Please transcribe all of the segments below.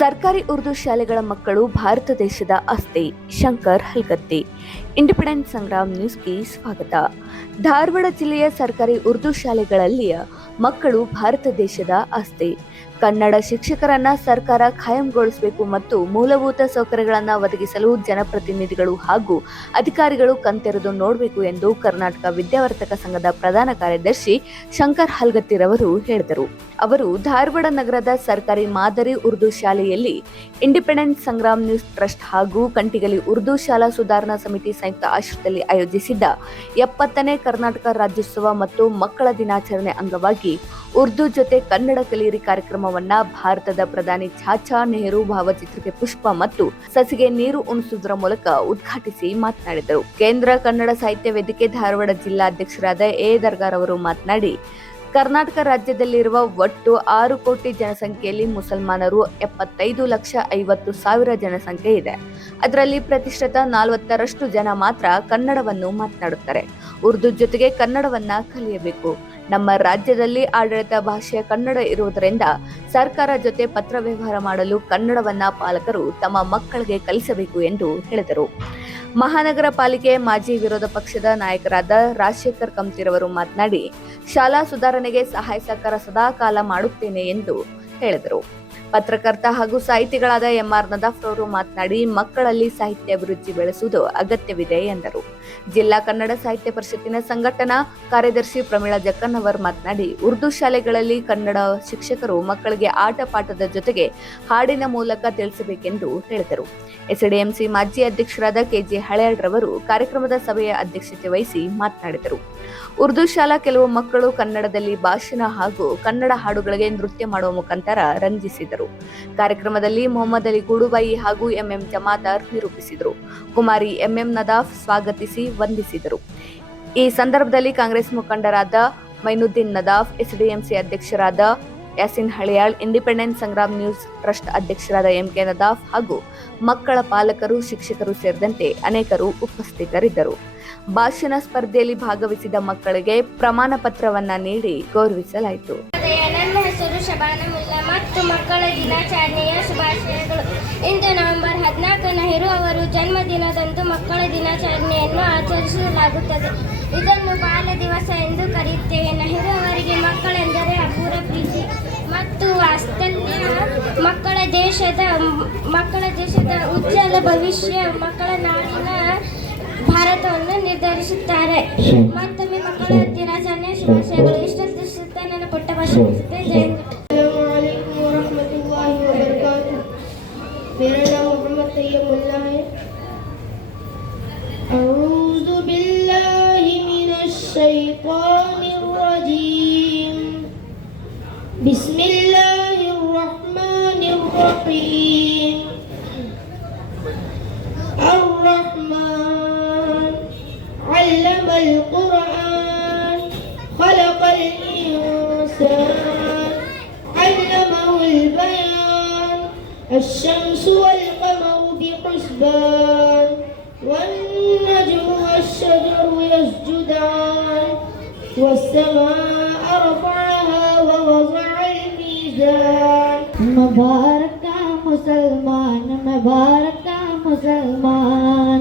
ಸರ್ಕಾರಿ ಉರ್ದು ಶಾಲೆಗಳ ಮಕ್ಕಳು ಭಾರತ ದೇಶದ ಆಸ್ತಿ. ಶಂಕರ್ ಹಲ್ಗತ್ತಿ. ಇಂಡಿಪೆಂಡೆಂಟ್ ಸಂಗ್ರಾಮ್ ನ್ಯೂಸ್ಗೆ ಸ್ವಾಗತ. ಧಾರವಾಡ ಜಿಲ್ಲೆಯ ಸರ್ಕಾರಿ ಉರ್ದು ಶಾಲೆಗಳಲ್ಲಿಯ ಮಕ್ಕಳು ಭಾರತ ದೇಶದ ಆಸ್ತಿ. ಕನ್ನಡ ಶಿಕ್ಷಕರನ್ನ ಸರ್ಕಾರ ಖಾಯಂಗೊಳಿಸಬೇಕು ಮತ್ತು ಮೂಲಭೂತ ಸೌಕರ್ಯಗಳನ್ನು ಒದಗಿಸಲು ಜನಪ್ರತಿನಿಧಿಗಳು ಹಾಗೂ ಅಧಿಕಾರಿಗಳು ಕಣ್ತೆರೆದು ನೋಡಬೇಕು ಎಂದು ಕರ್ನಾಟಕ ವಿದ್ಯಾವರ್ತಕ ಸಂಘದ ಪ್ರಧಾನ ಕಾರ್ಯದರ್ಶಿ ಶಂಕರ್ ಹಲ್ಗತ್ತಿರವರು ಹೇಳಿದರು. ಅವರು ಧಾರವಾಡ ನಗರದ ಸರ್ಕಾರಿ ಮಾದರಿ ಉರ್ದು ಶಾಲೆಯಲ್ಲಿ ಇಂಡಿಪೆಂಡೆಂಟ್ ಸಂಗ್ರಾಮ್ ನ್ಯೂಸ್ ಟ್ರಸ್ಟ್ ಹಾಗೂ ಕಂಟಿಗಲಿ ಉರ್ದು ಶಾಲಾ ಸುಧಾರಣಾ ಸಮಿತಿ ಸಂಯುಕ್ತ ಆಶ್ರಯದಲ್ಲಿ ಆಯೋಜಿಸಿದ್ದ 70ನೇ ಕರ್ನಾಟಕ ರಾಜ್ಯೋತ್ಸವ ಮತ್ತು ಮಕ್ಕಳ ದಿನಾಚರಣೆ ಅಂಗವಾಗಿ ಉರ್ದು ಜೊತೆ ಕನ್ನಡ ಕಲಿಯಿರಿ ಕಾರ್ಯಕ್ರಮವನ್ನ ಭಾರತದ ಪ್ರಧಾನಿ ಚಾಚಾ ನೆಹರು ಭಾವಚಿತ್ರಕ್ಕೆ ಪುಷ್ಪ ಮತ್ತು ಸಸಿಗೆ ನೀರು ಉಣಿಸುವುದರ ಮೂಲಕ ಉದ್ಘಾಟಿಸಿ ಮಾತನಾಡಿದರು. ಕೇಂದ್ರ ಕನ್ನಡ ಸಾಹಿತ್ಯ ವೇದಿಕೆ ಧಾರವಾಡ ಜಿಲ್ಲಾ ಅಧ್ಯಕ್ಷರಾದ ಎ ದರ್ಗಾರ್ ಅವರು ಮಾತನಾಡಿ, ಕರ್ನಾಟಕ ರಾಜ್ಯದಲ್ಲಿರುವ ಒಟ್ಟು 6 ಕೋಟಿ ಜನಸಂಖ್ಯೆಯಲ್ಲಿ ಮುಸಲ್ಮಾನರು 75,50,000 ಜನಸಂಖ್ಯೆ ಇದೆ. ಅದರಲ್ಲಿ ಪ್ರತಿಶತ 40ರಷ್ಟು ಜನ ಮಾತ್ರ ಕನ್ನಡವನ್ನು ಮಾತನಾಡುತ್ತಾರೆ. ಉರ್ದು ಜೊತೆಗೆ ಕನ್ನಡವನ್ನ ಕಲಿಯಬೇಕು. ನಮ್ಮ ರಾಜ್ಯದಲ್ಲಿ ಆಡಳಿತ ಭಾಷೆಯ ಕನ್ನಡ ಇರುವುದರಿಂದ ಸರ್ಕಾರ ಜೊತೆ ಪತ್ರ ವ್ಯವಹಾರ ಮಾಡಲು ಕನ್ನಡವನ್ನ ಪಾಲಕರು ತಮ್ಮ ಮಕ್ಕಳಿಗೆ ಕಲಿಸಬೇಕು ಎಂದು ಹೇಳಿದರು. ಮಹಾನಗರ ಪಾಲಿಕೆ ಮಾಜಿ ವಿರೋಧ ಪಕ್ಷದ ನಾಯಕರಾದ ರಾಜಶೇಖರ್ ಕಂತಿರವರು ಮಾತನಾಡಿ, ಶಾಲಾ ಸುಧಾರಣೆಗೆ ಸಹಾಯ ಸಹಕಾರ ಸದಾಕಾಲ ಮಾಡುತ್ತೇನೆ ಎಂದು ಹೇಳಿದರು. ಪತ್ರಕರ್ತ ಹಾಗೂ ಸಾಹಿತಿಗಳಾದ ಎಂಆರ್ ನದಾಫ್ ಅವರು ಮಾತನಾಡಿ, ಮಕ್ಕಳಲ್ಲಿ ಸಾಹಿತ್ಯ ಅಭಿರುಚಿ ಬೆಳೆಸುವುದು ಅಗತ್ಯವಿದೆ ಎಂದರು. ಜಿಲ್ಲಾ ಕನ್ನಡ ಸಾಹಿತ್ಯ ಪರಿಷತ್ತಿನ ಸಂಘಟನಾ ಕಾರ್ಯದರ್ಶಿ ಪ್ರಮೀಳಾ ಜಕ್ಕನ್ನವರ್ ಮಾತನಾಡಿ, ಉರ್ದು ಶಾಲೆಗಳಲ್ಲಿ ಕನ್ನಡ ಶಿಕ್ಷಕರು ಮಕ್ಕಳಿಗೆ ಆಟ ಪಾಠದ ಜೊತೆಗೆ ಹಾಡಿನ ಮೂಲಕ ತಿಳಿಸಬೇಕೆಂದು ಹೇಳಿದರು. ಎಸ್ಡಿಎಂಸಿ ಮಾಜಿ ಅಧ್ಯಕ್ಷರಾದ ಕೆಜೆ ಹಳೆಯಾಳ್ರವರು ಕಾರ್ಯಕ್ರಮದ ಸಭೆಯ ಅಧ್ಯಕ್ಷತೆ ವಹಿಸಿ ಮಾತನಾಡಿದರು. ಉರ್ದು ಶಾಲಾ ಕೆಲವು ಮಕ್ಕಳು ಕನ್ನಡದಲ್ಲಿ ಭಾಷಣ ಹಾಗೂ ಕನ್ನಡ ಹಾಡುಗಳಿಗೆ ನೃತ್ಯ ಮಾಡುವ ಮುಖಾಂತರ ರಂಜಿಸಿದರು. ಕಾರ್ಯಕ್ರಮದಲ್ಲಿ ಮೊಹಮ್ಮದ್ ಅಲಿ ಗೂಡುಬಾಯಿ ಹಾಗೂ ಎಂಎಂ ಜಮಾದಾರ್ ನಿರೂಪಿಸಿದರು. ಕುಮಾರಿ ಎಂಎಂ ನದಾಫ್ ಸ್ವಾಗತಿಸಿ ವಂದಿಸಿದರು. ಈ ಸಂದರ್ಭದಲ್ಲಿ ಕಾಂಗ್ರೆಸ್ ಮುಖಂಡರಾದ ಮೈನುದ್ದೀನ್ ನದಾಫ್, ಎಸ್ಡಿಎಂಸಿ ಅಧ್ಯಕ್ಷರಾದ Yasin Haliyal, independent Sangram news trust ಅಧ್ಯಕ್ಷರಾದ ಎಂಕೆ ನದಾಫ್ ಹಾಗೂ ಮಕ್ಕಳ ಪಾಲಕರು, ಶಿಕ್ಷಕರು ಸೇರಿದಂತೆ ಅನೇಕರು ಉಪಸ್ಥಿತರಿದ್ದರು. ಭಾಷಣ ಸ್ಪರ್ಧೆಯಲ್ಲಿ ಭಾಗವಹಿಸಿದ ಮಕ್ಕಳಿಗೆ ಪ್ರಮಾಣ ಪತ್ರವನ್ನ ನೀಡಿ ಗೌರವಿಸಲಾಯಿತು. ನನ್ನ ಹೆಸರು ಶಬಾನ ಮುಲ್ಲಾ ಮತ್ತು ಮಕ್ಕಳ ದಿನಾಚರಣೆಯ ಶುಭಾಶಯಗಳು. ಇಂದು ನವೆಂಬರ್ 14 ನೆಹರು ಅವರ ಜನ್ಮದಿನದಂದು ಮಕ್ಕಳ ದಿನಾಚರಣೆಯನ್ನು ಆಚರಿಸಲಾಗುತ್ತದೆ. ಇದನ್ನು ಬಾಲ್ಯ ದಿವಸ ಎಂದು ಕರೆಯುತ್ತೇವೆ. ನೆಹರು ಅವರಿಗೆ ಮಕ್ಕಳೆಂದರೆ ಅಪೂರ ಪ್ರೀತಿ ಮತ್ತು ವಾತ್ಸಲ್ಯ. ಮಕ್ಕಳ ದೇಶದ ಉಜ್ವಲ ಭವಿಷ್ಯ, ಮಕ್ಕಳ ನಾಡಿನ ಭಾರತವನ್ನು ನಿರ್ಧರಿಸುತ್ತಾರೆ. ಮತ್ತೊಮ್ಮೆ ಮಕ್ಕಳ ದಿನಾಚರಣೆಯ ಶುಭಾಶಯಗಳು. ಇಷ್ಟ ನನ್ನ ಪುಟ್ಟ ಭಾಷೆ. मेरा नाम मोहम्मद तैयब मुल्ला है. अऊज़ु बिल्लाहि मिनश शैतानिर रजीम. बिस्मिल्लाहिर रहमानिर रहीम. अर्रहमान अल्लमल कुरआन खलक़ल इंसान अल्लमहुल बयान. الشمس والقمر بحسبان والنجم والشجر يسجدان والسماء رفعها ووضع الميزان. مبارك مسلمان مبارك مسلمان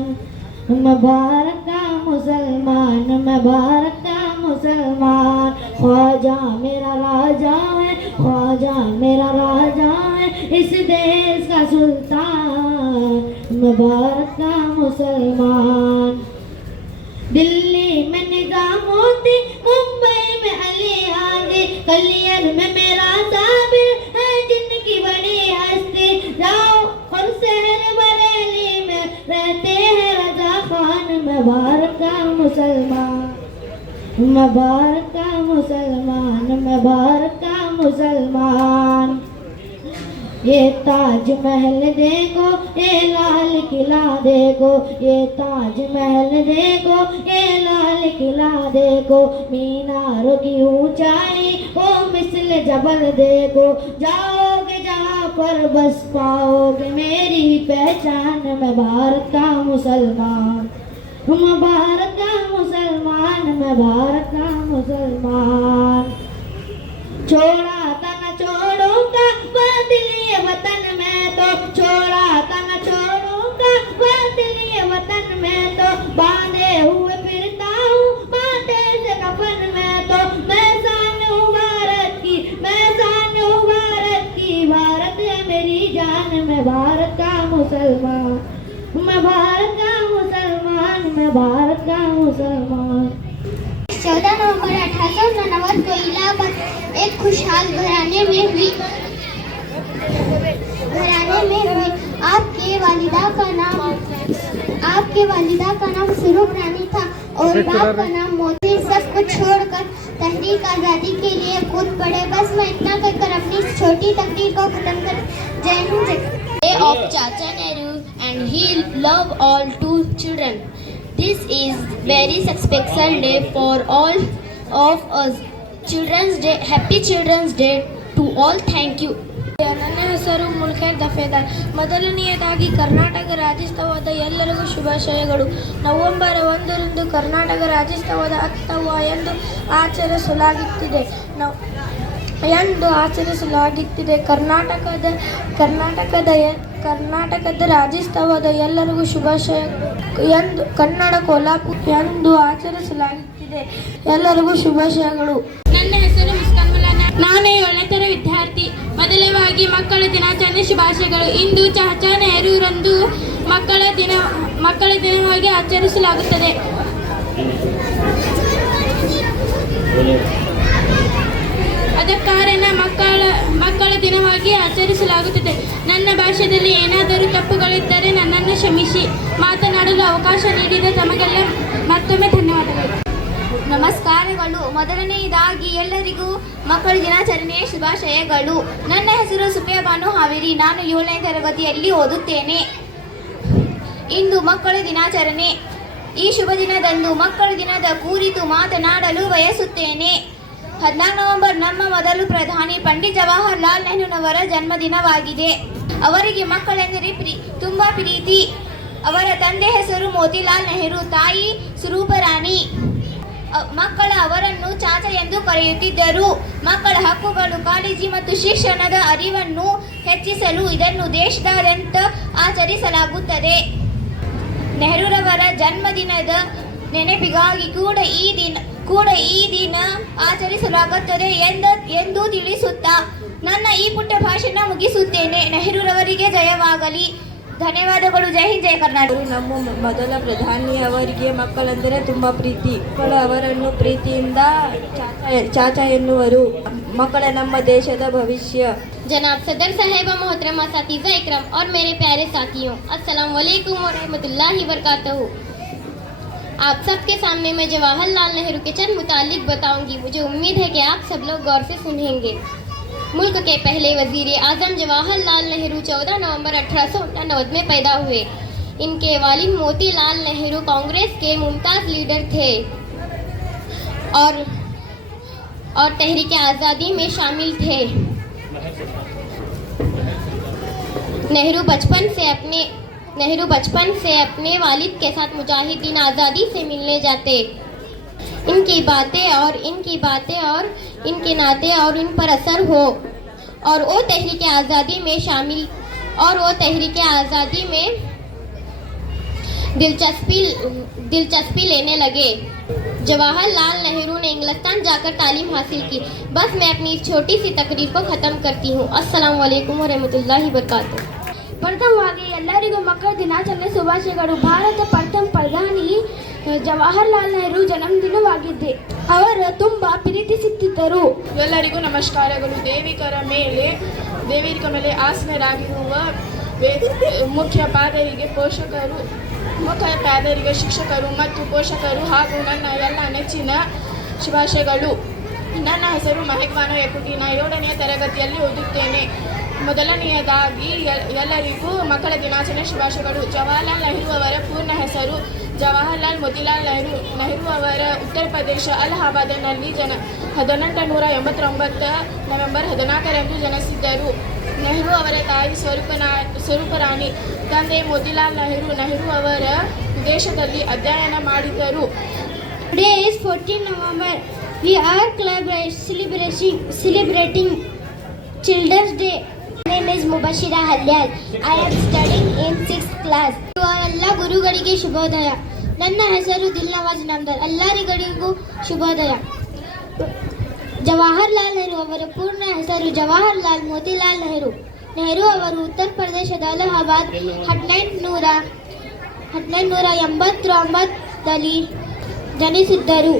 مبارك مسلمان مبارك मुसलमान. ख्वाजा मेरा राजा है, ख्वाजा मेरा राजा है, इस देश का सुल्तान. मुबारक का मुसलमान. दिल्ली में निजामुद्दीन, मुंबई में अली हाजी, कलियर में मेरा साबिर है जिनकी बड़ी हस्ती. जाओ और शहर बरेली में रहते हैं रजा खान. मुबारक का मुसलमान मुबारक का मुसलमान मुबारक का मुसलमान. ये ताज महल देखो, ये लाल किला देखो, ये ताज महल देखो, ये लाल किला देखो. मीनारों की ऊंचाई वो मिसल जबल देखो. जाओगे जहाँ पर बस पाओगे मेरी पहचान. मुबारक का मुसलमान मुबारक का मुसलमान मुबारक का मुसलमान. छोड़ा था न छोड़ूंगा बदलिए वतन में जान, मैं भारत का मुसलमान, मैं भारत का मुसलमान, मैं भारत का मुसलमान। 14 नवंबर 1890 को इलाहाबाद एक खुशहाल घराने में हुई। आपके वालिदा का नाम स्वरूप रानी था और बाप का नाम मोती। सब कुछ छोड़कर तहरीक आज़ादी के लिए कूद पड़े। बस मैं इतना कहकर अपनी छोटी तकरीर को खत्म कर। जय Hind. Day of Chacha Nehru and he loved all two children. This is very special day for all of us. Children's Day, happy Children's Day to all. Thank you. ನನ್ನ ಹೆಸರು ಮುಲ್ಖೇರ್ ದಫೇದಾರ್. ಮೊದಲನೆಯದಾಗಿ ಕರ್ನಾಟಕ ರಾಜ್ಯೋತ್ಸವದ ಎಲ್ಲರಿಗೂ ಶುಭಾಶಯಗಳು. ನವೆಂಬರ್ 1ರಂದು ಕರ್ನಾಟಕ ರಾಜ್ಯೋತ್ಸವದ ಹತ್ತವ ಎಂದು ಆಚರಿಸಲಾಗುತ್ತಿದೆ. ಕರ್ನಾಟಕದ ರಾಜ್ಯೋತ್ಸವದ ಎಲ್ಲರಿಗೂ ಶುಭಾಶಯಗಳು ಎಂದು ಕನ್ನಡ ಕೋಲ್ಹಾಪುರ ಎಂದು ಆಚರಿಸಲಾಗುತ್ತಿದೆ. ಎಲ್ಲರಿಗೂ ಶುಭಾಶಯಗಳು. ನನ್ನ ಹೆಸರು ಮುಸ್ಕಾನ್ ಮುಲಾನ. ನಾನು 7ನೇ ತರಗತಿ ವಿದ್ಯಾರ್ಥಿ. ಮೊದಲವಾಗಿ ಮಕ್ಕಳ ದಿನಾಚರಣೆ ಶುಭಾಶಯಗಳು. ಇಂದು ಚಾಚಾ ನೆಹರೂರಂದು ಮಕ್ಕಳ ದಿನವಾಗಿ ಆಚರಿಸಲಾಗುತ್ತದೆ. ಅದಕ್ಕೆ ಕಾರಣ ಮಕ್ಕಳ ದಿನವಾಗಿ ಆಚರಿಸಲಾಗುತ್ತದೆ. ನನ್ನ ಭಾಷೆಯಲ್ಲಿ ಏನಾದರೂ ತಪ್ಪುಗಳಿದ್ದರೆ ನನ್ನನ್ನು ಕ್ಷಮಿಸಿ. ಮಾತನಾಡಲು ಅವಕಾಶ ನೀಡಿದ ತಮಗೆಲ್ಲ ಮತ್ತೊಮ್ಮೆ ಧನ್ಯವಾದಗಳು. ನಮಸ್ಕಾರಗಳು. ಮೊದಲನೆಯದಾಗಿ ಎಲ್ಲರಿಗೂ ಮಕ್ಕಳ ದಿನಾಚರಣೆಯ ಶುಭಾಶಯಗಳು. ನನ್ನ ಹೆಸರು ಸುಫಿಯಾ ಬಾನು ಹಾವೇರಿ. ನಾನು 7ನೇ ತರಗತಿಯಲ್ಲಿ ಓದುತ್ತೇನೆ. ಇಂದು ಮಕ್ಕಳ ದಿನಾಚರಣೆ. ಈ ಶುಭ ದಿನದಂದು ಮಕ್ಕಳ ದಿನದ ಕುರಿತು ಮಾತನಾಡಲು ಬಯಸುತ್ತೇನೆ. 14 ನವೆಂಬರ್ ನಮ್ಮ ಮೊದಲು ಪ್ರಧಾನಿ ಪಂಡಿತ್ ಜವಾಹರ್ಲಾಲ್ ನೆಹರೂನವರ ಜನ್ಮದಿನವಾಗಿದೆ. ಅವರಿಗೆ ಮಕ್ಕಳೆಂದರೆ ತುಂಬ ಪ್ರೀತಿ. ಅವರ ತಂದೆ ಹೆಸರು ಮೋತಿಲಾಲ್ ನೆಹರು, ತಾಯಿ ಸ್ವರೂಪರಾಣಿ. ಮಕ್ಕಳ ಅವರನ್ನು ಚಾಚಾ ಎಂದು ಕರೆಯುತ್ತಿದ್ದರು. ಮಕ್ಕಳ ಹಕ್ಕುಗಳು, ಕಾಳಜಿ ಮತ್ತು ಶಿಕ್ಷಣದ ಅರಿವನ್ನು ಹೆಚ್ಚಿಸಲು ಇದನ್ನು ದೇಶದಾದ್ಯಂತ ಆಚರಿಸಲಾಗುತ್ತದೆ. ನೆಹರೂರವರ ಜನ್ಮದಿನದ ನೆನಪಿಗಾಗಿ ಕೂಡ ಈ ದಿನ ಆಚರಿಸಲಾಗುತ್ತದೆ ಎಂದು ತಿಳಿಸುತ್ತಾ ನನ್ನ ಈ ಪುಟ್ಟ ಭಾಷಣ ಮುಗಿಸುತ್ತೇನೆ. ನೆಹರೂರವರಿಗೆ ಜಯವಾಗಲಿ. ಧನ್ಯವಾದಗಳು. ಜೈ ಹಿಂದ್, ಜೈ ಕರ್ನಾಟಕ. ನಮ್ಮ ಮೊದಲ ಪ್ರಧಾನಿ ಅವರಿಗೆ ಮಕ್ಕಳೆಂದರೆ ತುಂಬ ಪ್ರೀತಿ. ಮಕ್ಕಳು ಅವರನ್ನು ಪ್ರೀತಿಯಿಂದ ಚಾಚಾ ಎನ್ನುವರು. ಮಕ್ಕಳ ನಮ್ಮ ದೇಶದ ಭವಿಷ್ಯ. जनाब सदर साहेबा मोहतरमा साथीज़ा इकराम और मेरे प्यारे साथियों, अस्सलाम वालेकुम व रहमतुल्लाहि व बरकातहू। आप सबके सामने मैं जवाहरलाल नेहरू के चंद मुतालिक बताऊंगी। मुझे उम्मीद है कि आप सब लोग गौर से सुनेंगे। मुल्क के पहले वजीर आज़म जवाहरलाल नेहरू 14 नवंबर 1889 में पैदा हुए। इनके वालिद मोतीलाल नेहरू कांग्रेस के मुमताज़ लीडर थे और तहरीक आज़ादी में शामिल थे। नेहरू बचपन से अपने वालिद के साथ मुजाहिदीन आज़ादी से मिलने जाते। इनकी बातें और इनके नाते और इन पर असर हो और वो तहरीक आज़ादी में दिलचस्पी लेने लगे। जवाहरलाल नेहरू ने इंग्लिस्तान जाकर तालीम हासिल की। बस मैं अपनी इस छोटी सी तकरीर को ख़त्म करती हूँ। अस्सलाम वालेकुम व रहमतुल्लाहि व बरकातहू। ಪ್ರಥಮವಾಗಿ ಎಲ್ಲರಿಗೂ ಮಕ್ಕಳ ದಿನಾಚರಣೆ ಶುಭಾಶಯಗಳು. ಭಾರತ ಪ್ರಥಮ ಪ್ರಧಾನಿ ಜವಾಹರಲಾಲ್ ನೆಹರು ಜನ್ಮದಿನವಾಗಿದೆ. ಅವರು ತುಂಬ ಪ್ರೀತಿಸುತ್ತಿದ್ದರು. ಎಲ್ಲರಿಗೂ ನಮಸ್ಕಾರಗಳು. ದೇವಿಕರ ಮೇಲೆ ಆಸನರಾಗಿರುವ ಮುಖ್ಯ ಪಾದರಿಗೆ ಶಿಕ್ಷಕರು ಮತ್ತು ಪೋಷಕರು ಹಾಗೂ ನನ್ನ ಎಲ್ಲ ನೆಚ್ಚಿನ ಶುಭಾಶಯಗಳು. ನನ್ನ ಹೆಸರು ಮಹಕ್ ಬಾನು ಯಕುಟಿ. ನಾನು 7ನೇ ತರಗತಿಯಲ್ಲಿ ಓದುತ್ತೇನೆ. ಮೊದಲನೆಯದಾಗಿ ಎಲ್ಲರಿಗೂ ಮಕ್ಕಳ ದಿನಾಚರಣೆ ಶುಭಾಶಯಗಳು. ಜವಾಹರಲಾಲ್ ನೆಹರು ಅವರ ಪೂರ್ಣ ಹೆಸರು ಜವಾಹರಲಾಲ್ ಮೋತಿಲಾಲ್ ನೆಹರು ಅವರ ಉತ್ತರ ಪ್ರದೇಶ ಅಲಹಾಬಾದ್ನಲ್ಲಿ 1889 ನವೆಂಬರ್ 14ರಂದು ಜನಿಸಿದ್ದರು. ನೆಹರು ಅವರ ತಾಯಿ ಸ್ವರೂಪರಾಣಿ, ತಂದೆ ಮೋತಿಲಾಲ್ ನೆಹರು ಅವರ ವಿದೇಶದಲ್ಲಿ ಅಧ್ಯಯನ ಮಾಡಿದರು. Today is 14 November. We are celebrating Children's Day. My name is Mubashira Halyal. I am studying in 6th class. ಎಲ್ಲ ಗುರುಗಳಿಗೆ ಶುಭೋದಯ. ನನ್ನ ಹೆಸರು ದಿಲ್ನವಾಜ್ ನಾಮದಾರ್. ಎಲ್ಲರಿಗೂ ಶುಭೋದಯ. ಜವಾಹರಲಾಲ್ ನೆಹರು ಅವರ ಪೂರ್ಣ ಹೆಸರು ಜವಾಹರಲಾಲ್ ಮೋತಿಲಾಲ್ ನೆಹರು. ನೆಹರು ಅವರು ಉತ್ತರ ಪ್ರದೇಶದ ಅಲಹಾಬಾದ್ 1889ರಲ್ಲಿ ಜನಿಸಿದ್ದರು.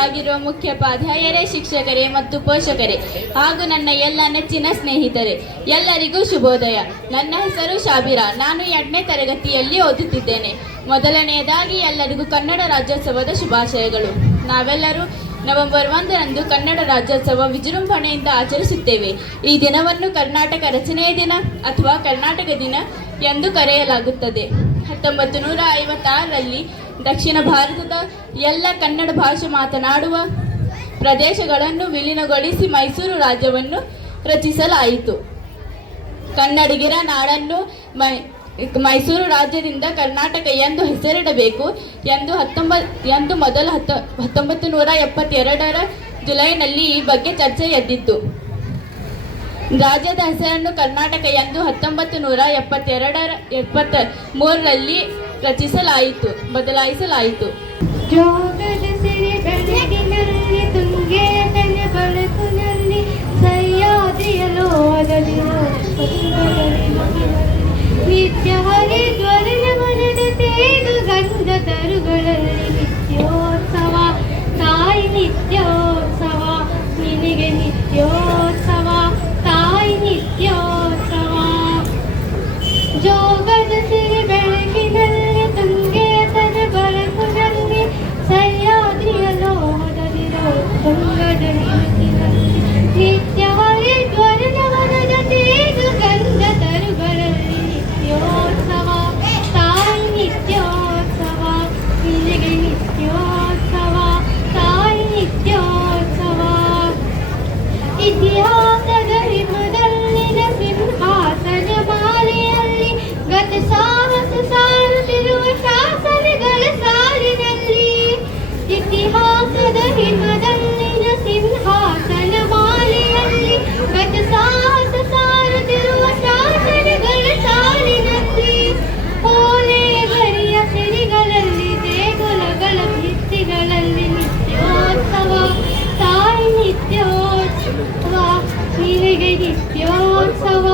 ಆಗಿರುವ ಮುಖ್ಯೋಪಾಧ್ಯಾಯರೇ, ಶಿಕ್ಷಕರೇ ಮತ್ತು ಪೋಷಕರೇ ಹಾಗೂ ನನ್ನ ಎಲ್ಲ ನೆಚ್ಚಿನ ಸ್ನೇಹಿತರೆ, ಎಲ್ಲರಿಗೂ ಶುಭೋದಯ. ನನ್ನ ಹೆಸರು ಶಾಬಿರಾ. ನಾನು 8ನೇ ತರಗತಿಯಲ್ಲಿ ಓದುತ್ತಿದ್ದೇನೆ. ಮೊದಲನೆಯದಾಗಿ ಎಲ್ಲರಿಗೂ ಕನ್ನಡ ರಾಜ್ಯೋತ್ಸವದ ಶುಭಾಶಯಗಳು. ನಾವೆಲ್ಲರೂ ನವೆಂಬರ್ 1ರಂದು ಕನ್ನಡ ರಾಜ್ಯೋತ್ಸವ ವಿಜೃಂಭಣೆಯಿಂದ ಆಚರಿಸುತ್ತೇವೆ. ಈ ದಿನವನ್ನು ಕರ್ನಾಟಕ ರಚನೆಯ ದಿನ ಅಥವಾ ಕರ್ನಾಟಕ ದಿನ ಎಂದು ಕರೆಯಲಾಗುತ್ತದೆ. 1956ರಲ್ಲಿ ದಕ್ಷಿಣ ಭಾರತದ ಎಲ್ಲ ಕನ್ನಡ ಭಾಷೆ ಮಾತನಾಡುವ ಪ್ರದೇಶಗಳನ್ನು ವಿಲೀನಗೊಳಿಸಿ ಮೈಸೂರು ರಾಜ್ಯವನ್ನು ರಚಿಸಲಾಯಿತು. ಕನ್ನಡಿಗರ ನಾಡನ್ನು ಮೈಸೂರು ರಾಜ್ಯದಿಂದ ಕರ್ನಾಟಕ ಎಂದು ಹೆಸರಿಡಬೇಕು ಎಂದು ಮೊದಲ 1972ರ ಜುಲೈನಲ್ಲಿ ಈ ಬಗ್ಗೆ ಚರ್ಚೆ ಎದ್ದಿತ್ತು. ರಾಜ್ಯದ ಹೆಸರನ್ನು ಕರ್ನಾಟಕ ಎಂದು 1973ರಲ್ಲಿ ಬದಲಾಯಿಸಲಾಯಿತು. ಜೋಗದ ಸಿರಿ ಬೆಳಗಿನಲ್ಲಿ ತುಂಗೇತನ ಬೆಳಕಿನಲ್ಲಿ ಸಹ್ಯಾದ್ರಿಯ ಲೋಹದಲ್ಲಿರೋ ನಿತ್ಯ ಹರಿದ್ವರ್ಣ ಮನದ ತೇಗು ಗಂಧ ತರುಗಳಲ್ಲಿ ನಿತ್ಯೋತ್ಸವ ತಾಯಿ ನಿತ್ಯೋತ್ಸವ ನಿನಗೆ ನಿತ್ಯೋತ್ಸವ ತಾಯಿ ನಿತ್ಯೋತ್ಸವ. ಜೋಗದ ಸಿರಿ ಬೆಳಕಿನಲ್ಲಿ ತುಂಗೇತನ ಬೆಳಕಿನಲ್ಲಿ ಸಹ್ಯಾದ್ರಿಯ ಲೋಹದಲ್ಲಿರೋ ತುಂಗದ ನಿಮಿಷದಲ್ಲಿ ನಿತ್ಯ ಹರಿದ್ವರ್ಣ ಮನದ ತೇಗು ಗಂಧ ತರುಗಳಲ್ಲಿ ನಿತ್ಯೋತ್ಸವ ತಾಯಿ ನಿತ್ಯೋತ್ಸವ ನಿನಗೆ ನಿತ್ಯೋತ್ಸವ ತಾಯಿ ನಿತ್ಯೋತ್ಸವ. ಇತಿಹಾಸದ ಹಿಮದಲ್ಲಿನ ಸಿಂಹಾಸನ ಮಾಲೆಯಲ್ಲಿ ಗತ ಸಾಹಸ ಸಾರುತ್ತಿರುವ ಶಾಸನಗಳ ಸಾಲಿನಲ್ಲಿ ಇತಿಹಾಸದ ಹಿಮದಲ್ಲಿನ ಸಿಂಹಾಸನ ಮಾಲೆಯಲ್ಲಿ ಗತ ಸಾಹಸ ಸಾರುತ್ತಿರುವ ಶಾಸನಗಳ ಸಾಲಿನಲ್ಲಿ ಓಲೆ ಗರಿಯ ಸಿರಿಗಳಲ್ಲಿ ದೇಗುಲಗಳ ಭಿತ್ತಿಗಳಲ್ಲಿ ನಿತ್ಯೋತ್ಸವ ತಾಯಿ ನಿತ್ಯೋತ್ಸವ ನಿನಗೆ ನಿತ್ಯೋತ್ಸವ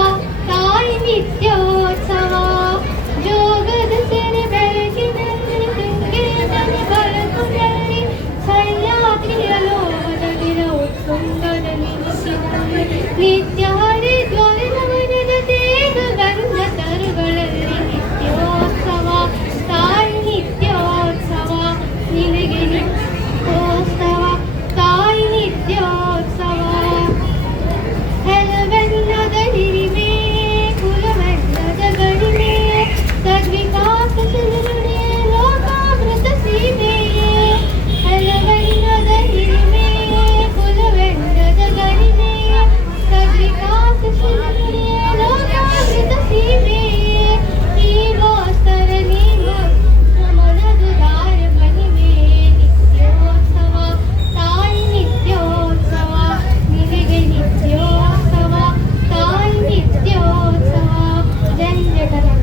ತಾಯಿ ನಿತ್ಯೋತ್ಸವ. ಜೋಗದ ಸೆರೆ ಬೆಳಕಿನಲ್ಲಿ ತುಂಗೇತನ ಬೆಳಕಿನಲ್ಲಿ ಸಹ್ಯಾದ್ರಿಯ ಲೋಹದಲ್ಲಿರೋ ತುಂಗದ ನಿಮಿಷದಲ್ಲಿ ನಿತ್ಯ ಹರಿದ್ವರ್ಣವನದ ತೇಗ ಗಂಧ ತರುಗಳಲ್ಲಿ ನಿತ್ಯೋತ್ಸವ ತಾಯಿ ನಿತ್ಯೋತ್ಸವ ನಿನಗೆ ನಿತ್ಯೋತ್ಸವ ತಾಯಿ ನಿತ್ಯೋತ್ಸವ. ಹೆಲವೆನ್ನದ ಹಿರಿಮೆ ಕುಲವೆನ್ನದ ಗಣಿಮೆ ಸದ್ವಿಕಾಸ ಸುರುಣೆ ಲೋಕಾಮೃತ ಸೀಮೆಯೇ. ಹೆಲವೆನ್ನದ ಹಿರಿಮೆ ಕುಲವೆನ್ನದ ಗಣಿಮೆ ಸದ್ವಿಕಾಸ ಸುರುಣೆ ಲೋಕಾಮೃತ ಸೀಮೆಯೇ. ಈ ವಾಸ್ತರ ನೀವ ಮನದು ದಾರ ಮಹಿಮೆ ನಿತ್ಯೋತ್ಸವ ತಾಯಿ ನಿತ್ಯೋತ್ಸವ ನಿನಗೆ ನಿತ್ಯೋತ್ಸವ ತಾಯಿ ನಿತ್ಯೋತ್ಸವ. ಜಂಜಟರನೆ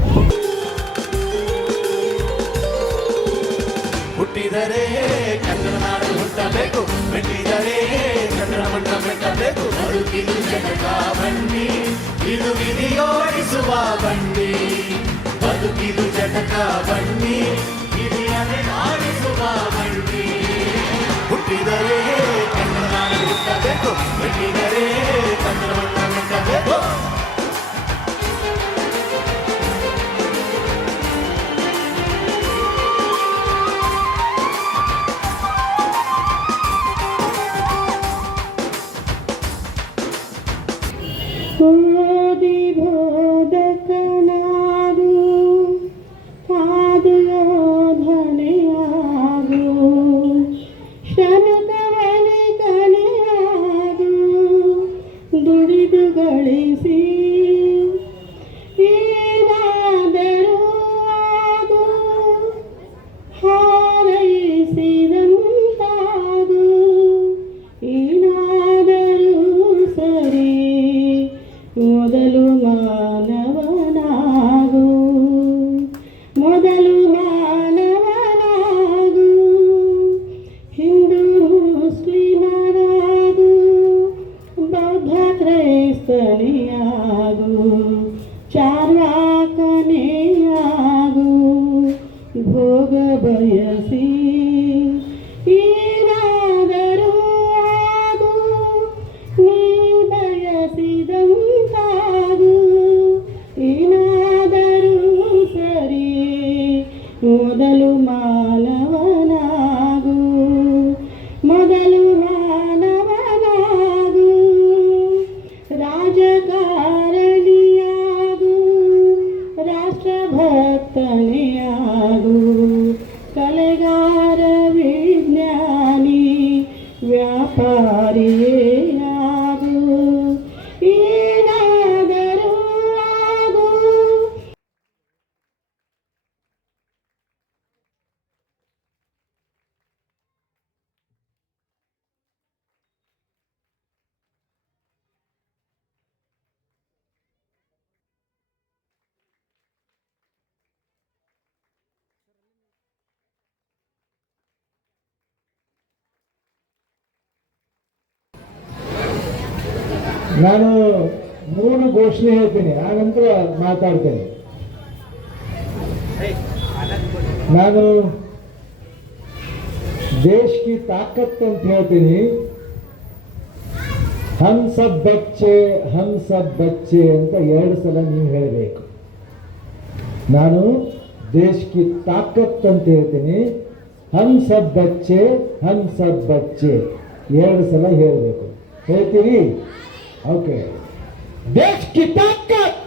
ಹುಟ್ಟಿದರೆ ಕನ್ನಡ ನಾಡು ಹುಟ್ಟಬೇಕು, ಮೆಟ್ಟಿದರೆ ಕನ್ನಡ ಮಣ್ಣ ಮೆಟ್ಟಬೇಕು. ಬದುಕಿದು ಜನಕ ಬನ್ನಿ, ಇದು ವಿಧಿಯೋಡಿಸುವ ಬನ್ನಿ. ಬದುಕಿದು ಜನಕ ಬನ್ನಿ, ವಿಧಿಯನ್ನೇ ಆಡಿಸುವ ಬನ್ನಿ. ಹುಟ್ಟಿದರೆ ಕನ್ನಡ ನಾಡು ಹುಟ್ಟಬೇಕು, ಮೆಟ್ಟಿದರೆ ಕನ್ನಡ ಮಣ್ಣ ಮೆಟ್ಟಬೇಕು. ಓದಿ ಬೋಧಕನಾಗು ಕಾದು ಯೋಧನೆಯಾಗು ಶ್ರಮಿಕವನೆ ಕನೆಯಾಗು ದುಡಿದು ಗಳಿಸಿ ಭಕ್ತನಿಯಾಗು ಕಲೆಗಾರ ವಿಜ್ಞಾನಿ ವ್ಯಾಪಾರಿಯೇ ಆಗು ಏನಾದರೂ ಆಗು. ನಾನು 3 ಘೋಷಣೆ ಹೇಳ್ತೀನಿ, ಆ ನಂತರ ಮಾತಾಡ್ತೇನೆ. ನಾನು ದೇಶ್ ಕಿ ತಾಕತ್ ಅಂತ ಹೇಳ್ತೀನಿ. ಹಮ್ ಸಬ್ ಬಚ್ಚೆ ಅಂತ 2 ಸಲ ನೀವು ಹೇಳಬೇಕು. ನಾನು ದೇಶ್ ಕಿ ತಾಕತ್ ಅಂತ ಹೇಳ್ತೀನಿ. ಹಮ್ ಸಬ್ ಬಚ್ಚೆ 2 ಸಲ ಹೇಳಬೇಕು. ಹೇಳ್ತೀರಿ? ಓಕೆ. ದೇಶ್ ಕಿ ತಾಕತ್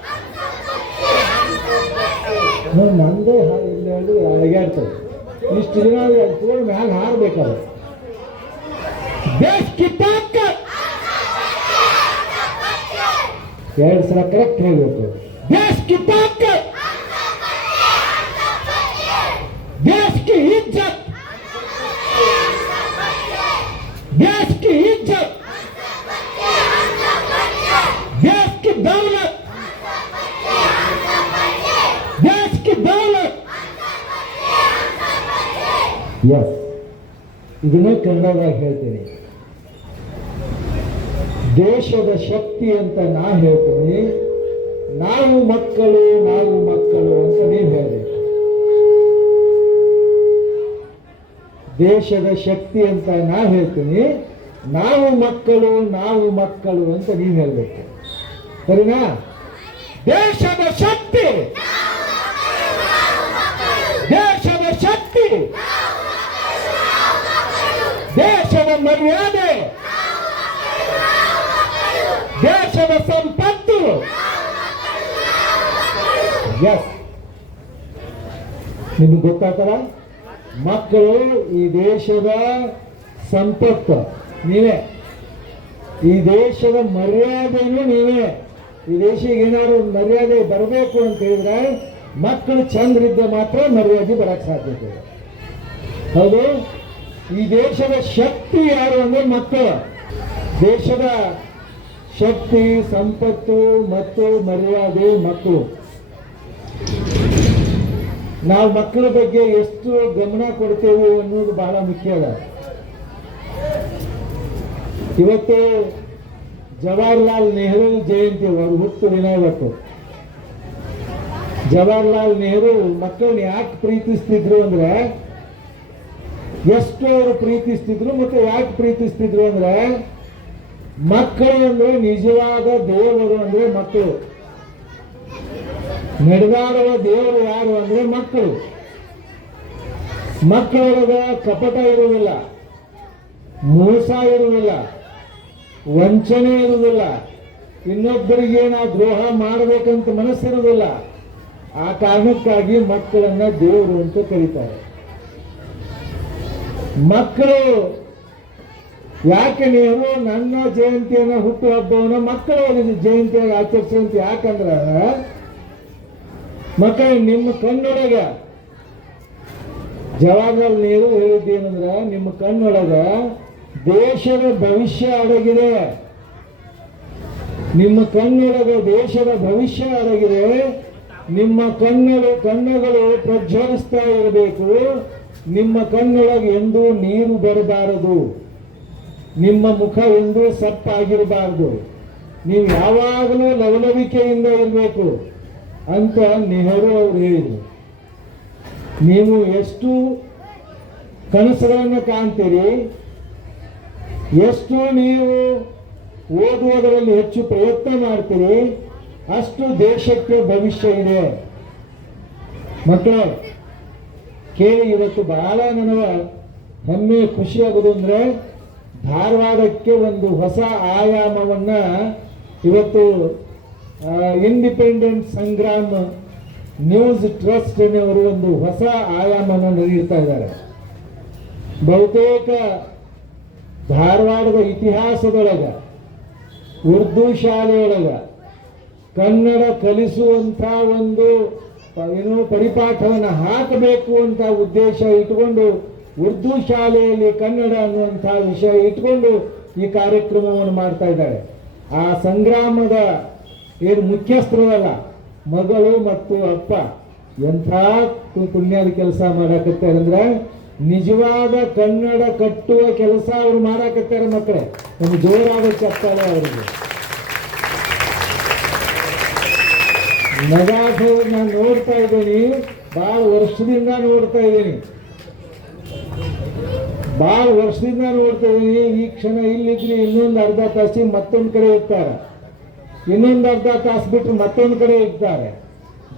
ನಂದೇ ಹೇಳಿ ಅಳಗಾಡ್ತದೆ. ಇಷ್ಟು ದಿನ ತೋಡ್ ಮ್ಯಾಲ ಹಾರಬೇಕಾದ್ರೆ ದೇಶ್ ಕಿ ತಾಕತ್ 2 ಸಲ ಕರೆಕ್ಟ್ ಹೇಳಬೇಕು. ದೇಶ್ ಕಿ ತಾಕತ್, ದೇಶ್ ಕಿ ಇಜ್ಜತ್, देश की इज्जत, देश की दौलत, देश की दौलत. यस, ಇದನ್ನೇ ಕನ್ನಡದಾಗ ಹೇಳ್ತೀನಿ. ದೇಶದ ಶಕ್ತಿ ಅಂತ ನಾ ಹೇಳ್ತೀನಿ, ನಾವು ಮಕ್ಕಳು ಅಂತ ನೀವು ಹೇಳಬೇಕು. ದೇಶದ ಶಕ್ತಿ ಅಂತ ನಾ ಹೇಳ್ತೀನಿ, ನಾವು ಮಕ್ಕಳು ಅಂತ ನೀವು ಹೇಳಬೇಕು. ಸರಿನಾ? ದೇಶದ ಶಕ್ತಿ, ದೇಶದ ಶಕ್ತಿ, ದೇಶದ ಮರ್ಯಾದೆ, ದೇಶದ ಸಂಪತ್ತು. ಎಸ್, ನಿಮ್ಗೆ ಗೊತ್ತಾಗ್ತಾರ? ಮಕ್ಕಳು ಈ ದೇಶದ ಸಂಪತ್ತು ನೀವೇ, ಈ ದೇಶದ ಮರ್ಯಾದೆಯೂ ನೀವೇ. ಈ ದೇಶಕ್ಕೆ ಏನಾದ್ರು ಒಂದು ಮರ್ಯಾದೆ ಬರಬೇಕು ಅಂತ ಹೇಳಿದ್ರೆ ಮಕ್ಕಳು ಚಂದ್ರಿದ್ದ ಮಾತ್ರ ಮರ್ಯಾದೆ ಬರಕ್ಕೆ ಸಾಧ್ಯತೆ. ಹೌದು, ಈ ದೇಶದ ಶಕ್ತಿ ಯಾರು ಅಂದ್ರೆ ಮಕ್ಕಳು. ದೇಶದ ಶಕ್ತಿ, ಸಂಪತ್ತು ಮತ್ತು ಮರ್ಯಾದೆ ಮಕ್ಕಳು. ನಾವು ಮಕ್ಕಳ ಬಗ್ಗೆ ಎಷ್ಟು ಗಮನ ಕೊಡ್ತೇವೆ ಅನ್ನೋದು ಬಹಳ ಮುಖ್ಯ ಅದ. ಇವತ್ತು ಜವಾಹರ್ಲಾಲ್ ನೆಹರು ಜಯಂತಿ, ಅವರು ಹುಟ್ಟು ದಿನ ಇವತ್ತು. ಜವಾಹರ್ಲಾಲ್ ನೆಹರು ಮಕ್ಕಳನ್ನ ಯಾಕೆ ಪ್ರೀತಿಸ್ತಿದ್ರು ಅಂದ್ರೆ, ಎಷ್ಟು ಅವರು ಪ್ರೀತಿಸ್ತಿದ್ರು ಮತ್ತೆ ಯಾಕೆ ಪ್ರೀತಿಸ್ತಿದ್ರು ಅಂದ್ರೆ, ಮಕ್ಕಳು ಅಂದ್ರೆ ನಿಜವಾದ ದೇವರು ಅಂದ್ರೆ ಮಕ್ಕಳು. ನಡೆದಾಡುವ ದೇವರು ಯಾರು ಅಂದ್ರೆ ಮಕ್ಕಳು. ಮಕ್ಕಳೊಳಗ ಕಪಟ ಇರುವುದಿಲ್ಲ, ಮೋಸ ಇರುವುದಿಲ್ಲ, ವಂಚನೆ ಇರುವುದಿಲ್ಲ, ಇನ್ನೊಬ್ಬರಿಗೆ ನಾವು ದ್ರೋಹ ಮಾಡಬೇಕಂತ ಮನಸ್ಸಿರುವುದಿಲ್ಲ. ಆ ಕಾರಣಕ್ಕಾಗಿ ಮಕ್ಕಳನ್ನ ದೇವರು ಅಂತ ಕರೀತಾರೆ. ಮಕ್ಕಳು ಯಾಕೆ ನೀವು ನನ್ನ ಜಯಂತಿಯನ್ನ ಹುಟ್ಟು ಹಬ್ಬವನ್ನ ಮಕ್ಕಳ ಜಯಂತಿಯಾಗಿ ಆಚರಿಸುವಂತ ಯಾಕಂದ್ರ, ಮಕ್ಕಳು ನಿಮ್ಮ ಕಣ್ಣೊಳಗ ಜವಾಹರ್ಲಾಲ್ ನೆಹರು ಹೇಳಿದ್ದೇನಂದ್ರ, ನಿಮ್ಮ ಕಣ್ಣೊಳಗ ದೇಶದ ಭವಿಷ್ಯ ಅಡಗಿದೆ. ನಿಮ್ಮ ಕಣ್ಣೊಳಗ ದೇಶದ ಭವಿಷ್ಯ ಅಡಗಿದೆ. ನಿಮ್ಮ ಕಣ್ಣುಗಳು ಪ್ರಜ್ವಲಿಸ್ತಾ ಇರಬೇಕು. ನಿಮ್ಮ ಕಣ್ಣೊಳಗೆ ಎಂದೂ ನೀರು ಬರಬಾರದು. ನಿಮ್ಮ ಮುಖ ಎಂದೂ ಸಪ್ಪಾಗಿರಬಾರದು. ನೀವು ಯಾವಾಗಲೂ ಲವಲವಿಕೆಯಿಂದ ಇರಬೇಕು ಅಂತ ನೆಹರು ಅವರು ಹೇಳಿದರು. ನೀವು ಎಷ್ಟು ಕನಸುಗಳನ್ನು ಕಾಣ್ತೀರಿ, ಎಷ್ಟು ನೀವು ಓದುವುದರಲ್ಲಿ ಹೆಚ್ಚು ಪ್ರಯತ್ನ ಮಾಡ್ತೀರಿ, ಅಷ್ಟು ದೇಶಕ್ಕೆ ಭವಿಷ್ಯ ಇದೆ. ಮಕ್ಕಳು ಕೇಳಿ, ಇವತ್ತು ಬಹಳ ನನಗೆ ಹೆಮ್ಮೆ ಖುಷಿ ಆಗೋದು ಅಂದ್ರೆ, ಧಾರವಾಡಕ್ಕೆ ಒಂದು ಹೊಸ ಆಯಾಮವನ್ನ ಇವತ್ತು ಇಂಡಿಪೆಂಡೆನ್ಸ್ ಸಂಗ್ರಾಮ ನ್ಯೂಸ್ ಟ್ರಸ್ಟ್ ಅನ್ನೋರು ಒಂದು ಹೊಸ ಆಯಾಮನ ನೀಡ್ತಾ ಇದ್ದಾರೆ. ಬಹುತೇಕ ಧಾರವಾಡದ ಇತಿಹಾಸದೊಳಗ ಉರ್ದು ಶಾಲೆಯೊಳಗ ಕನ್ನಡ ಕಲಿಸುವಂಥ ಒಂದು ಪರಿಪಾಠವನ್ನು ಹಾಕಬೇಕು ಅಂತ ಉದ್ದೇಶ ಇಟ್ಕೊಂಡು ಉರ್ದು ಶಾಲೆಯಲ್ಲಿ ಕನ್ನಡ ಅನ್ನುವಂಥ ವಿಷಯ ಇಟ್ಕೊಂಡು ಈ ಕಾರ್ಯಕ್ರಮವನ್ನು ಮಾಡ್ತಾ ಇದ್ದಾರೆ. ಆ ಸಂಗ್ರಾಮದ ಏನು ಮುಖ್ಯಸ್ಥರಲ್ಲ, ಮಗಳು ಮತ್ತು ಅಪ್ಪ ಎಂಥ ಪುಣ್ಯದ ಕೆಲಸ ಮಾಡಾಕತ್ತಾರೆ ಅಂದ್ರೆ, ನಿಜವಾದ ಕನ್ನಡ ಕಟ್ಟುವ ಕೆಲಸ ಅವರು ಮಾಡಾಕತ್ತಾರೆ. ಮಕ್ಕಳೇ, ಒಂದು ಜೋರಾದ ಚಪ್ಪಾಳೆ ಅವರಿಗೆ. ನಗಾಫ್ ನಾನು ನೋಡ್ತಾ ಇದ್ದೀನಿ, ಭಾಳ ವರ್ಷದಿಂದ ನೋಡ್ತಾ ಇದ್ದೀನಿ. ಈ ಕ್ಷಣ ಇಲ್ಲಿದ್ರಿ ಇನ್ನೊಂದು ಅರ್ಧ ತಾಸಿಗೆ ಮತ್ತೊಂದು ಕಡೆ ಇರ್ತಾರೆ, ಇನ್ನೊಂದು ಅರ್ಧ ತಾಸು ಬಿಟ್ಟು ಮತ್ತೊಂದು ಕಡೆ ಇರ್ತಾರೆ.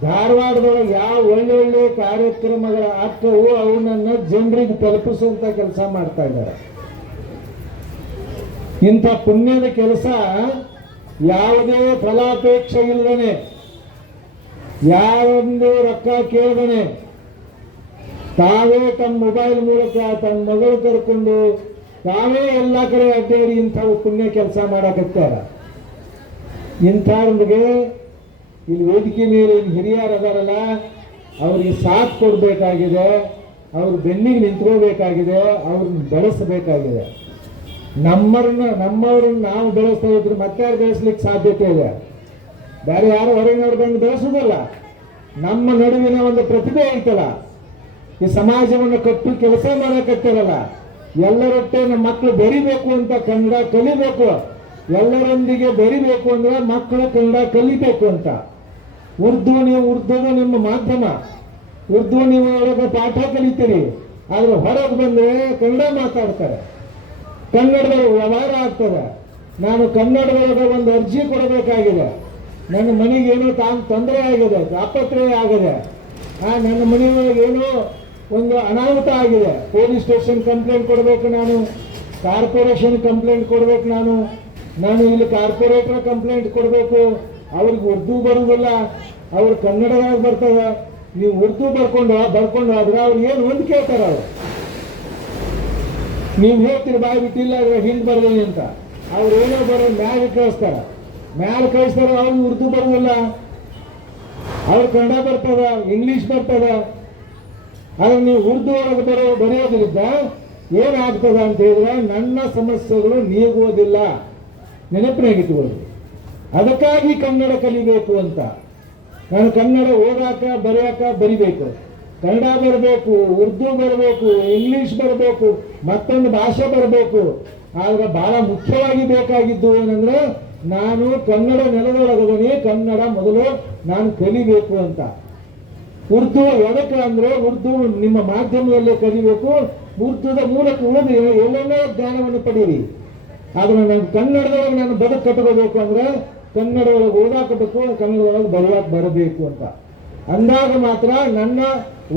ಧಾರವಾಡದೊಳಗೆ ಯಾವ ಒಳ್ಳೊಳ್ಳೆ ಕಾರ್ಯಕ್ರಮಗಳ ಆಗ್ತವೋ ಅವನನ್ನ ಜನರಿಗೆ ತಲುಪಿಸುವಂತ ಕೆಲಸ ಮಾಡ್ತಾ ಇದ್ದಾರೆ. ಇಂಥ ಪುಣ್ಯದ ಕೆಲಸ ಯಾವುದೇ ಫಲಾಪೇಕ್ಷೆ ಇಲ್ಲದೇನೆ, ಯಾರೊಂದು ರೊಕ್ಕ ಕೇಳದೇನೆ, ತಾವೇ ತಮ್ಮ ಮೊಬೈಲ್ ಮೂಲಕ ತನ್ನ ಮಗಳು ಕರ್ಕೊಂಡು ತಾವೇ ಎಲ್ಲ ಕಡೆ ಅಡ್ಡಾಡಿ ಇಂಥವು ಪುಣ್ಯ ಕೆಲಸ ಮಾಡಕತ್ತಾರ. ಇಂಥವ್ರಿಗೆ ಇಲ್ಲಿ ವೇದಿಕೆ ಮೇಲೆ ಹಿರಿಯರು ಅದಾರಲ್ಲ, ಅವ್ರಿಗೆ ಸಾಥ್ ಕೊಡಬೇಕಾಗಿದೆ, ಅವ್ರ ಬೆನ್ನಿಗೆ ನಿಂತ್ಕೋಬೇಕಾಗಿದೆ, ಅವ್ರನ್ನ ಬೆಳೆಸಬೇಕಾಗಿದೆ. ನಮ್ಮವ್ರನ್ನ ನಾವು ಬೆಳೆಸ್ತಾ ಇದ್ರೆ ಮತ್ತಾರು ಬೆಳೆಸ್ಲಿಕ್ಕೆ ಸಾಧ್ಯತೆ ಇದೆ. ಬೇರೆ ಯಾರು ಹೊರಗಿನವ್ರು ಬಂದು ಬೆಳೆಸೋದಲ್ಲ, ನಮ್ಮ ನಡುವಿನ ಒಂದು ಪ್ರತಿಭೆ ಐತಲ್ಲ, ಈ ಸಮಾಜವನ್ನು ಕಟ್ಟು ಕೆಲಸ ಮಾಡಕತ್ತಿರಲ್ಲ, ಎಲ್ಲರೊಟ್ಟೆ ನಮ್ಮ ಮಕ್ಕಳು ಬೆರಿಬೇಕು ಅಂತ ಕನ್ನಡ ಕಲಿಬೇಕು, ಎಲ್ಲರೊಂದಿಗೆ ಬೆರಿಬೇಕು ಅಂದ್ರೆ ಮಕ್ಕಳು ಕನ್ನಡ ಕಲಿಬೇಕು ಅಂತ. ಉರ್ದು ನಿಮ್ಮ ಮಾಧ್ಯಮ, ಉರ್ದು ನೀವು ಒಳಗೆ ಪಾಠ ಕಲಿತೀರಿ, ಆದ್ರೆ ಹೊರಗೆ ಬಂದ್ರೆ ಕನ್ನಡ ಮಾತಾಡ್ತಾರೆ, ಕನ್ನಡದ ವ್ಯವಹಾರ ಆಗ್ತದೆ. ನಾನು ಕನ್ನಡದೊಳಗೆ ಒಂದು ಅರ್ಜಿ ಕೊಡಬೇಕಾಗಿದೆ, ನನ್ನ ಮನೆಗೆ ಏನೋ ತೊಂದರೆ ಆಗಿದೆ, ತಾಪತ್ರಯ ಆಗಿದೆ, ನನ್ನ ಮನೆಯೊಳಗೆ ಏನೋ ಒಂದು ಅನಾಹುತ ಆಗಿದೆ, ಪೊಲೀಸ್ ಸ್ಟೇಷನ್ ಕಂಪ್ಲೇಂಟ್ ಕೊಡಬೇಕು, ನಾನು ಕಾರ್ಪೊರೇಷನ್ ಕಂಪ್ಲೇಂಟ್ ಕೊಡಬೇಕು, ನಾನು ಇಲ್ಲಿ ಕಾರ್ಪೊರೇಟರ್ ಕಂಪ್ಲೇಂಟ್ ಕೊಡಬೇಕು. ಅವ್ರಿಗೆ ಉರ್ದು ಬರುವುದಿಲ್ಲ, ಅವ್ರು ಕನ್ನಡದಾಗ ಬರ್ತದೆ. ನೀವು ಉರ್ದು ಬರ್ಕೊಂಡು ಆದ್ರೆ ಅವ್ರು ಏನು ಒಂದು ಕೇಳ್ತಾರೆ, ಅವರು ನೀವು ಹೇಳ್ತೀರಿ ಬಾಯಿ ಬಿಟ್ಟಿಲ್ಲ ಹಿಂದೆ ಬರ್ದೇನೆ ಅಂತ, ಅವ್ರು ಏನೋ ಮ್ಯಾಲೆ ಕಳಿಸ್ತಾರೆ, ಅವ್ರಿಗೆ ಉರ್ದು ಬರುವುದಿಲ್ಲ, ಅವ್ರು ಕನ್ನಡ ಬರ್ತದ, ಇಂಗ್ಲಿಷ್ ಬರ್ತದ. ಆದ್ರೆ ನೀವು ಉರ್ದು ಒಳಗೆ ಬರೆಯೋದ್ರಿಂದ ಏನಾಗ್ತದ ಅಂತ ಹೇಳಿದ್ರೆ ನನ್ನ ಸಮಸ್ಯೆಗಳು ನೀಗುವುದಿಲ್ಲ. ನೆನಪಿನಾಗಿಟ್ಕೊಳ್ಳಿ. ಅದಕ್ಕಾಗಿ ಕನ್ನಡ ಕಲಿಬೇಕು ಅಂತ. ನಾನು ಕನ್ನಡ ಓದಾಕ ಬರಿಬೇಕು, ಕನ್ನಡ ಬರಬೇಕು, ಉರ್ದು ಬರಬೇಕು, ಇಂಗ್ಲಿಷ್ ಬರಬೇಕು, ಮತ್ತೊಂದು ಭಾಷೆ ಬರಬೇಕು. ಆದ್ರೆ ಬಹಳ ಮುಖ್ಯವಾಗಿ ಬೇಕಾಗಿದ್ದು ಏನಂದ್ರೆ, ನಾನು ಕನ್ನಡ ನೆಲದೊಳಗದನಿ, ಕನ್ನಡ ಮೊದಲು ನಾನು ಕಲಿಬೇಕು ಅಂತ. ಉರ್ದು ಎದಕ್ಕೆ ಅಂದ್ರೆ, ಉರ್ದು ನಿಮ್ಮ ಮಾಧ್ಯಮದಲ್ಲೇ ಕಲಿಬೇಕು, ಉರ್ದುದ ಮೂಲಕ ಓದಿ ಎಲ್ಲೆಲ್ಲ ಜ್ಞಾನವನ್ನು ಪಡೀರಿ. ಆದ್ರೆ ನಾನು ಕನ್ನಡದೊಳಗೆ ನಾನು ಬದುಕು ಕಟ್ಕೋಬೇಕು ಅಂದ್ರೆ ಕನ್ನಡದೊಳಗೆ ಓದಾಕಬೇಕು, ಕನ್ನಡದೊಳಗೆ ಬರೆಯಕ್ಕೆ ಬರಬೇಕು ಅಂತ ಅಂದಾಗ ಮಾತ್ರ ನನ್ನ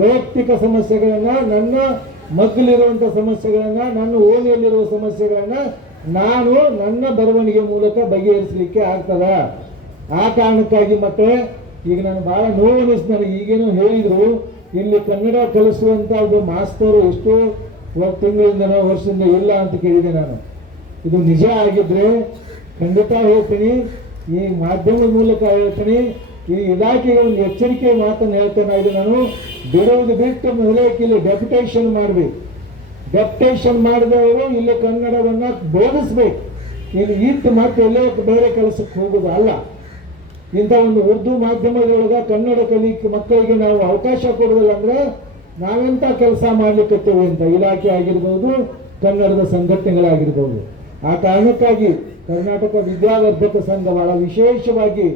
ವೈಯಕ್ತಿಕ ಸಮಸ್ಯೆಗಳನ್ನ, ನನ್ನ ಮಕ್ಕಳಿರುವಂಥ ಸಮಸ್ಯೆಗಳನ್ನ, ನನ್ನ ಓಣಿಯಲ್ಲಿರುವ ಸಮಸ್ಯೆಗಳನ್ನ ನಾನು ನನ್ನ ಬರವಣಿಗೆ ಮೂಲಕ ಬಗೆಹರಿಸಲಿಕ್ಕೆ ಆಗ್ತದ. ಆ ಕಾರಣಕ್ಕಾಗಿ ಮತ್ತೆ ಈಗ ನಾನು ಬಹಳ ನೋವು ಅನಿಸ್ತಾರೆ. ಈಗೇನೋ ಹೇಳಿದ್ರು, ಇಲ್ಲಿ ಕನ್ನಡ ಕಲಿಸುವಂತ ಒಬ್ಬ ಮಾಸ್ತರು ಎಷ್ಟೋ ತಿಂಗಳಿಂದನೋ ವರ್ಷದಿಂದ ಇಲ್ಲ ಅಂತ ಕೇಳಿದೆ ನಾನು. ಇದು ನಿಜ ಆಗಿದ್ರೆ ಖಂಡಿತ ಹೇಳ್ತೀನಿ, ಈ ಮಾಧ್ಯಮದ ಮೂಲಕ ಹೇಳ್ತೀನಿ, ಈ ಇಲಾಖೆಗೆ ಒಂದು ಎಚ್ಚರಿಕೆ ಮಾತನ್ನು ಹೇಳ್ತೇನೆ. ಇದು ನಾನು ಬಿಡುವುದು ಬಿಟ್ಟು ಮೊದಲಕ್ಕೆ ಇಲ್ಲಿ ಡೆಪ್ಯುಟೇಷನ್ ಮಾಡಬೇಕು. ಡೆಪ್ಯುಟೇಷನ್ ಮಾಡಿದವರು ಇಲ್ಲಿ ಕನ್ನಡವನ್ನು ಬೋಧಿಸ್ಬೇಕು. ಇಲ್ಲಿ ಇಟ್ಟು ಮತ್ತೆ ಎಲ್ಲೇ ಬೇರೆ ಕೆಲಸಕ್ಕೆ ಹೋಗೋದು ಅಲ್ಲ. ಇಂಥ ಒಂದು ಉರ್ದು ಮಾಧ್ಯಮದೊಳಗೆ ಕನ್ನಡ ಕಲಿಕೆ ಮಕ್ಕಳಿಗೆ ನಾವು ಅವಕಾಶ ಕೊಡೋದಿಲ್ಲ ಅಂದ್ರೆ ನಾವೆಂಥ ಕೆಲಸ ಮಾಡ್ಲಿಕ್ಕತ್ತೇವೆ ಅಂತ ಇಲಾಖೆ ಆಗಿರ್ಬೋದು, ಕನ್ನಡದ ಸಂಘಟನೆಗಳಾಗಿರ್ಬೋದು. ಆ ಕಾರಣಕ್ಕಾಗಿ ಕರ್ನಾಟಕ ವಿದ್ಯಾವರ್ಧಕ ಸಂಘ ಬಹಳ ವಿಶೇಷವಾಗಿ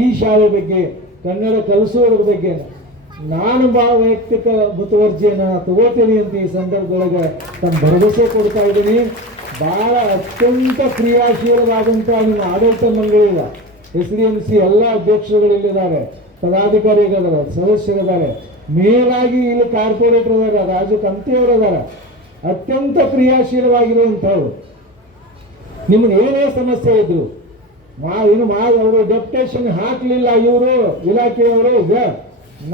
ಈ ಶಾಲೆ ಬಗ್ಗೆ, ಕನ್ನಡ ಕಲಿಸೋದ್ರ ಬಗ್ಗೆ ನಾನು ಬಹಳ ವೈಯಕ್ತಿಕ ಮುತುವರ್ಜಿಯನ್ನು ತಗೋತೀನಿ ಅಂತ ಈ ಸಂದರ್ಭದೊಳಗೆ ತಮ್ಮ ಭರವಸೆ ಕೊಡ್ತಾ ಇದ್ದೀನಿ. ಬಹಳ ಅತ್ಯಂತ ಕ್ರಿಯಾಶೀಲವಾದಂಥ ನಿಮ್ಮ ಆಡಳಿತ ಮಂಡಳಿಯ SDMC ಎಲ್ಲ ಅಧ್ಯಕ್ಷರುಗಳಿದ್ದಾರೆ, ಪದಾಧಿಕಾರಿಗಳಿದ್ದಾರೆ, ಸದಸ್ಯರಿದ್ದಾರೆ, ಮೇಲಾಗಿ ಇಲ್ಲಿ ಕಾರ್ಪೊರೇಟರ್ ಇದ್ದಾರೆ, ರಾಜು ಕಂತಿಯವರು ಇದ್ದಾರೆ. ಅತ್ಯಂತ ಕ್ರಿಯಾಶೀಲವಾಗಿರುವಂಥವ್ರು. ನಿಮ್ಗೆ ಏನೇ ಸಮಸ್ಯೆ ಇದ್ರು ಅವರು ಡೆಪ್ಯುಟೇಷನ್ ಹಾಕಲಿಲ್ಲ, ಇವರು ಇಲಾಖೆಯವರು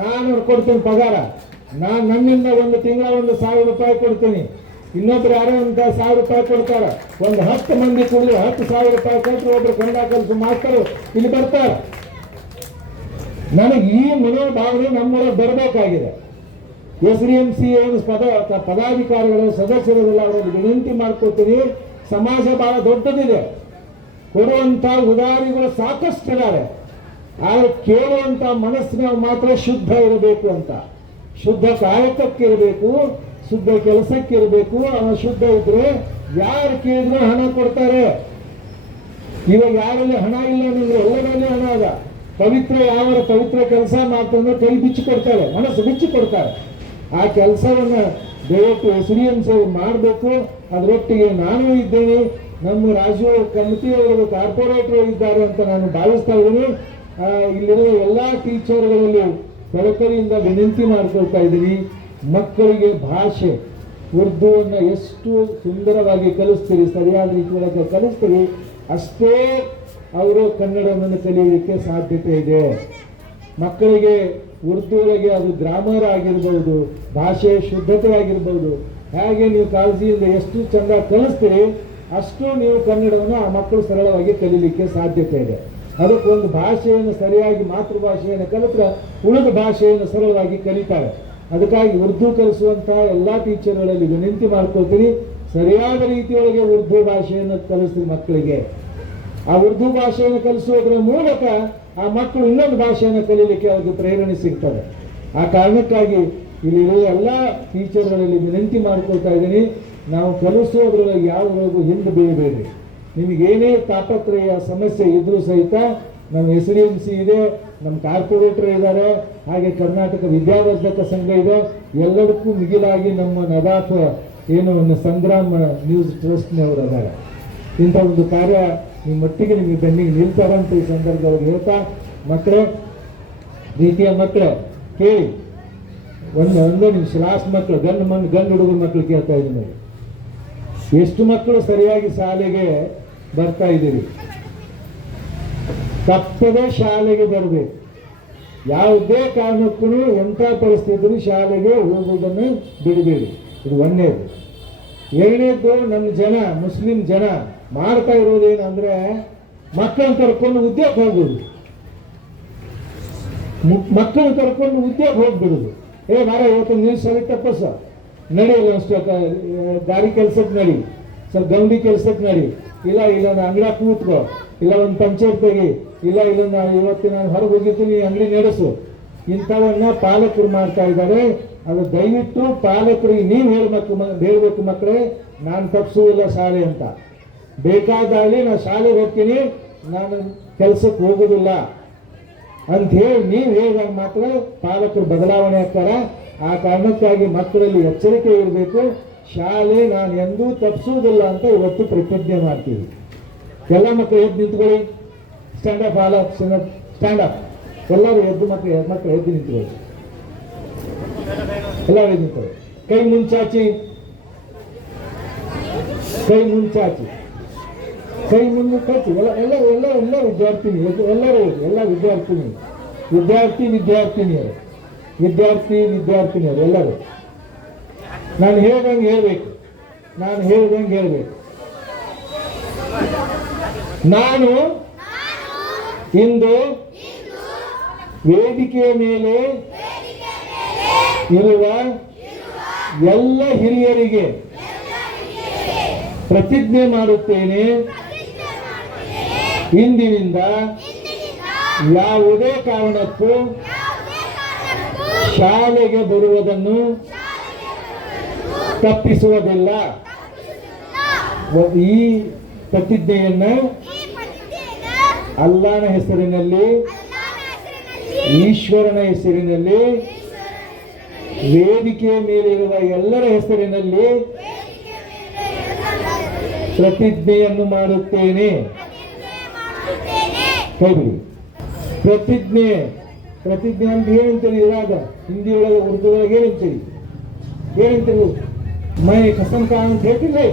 ನಾನು ಕೊಡ್ತೀನಿ ಪಗಾರ. ನಾನು ನನ್ನಿಂದ ಒಂದು ತಿಂಗಳ 1,000 ರೂಪಾಯಿ ಕೊಡ್ತೀನಿ. ಇನ್ನೊಬ್ರು ಯಾರೋ ಒಂದು 1,000 ರೂಪಾಯಿ ಕೊಡ್ತಾರೆ. ಒಂದು 10 ಮಂದಿ ಕೂಡಲಿ 10,000 ರೂಪಾಯಿ ಕೊಟ್ಟರು ಒಬ್ರು ಕನ್ನಡ ಕಲಿಸು ಮಾಸ್ತರು ಇಲ್ಲಿ ಬರ್ತಾರೆ. ನನಗೆ ಈ ಮನೋಭಾವನೆ ನಮ್ಮೊಳಗೆ ಬರಬೇಕಾಗಿದೆ. SDMC ಏನು ಪದಾಧಿಕಾರಿಗಳು ಸದಸ್ಯರೆಲ್ಲ ಅವರಲ್ಲಿ ವಿನಂತಿ ಮಾಡ್ಕೋತೀನಿ. ಸಮಾಜ ಬಹಳ ದೊಡ್ಡದಿದೆ, ಕೊಡುವಂತ ಉದಾರಿಗಳು ಸಾಕಷ್ಟು ಇದ್ದಾರೆ. ಆದರೆ ಕೇಳುವಂತ ಮನಸ್ಸಿನ ಮಾತ್ರ ಶುದ್ಧ ಇರಬೇಕು ಅಂತ. ಶುದ್ಧ ಕಾಯಕಕ್ಕಿರಬೇಕು, ಶುದ್ಧ ಕೆಲಸಕ್ಕಿರಬೇಕು. ಶುದ್ಧ ಇದ್ರೆ ಯಾರು ಕೇಳಿದ್ರು ಹಣ ಕೊಡ್ತಾರೆ. ಇವಾಗ ಯಾರಲ್ಲಿ ಹಣ ಇಲ್ಲ ಅಂದ್ರೆ ಎಲ್ಲರಲ್ಲಿ ಹಣ ಅದ. ಪವಿತ್ರ ಯಾವ ಪವಿತ್ರ ಕೆಲಸ ಮಾಡ್ತಂದ್ರೆ ಕೈ ಬಿಚ್ಚಿ ಕೊಡ್ತಾರೆ, ಮನಸ್ಸು ಬಿಚ್ಚಿ ಕೊಡ್ತಾರೆ. ಆ ಕೆಲಸವನ್ನ ದಯವಿಟ್ಟು SDMC ಮಾಡಬೇಕು. ಅದರೊಟ್ಟಿಗೆ ನಾನು ಇದ್ದೇನೆ, ನಮ್ಮ ರಾಜು ಕಮಿಟಿಯವರು ಕಾರ್ಪೊರೇಟರ್ ಇದ್ದಾರೆ ಅಂತ ನಾನು ಭಾವಿಸ್ತಾ ಇದ್ದೀನಿ. ಇಲ್ಲಿರುವ ಎಲ್ಲ ಟೀಚರ್ಗಳಲ್ಲಿ ಕಳಕಳಿಯಿಂದ ವಿನಂತಿ ಮಾಡ್ಕೊಳ್ತಾ ಇದ್ದೀನಿ, ಮಕ್ಕಳಿಗೆ ಭಾಷೆ ಉರ್ದುವನ್ನು ಎಷ್ಟು ಸುಂದರವಾಗಿ ಕಲಿಸ್ತೀರಿ, ಸರಿಯಾದ ರೀತಿ ಒಳಗೆ ಕಲಿಸ್ತೀರಿ, ಅಷ್ಟೇ ಅವರು ಕನ್ನಡವನ್ನು ಕಲಿಯಲಿಕ್ಕೆ ಸಾಧ್ಯತೆ ಇದೆ. ಮಕ್ಕಳಿಗೆ ಉರ್ದು ಒಳಗೆ ಅದು ಗ್ರಾಮರ್ ಆಗಿರ್ಬೋದು, ಭಾಷೆ ಶುದ್ಧತೆ ಆಗಿರ್ಬೋದು, ಹಾಗೆ ನೀವು ಕಾಳಜಿಯಿಂದ ಎಷ್ಟು ಚೆಂದ ಕಲಿಸ್ತೀರಿ ಅಷ್ಟು ನೀವು ಕನ್ನಡವನ್ನು ಆ ಮಕ್ಕಳು ಸರಳವಾಗಿ ಕಲೀಲಿಕ್ಕೆ ಸಾಧ್ಯತೆ ಇದೆ. ಅದಕ್ಕೊಂದು ಭಾಷೆಯನ್ನು ಸರಿಯಾಗಿ ಮಾತೃಭಾಷೆಯನ್ನು ಕಲಿತ್ರೆ ಉಳಿದ ಭಾಷೆಯನ್ನು ಸರಳವಾಗಿ ಕಲಿತಾರೆ. ಅದಕ್ಕಾಗಿ ಉರ್ದು ಕಲಿಸುವಂತಹ ಎಲ್ಲ ಟೀಚರ್ಗಳಲ್ಲಿ ವಿನಂತಿ ಮಾಡ್ಕೊಳ್ತೀನಿ, ಸರಿಯಾದ ರೀತಿಯೊಳಗೆ ಉರ್ದು ಭಾಷೆಯನ್ನು ಕಲಿಸ್ತೀರಿ ಮಕ್ಕಳಿಗೆ. ಆ ಉರ್ದು ಭಾಷೆಯನ್ನು ಕಲಿಸುವುದರ ಮೂಲಕ ಆ ಮಕ್ಕಳು ಇನ್ನೊಂದು ಭಾಷೆಯನ್ನು ಕಲೀಲಿಕ್ಕೆ ಅವ್ರಿಗೆ ಪ್ರೇರಣೆ ಸಿಗ್ತದೆ. ಆ ಕಾರಣಕ್ಕಾಗಿ ಇಲ್ಲಿರುವ ಎಲ್ಲ ಟೀಚರ್ಗಳಲ್ಲಿ ವಿನಂತಿ ಮಾಡ್ಕೊಳ್ತಾ ಇದ್ದೀನಿ, ನಾವು ಕಲಿಸೋದ್ರೊಳಗೆ ಯಾವುದ್ರೊಳಗೂ ಹಿಂದೆ ಬೀಳಬೇಡಿ. ನಿಮಗೇನೇ ತಾಪತ್ರಯ ಸಮಸ್ಯೆ ಇದ್ರೂ ಸಹಿತ ನಮ್ಮ SDMC ಇದೆ, ನಮ್ಮ ಕಾರ್ಪೊರೇಟರ್ ಇದ್ದಾರೆ, ಹಾಗೆ ಕರ್ನಾಟಕ ವಿದ್ಯಾವರ್ಧಕ ಸಂಘ ಇದೆ. ಎಲ್ಲದಕ್ಕೂ ಮಿಗಿಲಾಗಿ ನಮ್ಮ ನದಾಫ್ ಏನು ಒಂದು ಸಂಗ್ರಾಮ ನ್ಯೂಸ್ ಟ್ರಸ್ಟ್ನವರು ಅದಾರೆ. ಇಂಥ ಒಂದು ಕಾರ್ಯ ನಿಮ್ಮ ಮಟ್ಟಿಗೆ ನಿಮಗೆ ಬೆನ್ನಿಗೆ ನಿಲ್ತಾರಂತ ಈ ಸಂದರ್ಭದಲ್ಲಿ ಹೇಳ್ತಾ, ಮಕ್ಕಳೇ, ರೀತಿಯ ಮಕ್ಕಳೇ ಕೇಳಿ, ಒಂದೇ ನಿಮಿಷ ಲಾಸ್ಟ್ ಮಕ್ಕಳು ಗಂಡು ಹುಡುಗರ ಮಕ್ಕಳು ಕೇಳ್ತಾ ಇದ್ದೀನಿ, ಎಷ್ಟು ಮಕ್ಕಳು ಸರಿಯಾಗಿ ಶಾಲೆಗೆ ಬರ್ತಾ ಇದ್ದೀರಿ? ತಪ್ಪದೇ ಶಾಲೆಗೆ ಬರಬೇಕು. ಯಾವುದೇ ಕಾರಣಕ್ಕೂ ಎಂಥ ಪರಿಸ್ಥಿತಿ ಶಾಲೆಗೆ ಹೋಗುವುದನ್ನು ಬಿಡಬೇಡಿ. ಇದು ಒಂದನೇದು. ಎರಡನೇದು, ನಮ್ಮ ಜನ ಮುಸ್ಲಿಂ ಜನ ಮಾಡ್ತಾ ಇರೋದೇನಂದ್ರೆ ಮಕ್ಕಳನ್ನ ಕರ್ಕೊಂಡು ಉದ್ಯೋಗ ಹೋಗ್ಬಿಡುದು, ಮಕ್ಕಳನ್ನ ಕರ್ಕೊಂಡು ಉದ್ಯೋಗ ಹೋಗ್ಬಿಡುದು. ಮಾರ ಇವತ್ತು ನೀವು ಸರಿ ತಪ್ಪಸ ನಡೆಯಲ್ಲ, ಅಷ್ಟು ದಾರಿ ಕೆಲ್ಸಕ್ಕೆ ನಡಿ, ಸ್ವಲ್ಪ ಗೌಂಡಿ ಕೆಲ್ಸಕ್ಕೆ ನಡಿ, ಇಲ್ಲ ಅಂಗಡಿ ಕೂತ್ಕೋ, ಇಲ್ಲ ಒಂದು ಪಂಚಾಯತ್ ತೆಗಿ, ಇಲ್ಲ ಇವತ್ತು ನಾನು ಹೊರಗೆ ಹೋಗಿದ್ದೀನಿ ಅಂಗಡಿ ನಡೆಸು. ಇಂಥವನ್ನ ಪಾಲಕರು ಮಾಡ್ತಾ ಇದ್ದಾರೆ. ಅದು ದಯವಿಟ್ಟು ಪಾಲಕರಿಗೆ ನೀವು ಹೇಳ್ಬೇಕು ಮಕ್ಕಳೇ, ನಾನು ತಪ್ಪಿಸುವುದಿಲ್ಲ ಶಾಲೆ ಅಂತ. ಬೇಕಾದಾಗಲಿ ನಾನು ಶಾಲೆಗೆ ಹೋಗ್ತೀನಿ, ನಾನು ಕೆಲಸಕ್ಕೆ ಹೋಗೋದಿಲ್ಲ ಅಂತ ಹೇಳಿ ನೀವು ಹೇಳಿದಾಗ ಮಾತ್ರ ಪಾಲಕರು ಬದಲಾವಣೆ ಆಗ್ತಾರೆ. ಆ ಕಾರಣಕ್ಕಾಗಿ ಮಕ್ಕಳಲ್ಲಿ ಎಚ್ಚರಿಕೆ ಇರಬೇಕು. ಶಾಲೆ ನಾನು ಎಂದೂ ತಪ್ಪಿಸುವುದಿಲ್ಲ ಅಂತ ಇವತ್ತು ಪ್ರತಿಜ್ಞೆ ಮಾಡ್ತೀವಿ. ಎಲ್ಲ ಮಕ್ಕಳು ಎದ್ದು ನಿಂತ್ಕೊಳ್ಳಿ. Stand up, stand up. ಎಲ್ಲರೂ ಎದ್ದು ಮಕ್ಕಳು ಎದ್ದು ನಿಂತ್ಕೊಳ್ಳಿ. ಎಲ್ಲರೂ ಎದ್ದು ನಿಂತ್ಕೊಳ್ಳಿ. ಕೈ ಮುಂಚಾಚಿ, ಕೈ ಮುಂಚಾಚಿ, ಕೈ ಮುಂದೆ ಕಚ್ಚಿ. ಎಲ್ಲ ವಿದ್ಯಾರ್ಥಿನಿ, ಎಲ್ಲ ವಿದ್ಯಾರ್ಥಿನಿಯರು ಎಲ್ಲರೂ ನಾನು ಹೇಳ್ದಂಗೆ ಹೇಳ್ಬೇಕು. ನಾನು ಇಂದು ವೇದಿಕೆಯ ಮೇಲೆ ಇರುವ ಎಲ್ಲ ಹಿರಿಯರಿಗೆ ಪ್ರತಿಜ್ಞೆ ಮಾಡುತ್ತೇನೆ, ಇಂದಿನಿಂದ ಯಾವುದೇ ಕಾರಣಕ್ಕೂ ಶಾಲೆಗೆ ಬರುವುದನ್ನು ತಪ್ಪಿಸುವುದಿಲ್ಲ. ಈ ಪ್ರತಿಜ್ಞೆಯನ್ನ ಅಲ್ಲಾಹನ ಹೆಸರಿನಲ್ಲಿ, ಈಶ್ವರನ ಹೆಸರಿನಲ್ಲಿ, ವೇದಿಕೆಯ ಮೇಲಿರುವ ಎಲ್ಲರ ಹೆಸರಿನಲ್ಲಿ ಪ್ರತಿಜ್ಞೆಯನ್ನು ಮಾಡುತ್ತೇನೆ. ಕೈ ಬಿಡಿ. ಪ್ರತಿಜ್ಞೆ ಅಂತ ಏನಂತೀರಿ? ಇವಾಗ ಹಿಂದಿ ಒಳಗೆ ಉರ್ದು ಒಳಗೆ ಏನಂತೀರಿ? ಮೈ ಕಸಂ ಕಾ ಅಂತ ಹೇಳ್ತೀನಿ.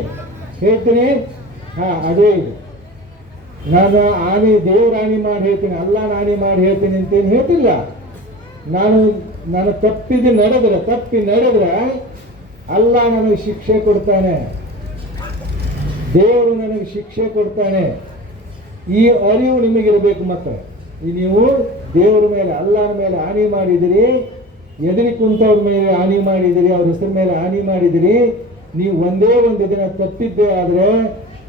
ಅದೇ ಇದು. ನಾನು ದೇವ್ರ ಆಣಿ ಮಾಡಿ ಹೇಳ್ತೀನಿ, ಅಲ್ಲ ಆಣಿ ಮಾಡಿ ಹೇಳ್ತೀನಿ ಅಂತೇನು ಹೇಳ್ತಿಲ್ಲ. ನಾನು ತಪ್ಪಿ ನಡೆದ್ರೆ ಅಲ್ಲ ನನಗೆ ಶಿಕ್ಷೆ ಕೊಡ್ತಾನೆ, ದೇವರು ನನಗೆ ಶಿಕ್ಷೆ ಕೊಡ್ತಾನೆ. ಈ ಅರಿವು ನಿಮಗಿರಬೇಕು. ಮಕ್ಕಳು, ನೀವು ದೇವರ ಮೇಲೆ, ಅಲ್ಲನ ಮೇಲೆ ಹಾನಿ ಮಾಡಿದಿರಿ, ಎದುರಿ ಕುಂತವ್ರ ಮೇಲೆ ಹಾನಿ ಮಾಡಿದಿರಿ, ಅವ್ರ ಹೆಸರ ಮೇಲೆ ಹಾನಿ ಮಾಡಿದಿರಿ. ನೀವು ಒಂದೇ ಒಂದು ದಿನ ತಪ್ಪಿದ್ದೇ ಆದರೆ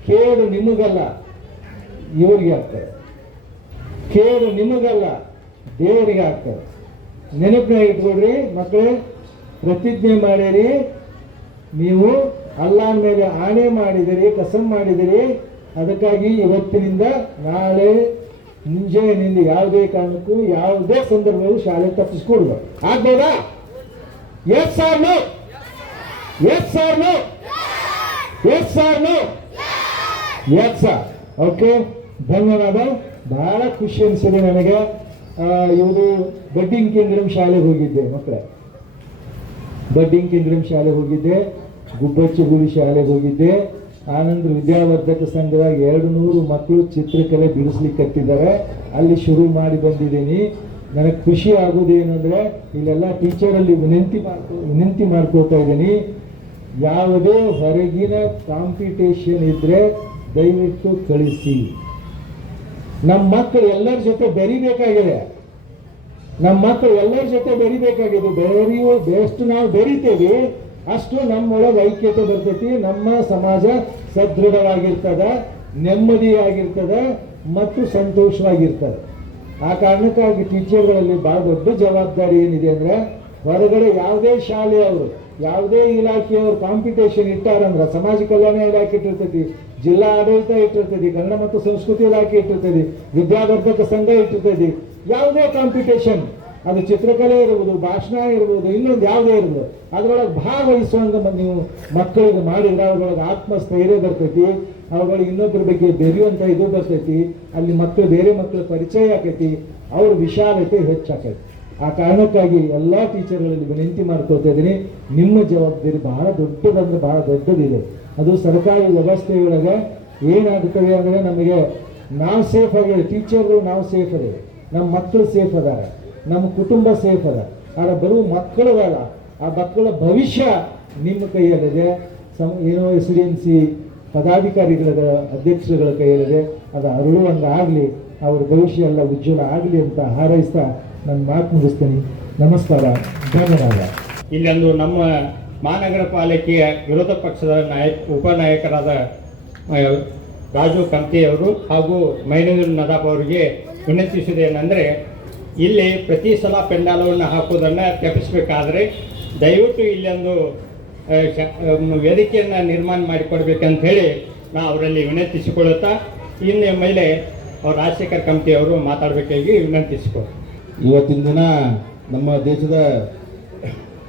ಕೇಡು ನಿಮಗಲ್ಲ, ಇವರಿಗೆ ಆಗ್ತದೆ. ಕೇಡು ನಿಮಗಲ್ಲ, ದೇವರಿಗೆ ಆಗ್ತದೆ. ನೆನಪಿನ ಇಟ್ಕೊಡ್ರಿ ಮಕ್ಕಳೇ. ಪ್ರತಿಜ್ಞೆ ಮಾಡಿರಿ, ನೀವು ಅಲ್ಲನ ಮೇಲೆ ಆಣೆ ಮಾಡಿದಿರಿ, ಕಸಮ್ ಮಾಡಿದಿರಿ. ಅದಕ್ಕಾಗಿ ಇವತ್ತಿನಿಂದ ನಾಳೆ ಮುಂಜಾನೆಯಿಂದ ಯಾವುದೇ ಕಾರಣಕ್ಕೂ ಯಾವುದೇ ಸಂದರ್ಭವೂ ಶಾಲೆ ತಪ್ಪಿಸ್ಕೊಡ್ದು. ಆಗ್ಬೋದಾ? Yes or no? Yes or no? Yes or no? Yes sir. Okay, ಧನ್ಯವಾದ. ಬಹಳ ಖುಷಿ ಅನಿಸಿದೆ ನನಗೆ. ಇವರು ಬಡ್ಡಿಂಗ್ ಕಿಂಗ್ಡಮ್ ಶಾಲೆಗೆ ಹೋಗಿದ್ದೆ ಮಕ್ಕಳೇ, ಬಡ್ಡಿಂಗ್ ಕಿಂಗ್ಡಮ್ ಶಾಲೆಗೆ ಹೋಗಿದ್ದೆ, ಗುಬ್ಬಚ್ಚಗುಡಿ ಶಾಲೆಗೆ ಹೋಗಿದ್ದೆ. ಆನಂತರ ವಿದ್ಯಾವರ್ಧಕ ಸಂಘದಾಗ 200 ಮಕ್ಕಳು ಚಿತ್ರಕಲೆ ಬಿಡಿಸ್ಲಿಕ್ಕೆ ಕತ್ತಿದ್ದಾರೆ. ಅಲ್ಲಿ ಶುರು ಮಾಡಿ ಬಂದಿದ್ದೀನಿ. ನನಗೆ ಖುಷಿ ಆಗೋದೇನೆಂದರೆ ಇಲ್ಲೆಲ್ಲ ಟೀಚರಲ್ಲಿ ವಿನಂತಿ ಮಾಡ್ಕೋತಾ ಇದ್ದೀನಿ, ಯಾವುದೇ ಹೊರಗಿನ ಕಾಂಪಿಟೇಷನ್ ಇದ್ದರೆ ದಯವಿಟ್ಟು ಕಳಿಸಿ. ನಮ್ಮ ಮಕ್ಕಳು ಎಲ್ಲರ ಜೊತೆ ಬೆರಿಬೇಕಾಗಿದೆ. ಎಷ್ಟು ನಾವು ಬೆರಿತೇವೆ ಅಷ್ಟು ನಮ್ಮೊಳಗೆ ಐಕ್ಯತೆ ಬರ್ತೈತಿ, ನಮ್ಮ ಸಮಾಜ ಸದೃಢವಾಗಿರ್ತದ, ನೆಮ್ಮದಿಯಾಗಿರ್ತದೆ ಮತ್ತು ಸಂತೋಷವಾಗಿರ್ತದೆ. ಆ ಕಾರಣಕ್ಕಾಗಿ ಟೀಚರ್ಗಳಲ್ಲಿ ಭಾಳ ದೊಡ್ಡ ಜವಾಬ್ದಾರಿ ಏನಿದೆ ಅಂದರೆ, ಹೊರಗಡೆ ಯಾವುದೇ ಶಾಲೆಯವರು, ಯಾವುದೇ ಇಲಾಖೆಯವರು ಕಾಂಪಿಟೇಷನ್ ಇಟ್ಟಾರಂದ್ರೆ, ಸಮಾಜ ಕಲ್ಯಾಣ ಇಲಾಖೆ ಇಟ್ಟಿರ್ತೈತಿ, ಜಿಲ್ಲಾ ಆಡಳಿತ ಇಟ್ಟಿರ್ತೈತಿ, ಕನ್ನಡ ಮತ್ತು ಸಂಸ್ಕೃತಿ ಇಲಾಖೆ ಇಟ್ಟಿರ್ತೈತಿ, ವಿದ್ಯಾವರ್ಧಕ ಸಂಘ ಇಟ್ಟಿರ್ತೈತಿ. ಯಾವುದೇ ಕಾಂಪಿಟೇಷನ್, ಅದು ಚಿತ್ರಕಲೆ ಇರ್ಬೋದು, ಭಾಷಣ ಇರ್ಬೋದು, ಇನ್ನೊಂದು ಯಾವುದೇ ಇರ್ಬೋದು, ಅದರೊಳಗೆ ಭಾಗವಹಿಸುವಂಗೆ ನೀವು ಮಕ್ಕಳಿಗೆ ಮಾಡಿದ್ರೆ ಅವ್ರೊಳಗೆ ಆತ್ಮಸ್ಥೈರ್ಯ ಬರ್ತೈತಿ, ಅವುಗಳಿಗೆ ಇನ್ನೊಬ್ಬರ ಬಗ್ಗೆ ಬೆರೆಯುವಂಥ ಇದು ಬರ್ತೈತಿ. ಅಲ್ಲಿ ಮಕ್ಕಳು ಬೇರೆ ಮಕ್ಕಳ ಪರಿಚಯ ಆಕೈತಿ, ಅವ್ರ ವಿಶಾಲತೆ ಹೆಚ್ಚಾಕೈತಿ. ಆ ಕಾರಣಕ್ಕಾಗಿ ಎಲ್ಲ ಟೀಚರ್ಗಳಲ್ಲಿ ವಿನಂತಿ ಮಾಡ್ಕೊಳ್ತಾ ಇದ್ದೀನಿ, ನಿಮ್ಮ ಜವಾಬ್ದಾರಿ ಬಹಳ ದೊಡ್ಡದಂದ್ರೆ ಬಹಳ ದೊಡ್ಡದಿದೆ. ಅದು ಸರ್ಕಾರಿ ವ್ಯವಸ್ಥೆಯೊಳಗೆ ಏನಾಗುತ್ತದೆ ಅಂದರೆ, ನಮಗೆ ನಾವು ಸೇಫ್ ಆಗಿವೆ, ಟೀಚರ್ಗಳು ನಾವು ಸೇಫ್ ಅದೇವೆ, ನಮ್ಮ ಮಕ್ಕಳು ಸೇಫ್ ಅದಾರ, ನಮ್ಮ ಕುಟುಂಬ ಸೇಫ್ ಅದ. ಆಗ ಬರುವ ಮಕ್ಕಳದಲ್ಲ, ಆ ಮಕ್ಕಳ ಭವಿಷ್ಯ ನಿಮ್ಮ ಕೈಯಲ್ಲಿದೆ. ಏನೋ SDMC ಪದಾಧಿಕಾರಿಗಳ ಅಧ್ಯಕ್ಷರುಗಳ ಕೈಯಲ್ಲಿದೆ. ಅದು ಅರಳುವಂಗಾಗಲಿ, ಅವ್ರ ಭವಿಷ್ಯ ಎಲ್ಲ ಉಜ್ವಲ ಆಗಲಿ ಅಂತ ಹಾರೈಸ್ತಾ ನನ್ನ ಮಾತು ಮುಗಿಸ್ತೀನಿ. ನಮಸ್ಕಾರ, ಧನ್ಯವಾದ. ಇಲ್ಲೊಂದು ನಮ್ಮ ಮಹಾನಗರ ಪಾಲಿಕೆಯ ವಿರೋಧ ಪಕ್ಷದ ಉಪನಾಯಕರಾದ ರಾಜು ಕಂತಿಯವರು ಹಾಗೂ ಮೈನೂರು ನದಾಬ್ ಅವರಿಗೆ ವಿನಂತಿಸುವುದೇನೆಂದರೆ, ಇಲ್ಲಿ ಪ್ರತಿ ಸಲ ಪೆಂಡಾಲವನ್ನು ಹಾಕೋದನ್ನು ತಪ್ಪಿಸಬೇಕಾದ್ರೆ ದಯವಿಟ್ಟು ಇಲ್ಲೊಂದು ವೇದಿಕೆಯನ್ನು ನಿರ್ಮಾಣ ಮಾಡಿಕೊಡ್ಬೇಕಂತ ಹೇಳಿ ನಾವು ಅವರಲ್ಲಿ ವಿನಂತಿಸಿಕೊಳ್ಳುತ್ತಾ, ಇನ್ನು ಮೇಲೆ ರಾಜಶೇಖರ್ ಕಂತಿ ಅವರು ಮಾತಾಡಬೇಕಾಗಿ ವಿನಂತಿಸಿಕೊಳ್ಳಿ. ಇವತ್ತಿನ ದಿನ ನಮ್ಮ ದೇಶದ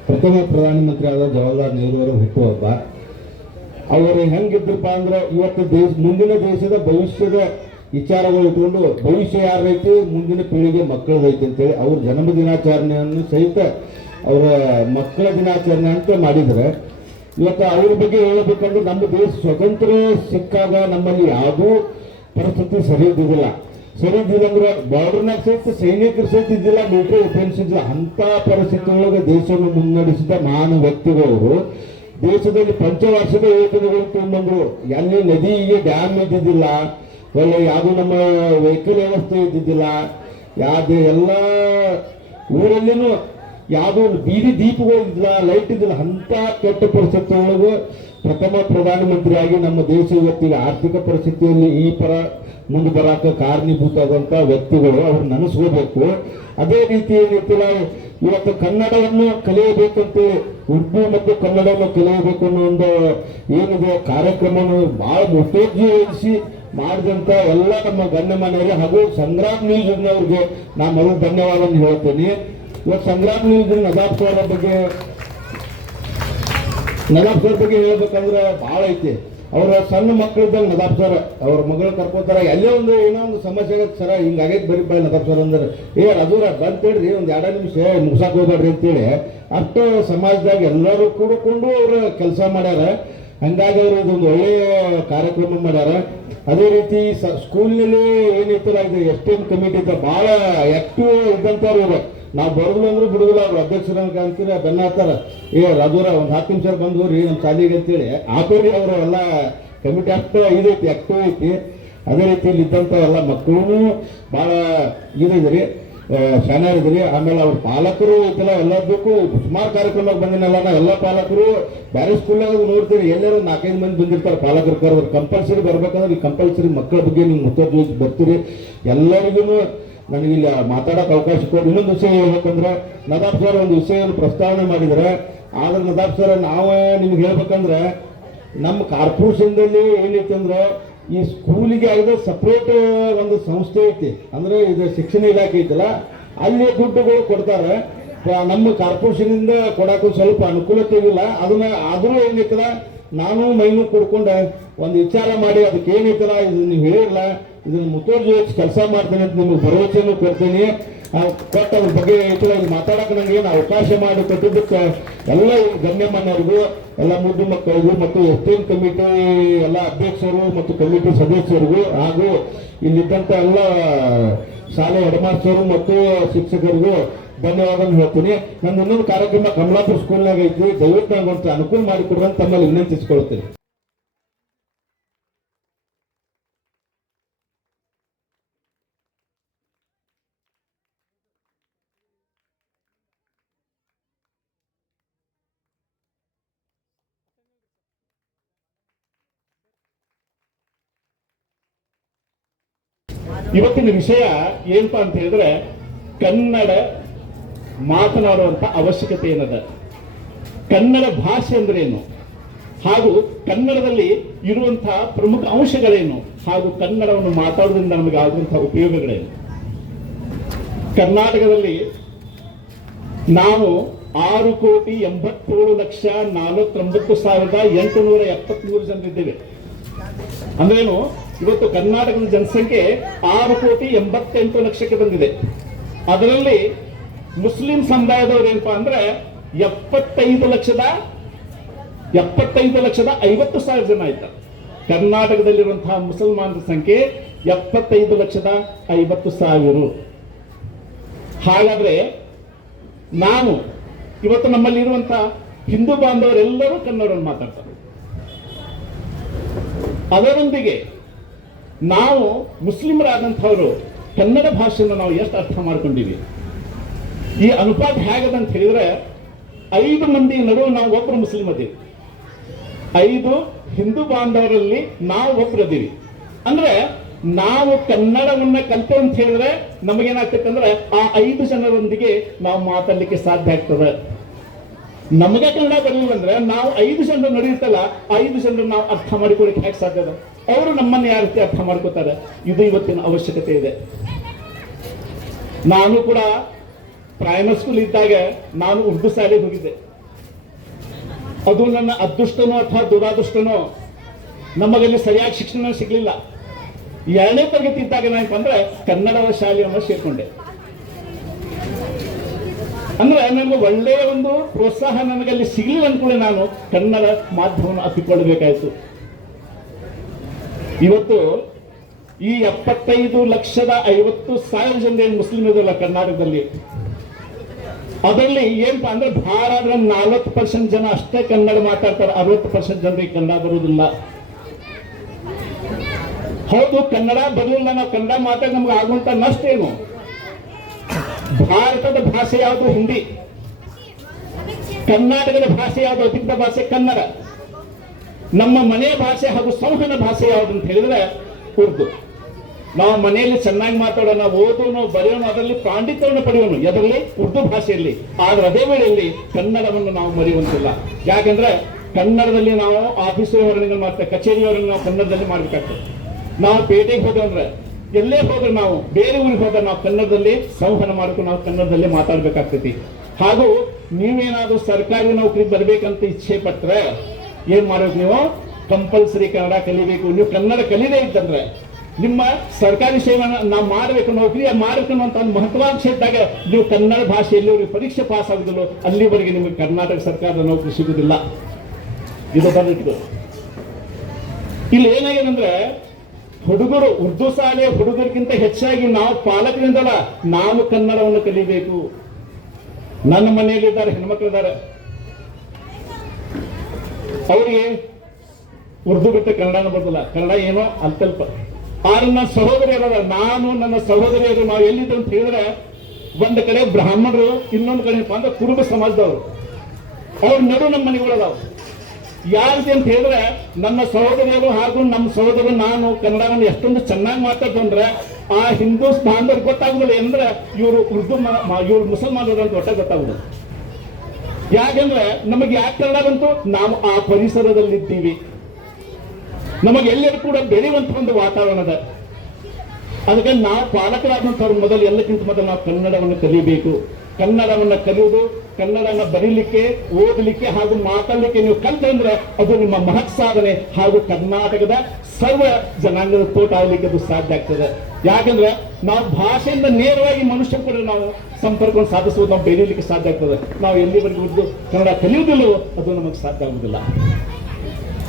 ಪ್ರಥಮ ಪ್ರಧಾನಮಂತ್ರಿ ಆದ ಜವಾಹರ್ಲಾಲ್ ನೆಹರು ಅವರ ಹುಟ್ಟುಹಬ್ಬ. ಅವರು ಹೆಂಗಿದ್ರಪ್ಪ ಅಂದ್ರೆ, ಇವತ್ತು ಮುಂದಿನ ದೇಶದ ಭವಿಷ್ಯದ ವಿಚಾರಗಳು ಇಟ್ಕೊಂಡು, ಭವಿಷ್ಯ ಯಾರೈತಿ, ಮುಂದಿನ ಪೀಳಿಗೆ ಮಕ್ಕಳದೈತಿ ಅಂತೇಳಿ ಅವ್ರ ಜನ್ಮ ದಿನಾಚರಣೆಯನ್ನು ಸಹಿತ ಅವರ ಮಕ್ಕಳ ದಿನಾಚರಣೆ ಅಂತ ಮಾಡಿದರೆ, ಇವತ್ತು ಅವ್ರ ಬಗ್ಗೆ ಹೇಳಬೇಕಂದ್ರೆ, ನಮ್ಮ ದೇಶ ಸ್ವತಂತ್ರ ಸಿಕ್ಕಾಗ ನಮ್ಮಲ್ಲಿ ಯಾವುದೂ ಪರಿಸ್ಥಿತಿ ಸರಿ ಇದ್ದಿಲ್ಲ ಅಂದ್ರೆ ಬಾರ್ಡರ್ನಾಗ ಸಹಿತ ಸೈನಿಕರು ಸಹಿತ ಇದ್ದಿಲ್ಲ, ಮಿಲಿಟರಿ ಡಿಫೆನ್ಸ್ ಇದ್ದಿಲ್ಲ. ಅಂಥ ಪರಿಸ್ಥಿತಿ ಒಳಗೆ ದೇಶವನ್ನು ಮುನ್ನಡೆಸಿದ ಮಹಾನ್ ವ್ಯಕ್ತಿಗಳು ದೇಶದಲ್ಲಿ ಪಂಚವಾರ್ಷಿಕ ಯೋಜನೆಗಳು ತಂದಂದ್ರು. ಎಲ್ಲಿ ನದಿಗೆ ಡ್ಯಾಮ್ ಇದ್ದಿದ್ದಿಲ್ಲ, ಒಳ್ಳೆ ಯಾವುದು ನಮ್ಮ ವೆಹಿಕಲ್ ವ್ಯವಸ್ಥೆ ಇದ್ದಿದ್ದಿಲ್ಲ, ಯಾವುದೇ ಎಲ್ಲ ಊರಲ್ಲಿನೂ ಯಾವುದೋ ಬೀದಿ ದೀಪಗಳು ಇದ್ದಿಲ್ಲ, ಲೈಟ್ ಇದ್ದಿಲ್ಲ. ಅಂಥ ಕೆಟ್ಟ ಪರಿಸ್ಥಿತಿ ಒಳಗೂ ಪ್ರಥಮ ಪ್ರಧಾನಮಂತ್ರಿಯಾಗಿ ನಮ್ಮ ದೇಶ ಇವತ್ತಿಗೆ ಆರ್ಥಿಕ ಪರಿಸ್ಥಿತಿಯಲ್ಲಿ ಈ ಪರ ಮುಂದೆ ಬರಾಕ ಕಾರಣೀಭೂತವಾದಂಥ ವ್ಯಕ್ತಿಗಳು, ಅವ್ರು ನೆನೆಸ್ಕೋಬೇಕು. ಅದೇ ರೀತಿ ಏನಿರ್ತಿಲ್ಲ, ಇವತ್ತು ಕನ್ನಡವನ್ನು ಕಲಿಯಬೇಕಂತೇಳಿ, ಉರ್ದು ಮತ್ತು ಕನ್ನಡವನ್ನು ಕಲಿಯಬೇಕು ಅನ್ನೋ ಒಂದು ಏನಿದೆ ಕಾರ್ಯಕ್ರಮವನ್ನು ಭಾಳ ಮುತುವರ್ಜಿವಹಿಸಿ ಮಾಡಿದಂಥ ಎಲ್ಲ ನಮ್ಮ ಗಣ್ಯಮಾನ್ಯರಿಗೆ ಹಾಗೂ ಸಂಗ್ರಾಮ್ ನ್ಯೂಸ್ನವ್ರಿಗೆ ನಾನು ಮೊದಲು ಧನ್ಯವಾದವನ್ನು ಹೇಳ್ತೇನೆ. ಇವತ್ತು ಸಂಗ್ರಾಮ್ ನ್ಯೂಸ್ ನದಾಬ್ ಸರ್ ಬಗ್ಗೆ ಹೇಳ್ಬೇಕಂದ್ರೆ ಭಾಳ ಐತಿ. ಅವರ ಸಣ್ಣ ಮಕ್ಕಳಿದ್ದಂಗೆ ನದಾಬ್ ಸರ್ ಅವ್ರ ಮಗಳು ಕರ್ಕೋತಾರ, ಎಲ್ಲೇ ಒಂದು ಏನೋ ಒಂದು ಸಮಸ್ಯೆ ಆಗತ್ತೆ, ಸರ ಹಿಂಗಾಗೈತೆ ಬರೀ ಬಾಯ್ ನದಾಬ್ ಸರ್ ಅಂದ್ರೆ, ಅದೂರ ಬಂತೇಳ್ರಿ ಒಂದು 2 ನಿಮಿಷ ಮುಗ್ಸಾಕ್ ಹೋಗ್ಬೇಡ್ರಿ ಅಂತೇಳಿ ಅಷ್ಟು ಸಮಾಜದಾಗ ಎಲ್ಲರೂ ಕೂಡಿಕೊಂಡು ಅವರು ಕೆಲಸ ಮಾಡ್ಯಾರ. ಹಂಗಾಗಿ ಅವರು ಇದೊಂದು ಒಳ್ಳೆಯ ಕಾರ್ಯಕ್ರಮ ಮಾಡ್ಯಾರ. ಅದೇ ರೀತಿ ಸ್ಕೂಲ್ನಲ್ಲಿ ಏನಿತ್ತಲ್ಲ, ಇದು STM ಕಮಿಟಿ ಇದ್ದ ಭಾಳ ಆ್ಯಕ್ಟಿವ್ ಇದ್ದಂಥವ್ರು ಇವರು. ನಾವು ಬರೋದಿಲ್ಲ ಅಂದ್ರೆ ಬಿಡುದಿಲ್ಲ. ಅವ್ರು ಅಧ್ಯಕ್ಷರ ಅಂತೀರಿ ಬೆನ್ನ ಹಾಕ್ತಾರ, ಏ ರಾಜೂರ ಒಂದು 10 ನಿಮಿಷ ಬಂದು ಹೋಗ್ರಿ ನಮ್ಮ ಶಾಲೆಗೆ ಅಂತೇಳಿ ಹಾಕೋರಿ. ಅವರು ಎಲ್ಲ ಕಮಿಟಿ ಇದೈತಿ, ಆಕ್ಟಿವ್ ಐತಿ. ಅದೇ ರೀತಿ ಇಲ್ಲಿ ಇದ್ದಂಥ ಎಲ್ಲ ಮಕ್ಕಳು ಭಾಳ ಇದಿದ್ರಿ, ಶಾನ್ಯಾರಿದ್ರಿ. ಆಮೇಲೆ ಅವ್ರ ಪಾಲಕರು ಐತಲ್ಲ ಎಲ್ಲದಕ್ಕೂ ಸುಮಾರು ಕಾರ್ಯಕ್ರಮಕ್ಕೆ ಬಂದಿನಲ್ಲ ನಾ ಎಲ್ಲ ಪಾಲಕರು ಬೇರೆ ಸ್ಕೂಲ್ನಾಗ ನೋಡ್ತೀರಿ, ಎಲ್ಲರೂ 4-5 ಮಂದಿ ಬಂದಿರ್ತಾರೆ ಪಾಲಕರು ಕರೆದ್ರು. ಕಂಪಲ್ಸರಿ ಬರ್ಬೇಕಂದ್ರೆ ಈ ಕಂಪಲ್ಸರಿ ಮಕ್ಕಳ ಬಗ್ಗೆ ನೀವು ಮುತ್ತುವರ್ಜಿ ಬರ್ತೀರಿ. ಎಲ್ಲರಿಗೂ ನನಗಿಲ್ಲಿ ಮಾತಾಡೋಕೆ ಅವಕಾಶ ಕೊಡಿ. ಇನ್ನೊಂದು ವಿಷಯ ಹೇಳ್ಬೇಕಂದ್ರೆ ನದಾಫ್ ಸರ್ ಒಂದು ವಿಷಯವನ್ನು ಪ್ರಸ್ತಾವನೆ ಮಾಡಿದರೆ, ಆದ್ರೆ ನದಾಫ್ ಸರ್ ನಾವು ನಿಮ್ಗೆ ಹೇಳ್ಬೇಕಂದ್ರೆ ನಮ್ಮ ಕಾರ್ಪೊರೇಷನ್ದಲ್ಲಿ ಏನೈತೆ ಅಂದ್ರೆ ಈ ಸ್ಕೂಲಿಗೆ ಆಗದ ಸಪ್ರೇಟ್ ಒಂದು ಸಂಸ್ಥೆ ಐತಿ, ಅಂದ್ರೆ ಇದು ಶಿಕ್ಷಣ ಇಲಾಖೆ ಐತಲ್ಲ, ಅಲ್ಲಿ ದುಡ್ಡುಗಳು ಕೊಡ್ತಾರೆ. ನಮ್ಮ ಕಾರ್ಪೊರೇಷನಿಂದ ಕೊಡೋಕೆ ಸ್ವಲ್ಪ ಅನುಕೂಲತೆ ಇಲ್ಲ. ಅದನ್ನ ಆದರೂ ಏನೈತಲ್ಲ ನಾನು ಮೈನು ಕೊಡ್ಕೊಂಡು ಒಂದು ವಿಚಾರ ಮಾಡಿ ಅದಕ್ಕೆ ಏನೈತಲ್ಲ ಇದು ನೀವು ಹೇಳಿರಲ್ಲ, ಇದನ್ನ ಮುತುವರ್ಜಿ ಕೆಲಸ ಮಾಡ್ತೇನೆ ಅಂತ ನಿಮಗೆ ಭರವಸೆನೂ ಕೊಡ್ತೀನಿ. ಕೊಟ್ಟ ಅದ್ರ ಬಗ್ಗೆ ಐತಲ್ಲ ಇಲ್ಲಿ ಮಾತಾಡೋಕೆ ನನಗೆ ಏನು ಅವಕಾಶ ಮಾಡಿ ಕೊಟ್ಟಿದ್ದಕ್ಕೆ ಎಲ್ಲ ಗಣ್ಯಮಾನ್ಯರಿಗೂ, ಎಲ್ಲ ಮುದ್ದು ಮಕ್ಕಳಿಗೂ ಮತ್ತು ಎಸ್ಟೇನ್ ಕಮಿಟಿ ಎಲ್ಲ ಅಧ್ಯಕ್ಷರು ಮತ್ತು ಕಮಿಟಿ ಸದಸ್ಯರಿಗೂ ಹಾಗೂ ಇಲ್ಲಿದ್ದಂಥ ಎಲ್ಲ ಶಾಲೆ ಹೆಡ್ಮಾಸ್ಟರು ಮತ್ತು ಶಿಕ್ಷಕರಿಗೂ ಧನ್ಯವಾದ ಹೇಳ್ತೀನಿ. ನನ್ನ ಇನ್ನೊಂದು ಕಾರ್ಯಕ್ರಮ ಕಮಲಾಪುರ ಸ್ಕೂಲ್ನಾಗ ಐತಿ, ದಯವಿಟ್ಟು ನನಗೊಂದು ಅನುಕೂಲ ಮಾಡಿಕೊಡ್ರಿ ಅಂತ ತಮ್ಮಲ್ಲಿ ವಿನಂತಿಸ್ಕೊಳ್ತೀನಿ. ಇವತ್ತಿನ ವಿಷಯ ಏನಪ್ಪಾ ಅಂತ ಹೇಳಿದ್ರೆ ಕನ್ನಡ ಮಾತನಾಡುವಂತ ಅವಶ್ಯಕತೆ ಏನದ, ಕನ್ನಡ ಭಾಷೆ ಅಂದ್ರೆ ಏನು, ಹಾಗೂ ಕನ್ನಡದಲ್ಲಿ ಇರುವಂತಹ ಪ್ರಮುಖ ಅಂಶಗಳೇನು, ಹಾಗೂ ಕನ್ನಡವನ್ನು ಮಾತಾಡೋದ್ರಿಂದ ನಮಗೆ ಆಗುವಂತಹ ಉಪಯೋಗಗಳೇನು. ಕರ್ನಾಟಕದಲ್ಲಿ ನಾವು 6,87,49,873 ಜನರಿದ್ದೇವೆ. ಅಂದ್ರೇನು, ಇವತ್ತು ಕರ್ನಾಟಕದ ಜನಸಂಖ್ಯೆ 6,88,00,000 ಬಂದಿದೆ. ಅದರಲ್ಲಿ ಮುಸ್ಲಿಂ ಸಮುದಾಯದವರು ಏನಪ್ಪಾ ಅಂದ್ರೆ 75,50,000 ಜನ ಆಯ್ತಾರೆ. ಕರ್ನಾಟಕದಲ್ಲಿರುವಂತಹ ಮುಸಲ್ಮಾನರ ಸಂಖ್ಯೆ 75,50,000. ಹಾಗಾದ್ರೆ ನಾನು ಇವತ್ತು ನಮ್ಮಲ್ಲಿ ಇರುವಂತಹ ಹಿಂದೂ ಬಾಂಧವರೆಲ್ಲರೂ ಕನ್ನಡವನ್ನು ಮಾತಾಡ್ತಾರೆ. ಅದರೊಂದಿಗೆ ನಾವು ಮುಸ್ಲಿಮರಾದಂಥವರು ಕನ್ನಡ ಭಾಷೆಯನ್ನು ನಾವು ಎಷ್ಟು ಅರ್ಥ ಮಾಡ್ಕೊಂಡಿವಿ, ಈ ಅನುಪಾತ ಹೇಗದಂತ ಹೇಳಿದ್ರೆ 5 ಮಂದಿ ನಡುವೆ ನಾವು ಒಬ್ಬರು ಮುಸ್ಲಿಂ ಅದೀವಿ, 5 ಹಿಂದೂ ಬಾಂಧವರಲ್ಲಿ ನಾವು ಒಬ್ಬರು ಅದೀವಿ. ಅಂದ್ರೆ ನಾವು ಕನ್ನಡವನ್ನ ಕಲಿತೆ ಅಂತ ಹೇಳಿದ್ರೆ ನಮಗೇನಾಗ್ತೈತೆ ಅಂದ್ರೆ ಆ 5 ಜನರೊಂದಿಗೆ ನಾವು ಮಾತಾಡ್ಲಿಕ್ಕೆ ಸಾಧ್ಯ ಆಗ್ತದೆ. ನಮಗೆ ಕನ್ನಡ ಬರಲಿಲ್ಲ ಅಂದ್ರೆ ನಾವು 5 ಜನರು ನಡೆಯುತ್ತಲ್ಲ, 5 ಜನರು ನಾವು ಅರ್ಥ ಮಾಡಿಕೊಳ್ಳಿಕ್ಕೆ ಹೇಗೆ ಸಾಧ್ಯ ಇದೆ? ಅವರು ನಮ್ಮನ್ನು ಯಾವ ರೀತಿ ಅರ್ಥ ಮಾಡ್ಕೋತಾರೆ? ಇದು ಇವತ್ತಿನ ಅವಶ್ಯಕತೆ ಇದೆ. ನಾನು ಕೂಡ ಪ್ರೈಮರಿ ಸ್ಕೂಲ್ ಇದ್ದಾಗ ನಾನು ಉರ್ದು ಶಾಲೆಗೆ ಹೋಗಿದ್ದೆ. ಅದು ನನ್ನ ಅದೃಷ್ಟನೋ ಅಥವಾ ದುರಾದೃಷ್ಟನೋ, ನಮಗಲ್ಲಿ ಸರಿಯಾಗಿ ಶಿಕ್ಷಣ ಸಿಗ್ಲಿಲ್ಲ. 2ನೇ ತರಗತಿ ಇದ್ದಾಗ ಏನಪ್ಪ ಅಂದ್ರೆ ಕನ್ನಡದ ಶಾಲೆಯನ್ನು ಸೇರ್ಕೊಂಡೆ. ಅಂದ್ರೆ ನನಗೆ ಒಳ್ಳೆಯ ಒಂದು ಪ್ರೋತ್ಸಾಹ ನನಗಲ್ಲಿ ಸಿಗಲಿಲ್ಲ ಅಂದ್ಕೊಳ್ಳಿ, ನಾನು ಕನ್ನಡ ಮಾಧ್ಯಮವನ್ನು ಅಪ್ಪಿಕೊಳ್ಳಬೇಕಾಯಿತು. ಇವತ್ತು ಈ 75,50,000 ಜನ ಮುಸ್ಲಿಂ ಇದಲ್ಲ ಕರ್ನಾಟಕದಲ್ಲಿ, ಅದರಲ್ಲಿ ಏನಪ್ಪಾ ಅಂದ್ರೆ ಭಾಳ ಆದ್ರೆ 40% ಜನ ಅಷ್ಟೇ ಕನ್ನಡ ಮಾತಾಡ್ತಾರೆ, 60% ಜನರಿಗೆ ಕನ್ನಡ ಬರುವುದಿಲ್ಲ. ಹೌದು, ಕನ್ನಡ ಬರಲಿಲ್ಲ, ನಾವು ಕನ್ನಡ ಮಾತಾಡಿ ನಮ್ಗೆ ಆಗುವಂತ ನಷ್ಟ ಏನು? ಭಾರತದ ಭಾಷೆ ಯಾವುದು? ಹಿಂದಿ. ಕರ್ನಾಟಕದ ಭಾಷೆ ಯಾವುದು? ಅಧಿಕೃತ ಭಾಷೆ ಕನ್ನಡ. ನಮ್ಮ ಮನೆಯ ಭಾಷೆ ಹಾಗೂ ಸಂವಹನ ಭಾಷೆ ಯಾವುದು ಅಂತ ಹೇಳಿದ್ರೆ ಉರ್ದು. ನಾವು ಮನೆಯಲ್ಲಿ ಚೆನ್ನಾಗಿ ಮಾತಾಡೋಣ, ಓದೋನು, ಬರೆಯೋಣ, ಅದರಲ್ಲಿ ಪಾಂಡಿತ್ಯವನ್ನು ಪಡೆಯೋಣ, ಅದರಲ್ಲಿ ಉರ್ದು ಭಾಷೆಯಲ್ಲಿ. ಆದ್ರೆ ಅದೇ ವೇಳೆಯಲ್ಲಿ ಕನ್ನಡವನ್ನು ನಾವು ಮರೆಯುವಂತಿಲ್ಲ. ಯಾಕಂದ್ರೆ ಕನ್ನಡದಲ್ಲಿ ನಾವು ಆಫೀಸ್ ವ್ಯವಹಾರಗಳನ್ನು ಮಾಡ್ತೇವೆ, ಕಚೇರಿ ವ್ಯವಹಾರಗಳನ್ನು ನಾವು ಕನ್ನಡದಲ್ಲಿ ಮಾಡ್ಬೇಕಾಗ್ತದೆ. ನಾವು ಪೇಟೆಗೆ ಹೋದ್ರೆ ಅಂದ್ರೆ ಎಲ್ಲೇ ಹೋದ್ರೆ, ನಾವು ಬೇರೆ ಊರಿಗೆ ಹೋದ್ರೆ ನಾವು ಕನ್ನಡದಲ್ಲಿ ಸಂವಹನ ಮಾಡ್ಕೊಂಡು ನಾವು ಕನ್ನಡದಲ್ಲಿ ಮಾತಾಡ್ಬೇಕಾಗ್ತೈತಿ. ಹಾಗೂ ನೀವೇನಾದ್ರೂ ಸರ್ಕಾರಿ ನೌಕರಿ ಬರ್ಬೇಕಂತ ಇಚ್ಛೆ ಪಟ್ರೆ ಏನ್ ಮಾಡ್ಬೇಕು? ನೀವು ಕಂಪಲ್ಸರಿ ಕನ್ನಡ ಕಲಿಬೇಕು. ನೀವು ಕನ್ನಡ ಕಲಿದೇ ಇತ್ತಂದ್ರೆ ನಿಮ್ಮ ಸರ್ಕಾರಿ ಸೇವೆಯನ್ನು ನಾವು ಮಾಡಬೇಕು, ನೌಕರಿ ಮಾಡಬೇಕು ಅನ್ನುವಂತ ಒಂದು ಮಹತ್ವಾಕಾಂಕ್ಷೆ ಇದ್ದಾಗ ನೀವು ಕನ್ನಡ ಭಾಷೆಯಲ್ಲಿ ಅವ್ರಿಗೆ ಪರೀಕ್ಷೆ ಪಾಸ್ ಆಗುದಿಲ್ಲ, ಅಲ್ಲಿವರೆಗೆ ನಿಮಗೆ ಕರ್ನಾಟಕ ಸರ್ಕಾರದ ನೌಕರಿ ಸಿಗುದಿಲ್ಲ. ಇದು ಬಂದಿಟ್ಟು ಇಲ್ಲಿ ಏನಾಗೇನಂದ್ರೆ, ಹುಡುಗರು ಉರ್ದು ಶಾಲೆ ಹುಡುಗರಿಗಿಂತ ಹೆಚ್ಚಾಗಿ ನಾವು ಪಾಲಕರಿಂದಲ್ಲ, ನಾವು ಕನ್ನಡವನ್ನು ಕಲಿಬೇಕು. ನನ್ನ ಮನೆಯಲ್ಲಿದ್ದಾರೆ, ಹೆಣ್ಮಕ್ಳಿದ್ದಾರೆ, ಅವರಿಗೆ ಉರ್ದು ಬಿಟ್ಟು ಕನ್ನಡನ ಬರ್ತಲ್ಲ, ಕನ್ನಡ ಏನೋ ಅಲ್ಪಲ್ಪ. ಆದ್ರೆ ನನ್ನ ಸಹೋದರಿಯರ, ನಾನು ನನ್ನ ಸಹೋದರಿಯರು ನಾವು ಎಲ್ಲಿದ್ದು ಅಂತ ಹೇಳಿದ್ರೆ, ಒಂದು ಕಡೆ ಬ್ರಾಹ್ಮಣರು, ಇನ್ನೊಂದು ಕಡೆ ಅಂದ್ರೆ ಕುರುಬ ಸಮಾಜದವರು, ಅವ್ರ ನಡು ನಮ್ಮ ಮನೆಗಳದಾವ. ಯಾರಿಗೆ ಅಂತ ಹೇಳಿದ್ರೆ ನನ್ನ ಸಹೋದರಿಯರು ಹಾಗೂ ನಮ್ಮ ಸಹೋದರರು ನಾನು ಕನ್ನಡವನ್ನು ಎಷ್ಟೊಂದು ಚೆನ್ನಾಗಿ ಮಾತಾಡ್ತು ಅಂದ್ರೆ ಆ ಹಿಂದೂಸ್ತಾನದವ್ರಿಗೆ ಗೊತ್ತಾಗುದಿಲ್ಲ. ಅಂದ್ರೆ ಇವರು ಇವ್ರು ಮುಸಲ್ಮಾನರು ಅಂತ ಒಟ್ಟ ಗೊತ್ತಾಗುದಿಲ್ಲ. ಯಾಕಂದ್ರೆ ನಮಗೆ ಯಾಕೆ ಕನ್ನಡ ಬಂತು? ನಾವು ಆ ಪರಿಸರದಲ್ಲಿದ್ದೀವಿ, ನಮಗೆ ಎಲ್ಲರೂ ಕೂಡ ಬೆಳೆಯುವಂತ ಒಂದು ವಾತಾವರಣದ. ಅದಕ್ಕೆ ನಾವು ಪಾಲಕರಾದಂಥವ್ರು ಮೊದಲು ಎಲ್ಲಕ್ಕಿಂತ ಮೊದಲು ನಾವು ಕನ್ನಡವನ್ನು ಕಲಿಯಬೇಕು. ಕನ್ನಡವನ್ನು ಕಲಿಯುವುದು, ಕನ್ನಡನ ಬರೀಲಿಕ್ಕೆ, ಓದಲಿಕ್ಕೆ ಹಾಗೂ ಮಾತಾಡಲಿಕ್ಕೆ ನೀವು ಕಲಿತಂದ್ರೆ ಅದು ನಿಮ್ಮ ಮಹತ್ ಸಾಧನೆ ಹಾಗೂ ಕರ್ನಾಟಕದ ಸರ್ವ ಜನಾಂಗದ ತೋಟ ಆಗಲಿಕ್ಕೆ ಅದು ಸಾಧ್ಯ ಆಗ್ತದೆ. ಯಾಕಂದ್ರೆ ನಾವು ಭಾಷೆಯಿಂದ ನೇರವಾಗಿ ಮನುಷ್ಯ ಕೂಡ ನಾವು ಸಂಪರ್ಕವನ್ನು ಸಾಧಿಸುವುದು, ನಾವು ಬೆರೀಲಿಕ್ಕೆ ಸಾಧ್ಯ ಆಗ್ತದೆ. ನಾವು ಎಲ್ಲಿವರೆಗೂ ಕನ್ನಡ ಕಲಿಯುವುದಿಲ್ಲವೋ ಅದು ನಮಗೆ ಸಾಧ್ಯ ಆಗುವುದಿಲ್ಲ.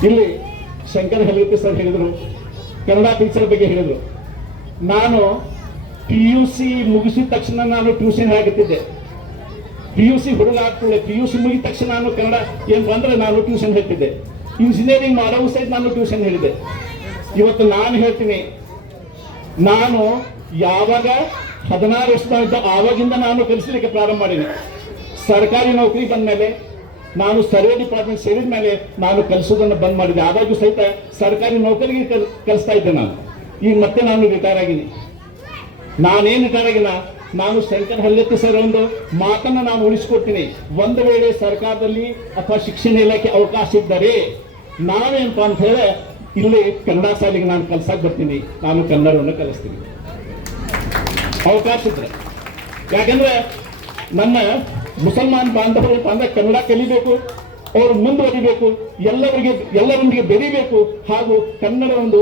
ಇಲ್ಲಿ ಶಂಕರ್ ಹೆಲ್ಗತ್ತಿ ಸರ್ ಹೇಳಿದರು, ಕನ್ನಡ ಟೀಚರ್ ಬಗ್ಗೆ ಹೇಳಿದರು. ನಾನು PUC ಮುಗಿಸಿದ ತಕ್ಷಣ ನಾನು ಟ್ಯೂಷನ್ ಹಾಕುತ್ತಿದ್ದೆ. PUC ಹುಡುಗ ಆಗ್ತದೆ, PUC ಮುಗಿದ ತಕ್ಷಣ ನಾನು ಕನ್ನಡ ಏನಪ್ಪ ಅಂದ್ರೆ ನಾನು ಟ್ಯೂಷನ್ ಹೇಳ್ತಿದ್ದೆ. ಇಂಜಿನಿಯರಿಂಗ್ ಮಾಡೋ ಸಹಿತ ನಾನು ಟ್ಯೂಷನ್ ಹೇಳಿದೆ. ಇವತ್ತು ನಾನು ಹೇಳ್ತೀನಿ, ನಾನು ಯಾವಾಗ 16 ವರ್ಷದ ಆವಾಗಿಂದ ನಾನು ಕಲಿಸಲಿಕ್ಕೆ ಪ್ರಾರಂಭ ಮಾಡೀನಿ. ಸರ್ಕಾರಿ ನೌಕರಿ ಬಂದ ಮೇಲೆ, ನಾನು ಸರ್ವೆ ಡಿಪಾರ್ಟ್ಮೆಂಟ್ ಸೇರಿದ ಮೇಲೆ ನಾನು ಕಲಿಸೋದನ್ನು ಬಂದ್ ಮಾಡಿದ್ದೆ. ಆದಾಗ್ಯೂ ಸಹಿತ ಸರ್ಕಾರಿ ನೌಕರಿಗೆ ಕಲಿಸ್ತಾ ಇದ್ದೆ ನಾನು. ಈಗ ಮತ್ತೆ ನಾನು ರಿಟೈರ್ ಆಗಿನಿ. ನಾನೇನು ರಿಟೈರ್ ಆಗಿನ, ನಾನು ಶಂಕರ್ ಹೆಲ್ಗತ್ತಿ ಸರ್ ಒಂದು ಮಾತನ್ನ ನಾನು ಉಳಿಸ್ಕೊಡ್ತೀನಿ. ಒಂದು ವೇಳೆ ಸರ್ಕಾರದಲ್ಲಿ ಅಥವಾ ಶಿಕ್ಷಣ ಇಲಾಖೆ ಅವಕಾಶ ಇದ್ದರೆ ನಾವೇನಪ್ಪ ಅಂತ ಹೇಳಿ ಇಲ್ಲಿ ಕನ್ನಡ ಶಾಲೆಗೆ ನಾನು ಕಲ್ಸಕ್ಕೆ ಬರ್ತೀನಿ, ನಾನು ಕನ್ನಡವನ್ನು ಕಲಿಸ್ತೀನಿ ಅವಕಾಶ ಇದ್ರೆ. ಯಾಕಂದ್ರೆ ನನ್ನ ಮುಸಲ್ಮಾನ್ ಬಾಂಧವರು ಅಂದ್ರೆ ಕನ್ನಡ ಕಲಿಬೇಕು, ಅವರು ಮುಂದುವರಿಬೇಕು, ಎಲ್ಲರೊಂದಿಗೆ ಬೆರೀಬೇಕು, ಹಾಗೂ ಕನ್ನಡ ಒಂದು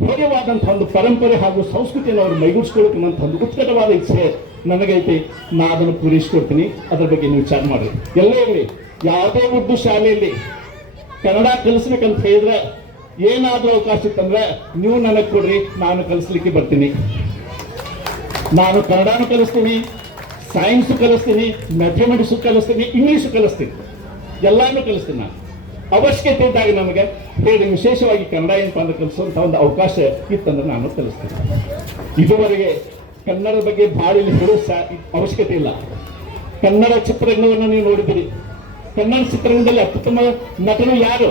ಭವ್ಯವಾದಂತಹ ಒಂದು ಪರಂಪರೆ ಹಾಗೂ ಸಂಸ್ಕೃತಿಯನ್ನು ಅವರು ಮೈಗೂಡಿಸ್ಕೊಳ್ಬೇಕಂತ ಒಂದು ಉತ್ಕಟವಾದ ಇಚ್ಛೆ ನನಗೈತಿ. ನಾ ಅದನ್ನು ಪೂರೈಸ್ಕೊಡ್ತೀನಿ. ಅದರ ಬಗ್ಗೆ ನೀವು ವಿಚಾರ ಮಾಡಿ. ಎಲ್ಲೇ ಇರಲಿ, ಯಾವುದೇ ಉರ್ದು ಶಾಲೆಯಲ್ಲಿ ಕನ್ನಡ ಕಲಿಸ್ಬೇಕಂತ ಹೇಳಿದ್ರೆ ಏನಾದ್ರೂ ಅವಕಾಶ ಇತ್ತಂದ್ರೆ ನೀವು ನನಗೆ ಕೊಡ್ರಿ, ನಾನು ಕಲಿಸ್ಲಿಕ್ಕೆ ಬರ್ತೀನಿ. ನಾನು ಕನ್ನಡನೂ ಕಲಿಸ್ತೀನಿ, ಸೈನ್ಸು ಕಲಿಸ್ತೀನಿ, ಮ್ಯಾಥಮೆಟಿಕ್ಸು ಕಲಿಸ್ತೀನಿ, ಇಂಗ್ಲೀಷು ಕಲಿಸ್ತೀನಿ, ಎಲ್ಲಾನು ಕಲಿಸ್ತೀನಿ. ನಾನು ಅವಶ್ಯಕತೆ ಇದ್ದಾಗ ನಮಗೆ ಹೇಳಿ ವಿಶೇಷವಾಗಿ ಕನ್ನಡ ಏನಪ್ಪ ಅಂದ್ರೆ ಕಲಿಸುವಂಥ ಒಂದು ಅವಕಾಶ ಇತ್ತಂದ್ರೆ ನಾನು ಕಲಿಸ್ತೀನಿ. ಇದುವರೆಗೆ ಕನ್ನಡದ ಬಗ್ಗೆ ಭಾಳ ಇಲ್ಲಿ ಹೇಳೋ ಅವಶ್ಯಕತೆ ಇಲ್ಲ. ಕನ್ನಡ ಚಿತ್ರರಂಗವನ್ನು ನೀವು ನೋಡಿದ್ದೀರಿ. ಕನ್ನಡ ಚಿತ್ರರಂಗದಲ್ಲಿ ಅತ್ಯುತ್ತಮ ನಟರು ಯಾರು?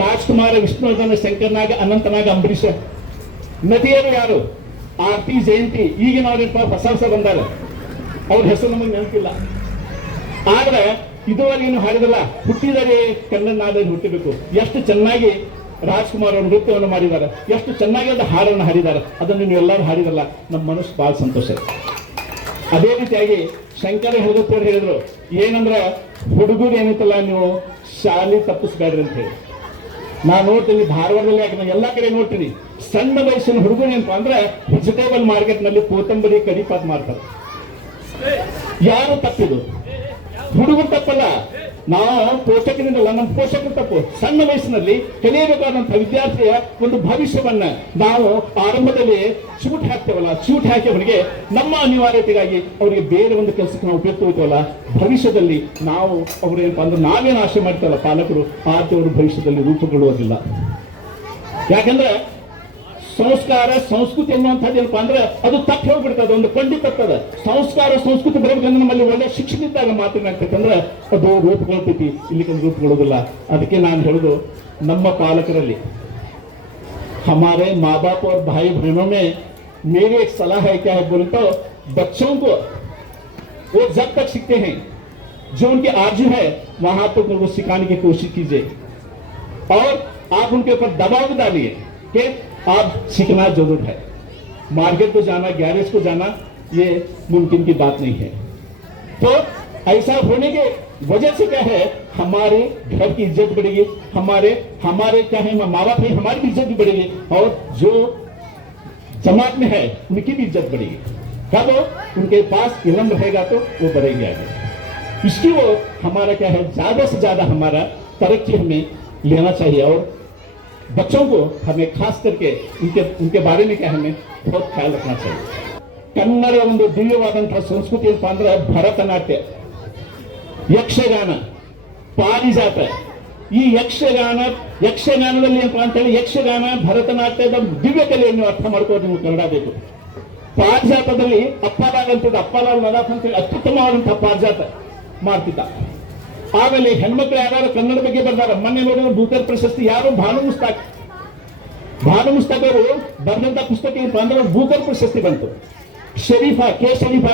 ರಾಜ್ಕುಮಾರ, ವಿಷ್ಣುವರ್ಧನ, ಶಂಕರ್ನಾಗ, ಅನಂತನಾಗ, ಅಂಬರೀಷ. ನಟಿಯರು ಯಾರು? ಆರ್ತಿ, ಜಯಂತಿ. ಈಗಿನವ್ರೇನಪ್ಪ ಹೊಸ ಬಂದಾರ, ಅವ್ರ ಹೆಸರು ನಮಗೆ ನೆನಪಿಲ್ಲ. ಆದ್ರೆ ಇದುವರೆಗೂ ಹಾಡಿದಲ್ಲ, ಹುಟ್ಟಿದರೆ ಕನ್ನಡ ನಾಡಲ್ಲಿ ಹುಟ್ಟಬೇಕು. ಎಷ್ಟು ಚೆನ್ನಾಗಿ ರಾಜ್ಕುಮಾರ್ ಅವರು ನೃತ್ಯವನ್ನು ಮಾಡಿದ್ದಾರೆ, ಎಷ್ಟು ಚೆನ್ನಾಗಿ ಅದು ಹಾಡನ್ನು ಹಾಡಿದ್ದಾರೆ. ಅದನ್ನು ನೀವು ಎಲ್ಲರೂ ಹಾಡಿದಲ್ಲ, ನಮ್ಮ ಮನಸ್ಸು ಬಹಳ ಸಂತೋಷ. ಅದೇ ರೀತಿಯಾಗಿ ಶಂಕರ ಹೆಲ್ಗತ್ತಿ ಅವರು ಹೇಳಿದ್ರು, ಏನಂದ್ರೆ ಹುಡುಗರು ಏನಿತ್ತಲ್ಲ ನೀವು ಶಾಲೆ ತಪ್ಪಿಸ್ಬೇಡ್ರಿ ಅಂತ ಹೇಳಿ. ನಾನು ನೋಡ್ತೀನಿ ಧಾರವಾಡದಲ್ಲಿ, ಯಾಕೆ ನಾನು ಎಲ್ಲ ಕಡೆ ನೋಡ್ತೀನಿ, ಸಣ್ಣ ವಯಸ್ಸಿನ ಹುಡುಗರು ಏನಪ್ಪ ಅಂದ್ರೆ ವೆಜಿಟೇಬಲ್ ಮಾರ್ಕೆಟ್ ನಲ್ಲಿ ಕೊತ್ತಂಬರಿ ಕಡಿಪಾತ್ ಮಾಡ್ತಾರೆ. ಯಾರು ತಪ್ಪಿದು? ಹುಡುಗರು ತಪ್ಪಲ್ಲ, ನಾವು ಪೋಷಕರಿಂದಲ್ಲ, ನಮ್ಮ ಪೋಷಕರು ತಪ್ಪು. ಸಣ್ಣ ವಯಸ್ಸಿನಲ್ಲಿ ಕಲಿಯಬೇಕಾದಂತಹ ವಿದ್ಯಾರ್ಥಿಯ ಒಂದು ಭವಿಷ್ಯವನ್ನ ನಾವು ಆರಂಭದಲ್ಲಿ ಚೂಟ್ ಹಾಕ್ತೇವಲ್ಲ, ಚೂಟ್ ಹಾಕಿ ಅವರಿಗೆ ನಮ್ಮ ಅನಿವಾರ್ಯತೆಗಾಗಿ ಅವರಿಗೆ ಬೇರೆ ಒಂದು ಕೆಲಸಕ್ಕೆ ನಾವು ಉಪಯುಕ್ತವಲ್ಲ, ಭವಿಷ್ಯದಲ್ಲಿ ನಾವು ಅವರು ಏನಪ್ಪ ಅಂದ್ರೆ ನಾವೇನು ಆಶೆ ಮಾಡ್ತಾರಲ್ಲ ಪಾಲಕರು, ಆತವರು ಭವಿಷ್ಯದಲ್ಲಿ ರೂಪುಗೊಳ್ಳುವುದಿಲ್ಲ. ಯಾಕಂದ್ರೆ ಸಂಸ್ಕಾರ ಸಂಸ್ಕೃತಿ ಅನ್ನುವಂಥದ್ದು ಏನಪ್ಪ ಅಂದ್ರೆ ಅದು ತಪ್ಪಿ ಹೋಗ್ಬಿಡ್ತದೆ, ಒಂದು ಖಂಡಿತ ತಪ್ಪದ. ಸಂಸ್ಕಾರ ಸಂಸ್ಕೃತಿ ಬರಬೇಕಂದ್ರೆ ನಮ್ಮಲ್ಲಿ ಒಳ್ಳೆ ಶಿಕ್ಷಣ ಇದ್ದಾಗ ಮಾತನಾಡ್ತೈತೆ ಅಂದ್ರೆ ಅದು ರೂಪುಗೊಳ್ತೈತಿ, ಇಲ್ಲಿಗೆ ರೂಪುಗೊಳ್ಳೋದಿಲ್ಲ. ಅದಕ್ಕೆ ನಾನು ಹೇಳೋದು, ನಮ್ಮ ಪಾಲಕರಲ್ಲಿ हमारे माँ बाप और भाई बहनों में मेरी एक सलाह है, क्या है बोले तो, बच्चों को वो जब तक सीखते हैं जो उनकी आरजू है वहां तक उनको सिखाने की कोशिश कीजिए, और आप उनके ऊपर दबाव डालिए कि आप सीखना जरूर है। मार्केट को जाना, गैरेज को जाना ये मुमकिन की बात नहीं है। तो ऐसा होने के वजह से क्या है, हमारे घर की इज्जत बढ़ेगी, हमारे क्या है माँ बाप है, हमारी भी इज्जत भी बढ़ेगी, और जो जमात में है उनकी भी इज्जत बढ़ेगी। कब उनके पास इल्म रहेगा तो वो बढ़ेगी आगे। इसकी वो हमारा क्या है, ज्यादा से ज्यादा हमारा तरक्की हमें लेना चाहिए, और बच्चों को हमें खास करके उनके बारे में क्या हमें बहुत ख्याल रखना चाहिए। ಕನ್ನಡ ಒಂದು ದಿವ್ಯವಾದಂತಹ ಸಂಸ್ಕೃತಿ ಏನಪ್ಪ ಅಂದ್ರೆ ಭರತನಾಟ್ಯ. ಯಕ್ಷಗಾನ, ಪಾರಿಜಾತ. ಈ ಯಕ್ಷಗಾನದಲ್ಲಿ ಏನಪ್ಪ ಅಂತೇಳಿ ಯಕ್ಷಗಾನ ಭರತನಾಟ್ಯದ ದಿವ್ಯ ಕಲೆಯನ್ನು ಅರ್ಥ ಮಾಡ್ಕೊಂಡು ನೀವು ಕನ್ನಡ ಬೇಕು. ಪಾರಿಜಾತದಲ್ಲಿ ಅಪ್ಪಲಾಲ್ ಅಂತಿದ್ದ, ಅಪ್ಪಲಾಲ್ ನದಾಫ್ ಅಂತೇಳಿ ಅತ್ಯುತ್ತಮವಾದಂತಹ ಪಾರಿಜಾತ ಮಾಡ್ತಿದ್ದ. ಆಮೇಲೆ ಹೆಣ್ಮಕ್ಳು ಯಾರು ಕನ್ನಡ ಬಗ್ಗೆ ಬರ್ದಾರ. ಮೊನ್ನೆ ನೋಡಿದ್ರೆ ಬೂಕರ್ ಪ್ರಶಸ್ತಿ ಯಾರು ಭಾನು ಮುಸ್ತಾಕ್ ಅವರು ಬರೆದಂತ ಪುಸ್ತಕ ಏನಪ್ಪ ಅಂದ್ರೆ ಬೂಕರ್ ಪ್ರಶಸ್ತಿ ಬಂತು. ಶರೀಫಾ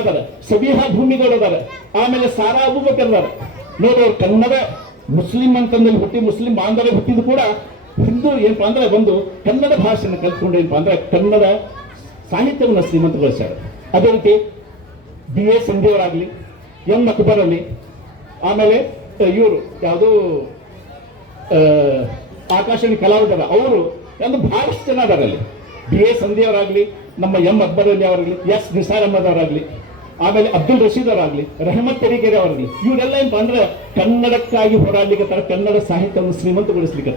ಅದಾರ, ಸಬಿಹಾ ಭೂಮಿಗೌಡ ಅದಾರ, ಆಮೇಲೆ ಸಾರಾ ಅಬೂಬಕರ್ ಅದಾರ. ನೋಡಿ ಅವ್ರು ಕನ್ನಡ ಮುಸ್ಲಿಂ ಅಂತಂದಲ್ಲಿ ಹುಟ್ಟಿ ಮುಸ್ಲಿಂ ಬಾಂಧವ್ಯ ಹುಟ್ಟಿದ್ದು ಕೂಡ ಹಿಂದೂ ಏನಪ್ಪಾ ಅಂದ್ರೆ ಒಂದು ಕನ್ನಡ ಭಾಷೆಯನ್ನು ಕಲ್ತ್ಕೊಂಡು ಏನಪ್ಪಾ ಅಂದ್ರೆ ಕನ್ನಡ ಸಾಹಿತ್ಯವನ್ನು ಶ್ರೀಮಂತಗೊಳಿಸ್ಯಾರ. ಅದೇ ರೀತಿ BA ಸಂಧಿಯವರಾಗ್ಲಿ, ಎಂ ಅಕ್ಬರ್ ಅಲ್ಲಿ, ಆಮೇಲೆ ಇವರು ಯಾವುದು ಆಕಾಶವಾಣಿ ಕಲಾವಿದರ ಅವರು ಒಂದು ಬಹಳಷ್ಟು ಜನ ಅದರಲ್ಲಿ. BA ಸಂಧಿಯವರಾಗ್ಲಿ, ನಮ್ಮ ಎಂ ಅಕ್ಬರ್ ಅಲ್ಲಿ ಅವರಾಗ್ಲಿ, ಎಸ್ ನಿಸಾರ್ ಅಹಮದ್ ಅವರಾಗ್ಲಿ, ಆಮೇಲೆ ಅಬ್ದುಲ್ ರಶೀದ್ ಅವರಾಗ್ಲಿ, ರೆಹಮತ್ ತರೀಕೆರೆ ಅವರಾಗ್ಲಿ, ಇವರೆಲ್ಲ ಏನಪ್ಪ ಅಂದ್ರೆ ಕನ್ನಡಕ್ಕಾಗಿ ಹೋರಾಡ್ಲಿಕ್ಕೆ, ಕನ್ನಡ ಸಾಹಿತ್ಯವನ್ನು ಶ್ರೀಮಂತಗೊಳಿಸ್ಲಿಕ್ಕೆ,